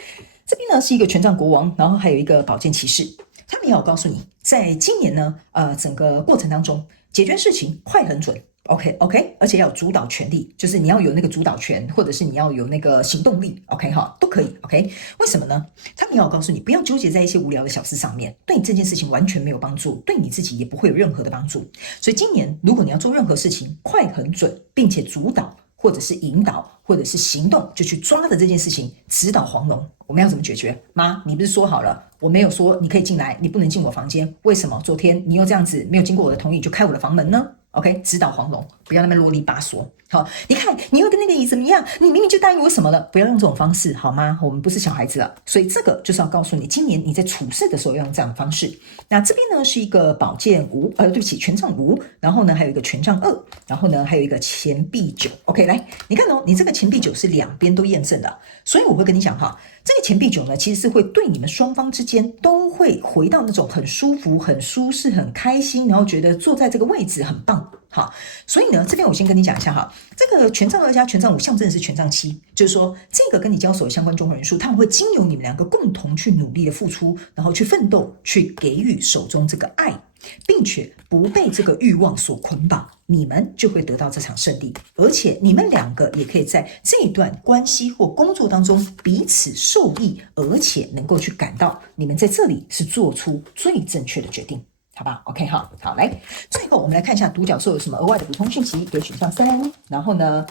这边呢是一个权杖国王，然后还有一个宝剑骑士，他们也要告诉你，在今年呢，整个过程当中解决事情快很准。OK， 而且要有主导权力，就是你要有那个主导权，或者是你要有那个行动力 ，OK 哈，都可以 OK。为什么呢？他们要告诉你，不要纠结在一些无聊的小事上面，对你这件事情完全没有帮助，对你自己也不会有任何的帮助。所以今年如果你要做任何事情，快很准，并且主导或者是引导或者是行动，就去抓的这件事情，直捣黄龙。我们要怎么解决？妈，你不是说好了，我没有说你可以进来，你不能进我房间，为什么昨天你又这样子没有经过我的同意就开我的房门呢？OK， 直捣黄龙，不要那么啰里吧嗦。好，你看你又跟那个姨怎么样？你明明就答应我什么了？不要用这种方式好吗？我们不是小孩子了，所以这个就是要告诉你，今年你在处事的时候要用这样的方式。那这边呢是一个宝剑5，对不起，权杖5，然后呢还有一个权杖2，然后呢还有一个钱币9。OK， 来，你看你这个钱币9是两边都验证的，所以我会跟你讲哈，这个钱币9呢其实是会对你们双方之间都会回到那种很舒服、很舒适、很开心，然后觉得坐在这个位置很棒。好，所以呢，这边我先跟你讲一下哈，这个权杖2加权杖5象征的是权杖7，就是说这个跟你交手的相关中人数，他们会经由你们两个共同去努力的付出，然后去奋斗，去给予手中这个爱，并且不被这个欲望所捆绑，你们就会得到这场胜利，而且你们两个也可以在这一段关系或工作当中彼此受益，而且能够去感到你们在这里是做出最正确的决定。好吧 ，OK 哈，好，来，最后我们来看一下独角兽有什么额外的补充讯息给选项3，然后呢，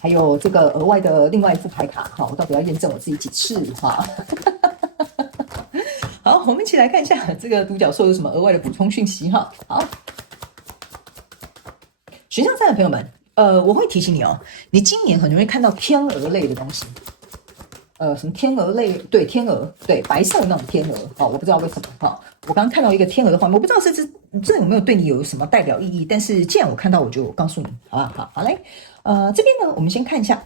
还有这个额外的另外一副牌卡，好，我到底要验证我自己几次哈？好，我们一起来看一下这个独角兽有什么额外的补充讯息哈。好，选项3的朋友们，我会提醒你哦，你今年很容易看到天鹅类的东西。什么天鹅类？对，天鹅，对，白色的那种天鹅，我不知道为什么我刚刚看到一个天鹅的画面，我不知道这有没有对你有什么代表意义，但是既然我看到，我就告诉你，好吧？好嘞，这边呢，我们先看一下。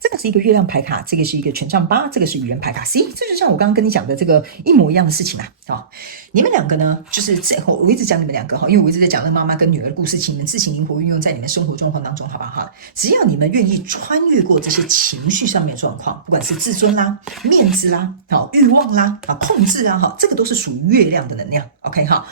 这个是一个月亮牌卡，这个是一个权杖8，这个是愚人牌卡。C， 这就像我刚刚跟你讲的这个一模一样的事情啊。你们两个呢，就是我一直讲你们两个因为我一直在讲那个妈妈跟女儿的故事，请你们自行灵活运用在你们生活状况当中，好不好？只要你们愿意穿越过这些情绪上面的状况，不管是自尊啦、面子啦、欲望啦、控制啊，这个都是属于月亮的能量。OK 哈。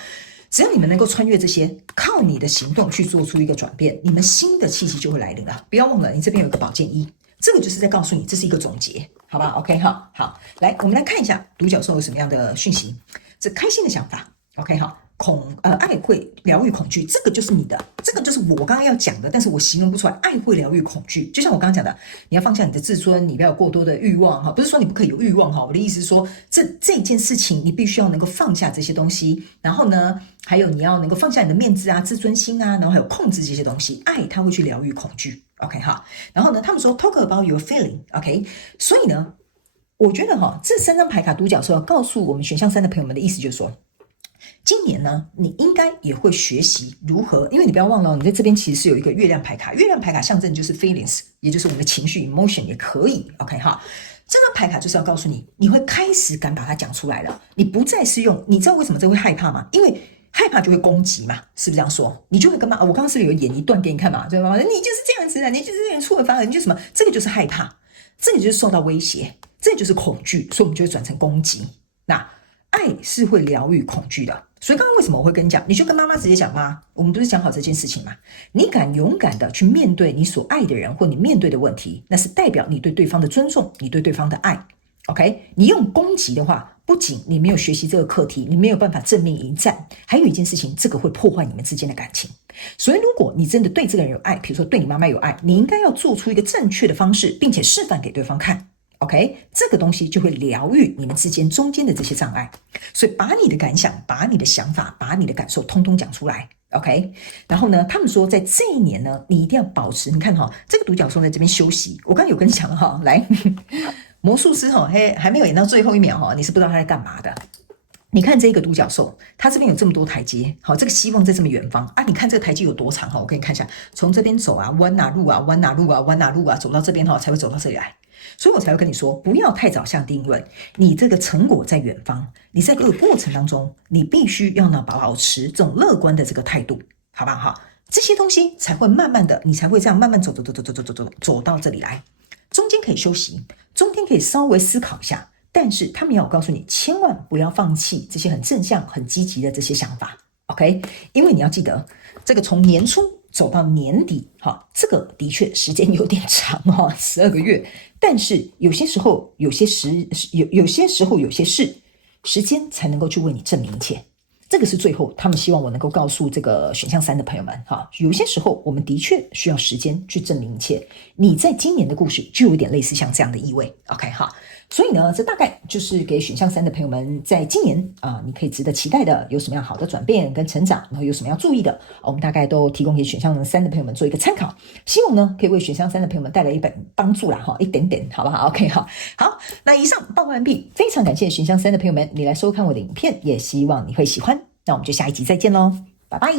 只要你们能够穿越这些，靠你的行动去做出一个转变，你们新的契机就会来临了。不要忘了，你这边有一个宝剑1。这个就是在告诉你，这是一个总结，好吧 ？OK 哈，好，来，我们来看一下独角兽有什么样的讯息。这开心的想法 ，OK 哈，爱会疗愈恐惧，这个就是你的，这个就是我刚刚要讲的，但是我形容不出来。爱会疗愈恐惧，就像我刚刚讲的，你要放下你的自尊，你不要有过多的欲望哈，不是说你不可以有欲望哈，我的意思是说，这件事情你必须要能够放下这些东西，然后呢，还有你要能够放下你的面子啊、自尊心啊，然后还有控制这些东西，爱它会去疗愈恐惧。OK 哈，然后呢，他们说 talk about your feeling，OK，所以呢，我觉得这3张牌卡独角兽要告诉我们选项3的朋友们的意思就是说，今年呢，你应该也会学习如何，因为你不要忘了，你在这边其实是有一个月亮牌卡，月亮牌卡象征就是 feelings， 也就是我们的情绪 emotion 也可以 OK 哈。这张牌卡就是要告诉你，你会开始敢把它讲出来了，你不再是用，你知道为什么这会害怕吗？因为害怕就会攻击嘛，是不是这样说？你就会跟我刚刚是不是有演一段给你看嘛？对吧？你就是这样子的，你就是这样出尔反尔，你就什么？这个就是害怕，这个就是受到威胁，这个就是恐惧，所以我们就会转成攻击。那爱是会疗愈恐惧的，所以刚刚为什么我会跟你讲？你就跟妈妈直接讲妈，我们不是讲好这件事情吗？你敢勇敢的去面对你所爱的人或你面对的问题，那是代表你对对方的尊重，你对对方的爱。OK， 你用攻击的话，不仅你没有学习这个课题，你没有办法正面迎战，还有一件事情，这个会破坏你们之间的感情。所以如果你真的对这个人有爱，比如说对你妈妈有爱，你应该要做出一个正确的方式，并且示范给对方看。OK， 这个东西就会疗愈你们之间中间的这些障碍。所以把你的感想、把你的想法、把你的感受通通讲出来。OK， 然后呢，他们说在这一年呢，你一定要保持，你看这个独角兽在这边休息。我刚刚有跟你讲来魔术师还没有演到最后一秒你是不知道他在干嘛的。你看这个独角兽，它这边有这么多台阶，这个希望在这么远方啊！你看这个台阶有多长我给你看一下，从这边走啊，弯啊路啊，弯啊路啊，弯啊路啊，走到这边才会走到这里来。所以我才会跟你说，不要太早下定论，你这个成果在远方，你在这个过程当中，你必须要保持这种乐观的这个态度，好不好？这些东西才会慢慢的，你才会这样慢慢走到这里来。中间可以休息，中间可以稍微思考一下，但是他们要告诉你，千万不要放弃这些很正向、很积极的这些想法 ，OK？ 因为你要记得，这个从年初走到年底，这个的确时间有点长12个月，但是有些时候，有些时候有些事，时间才能够去为你证明一切。这个是最后他们希望我能够告诉这个选项3的朋友们有些时候我们的确需要时间去证明一切。你在今年的故事就有点类似像这样的意味 ，OK 所以呢，这大概就是给选项3的朋友们在今年你可以值得期待的有什么样好的转变跟成长，然后有什么要注意的，我们大概都提供给选项3的朋友们做一个参考，希望呢可以为选项3的朋友们带来一本帮助啦一点点，好不好 ？OK 好，那以上报告完毕，非常感谢选项3的朋友们你来收看我的影片，也希望你会喜欢。那我们就下一集再见咯，拜拜。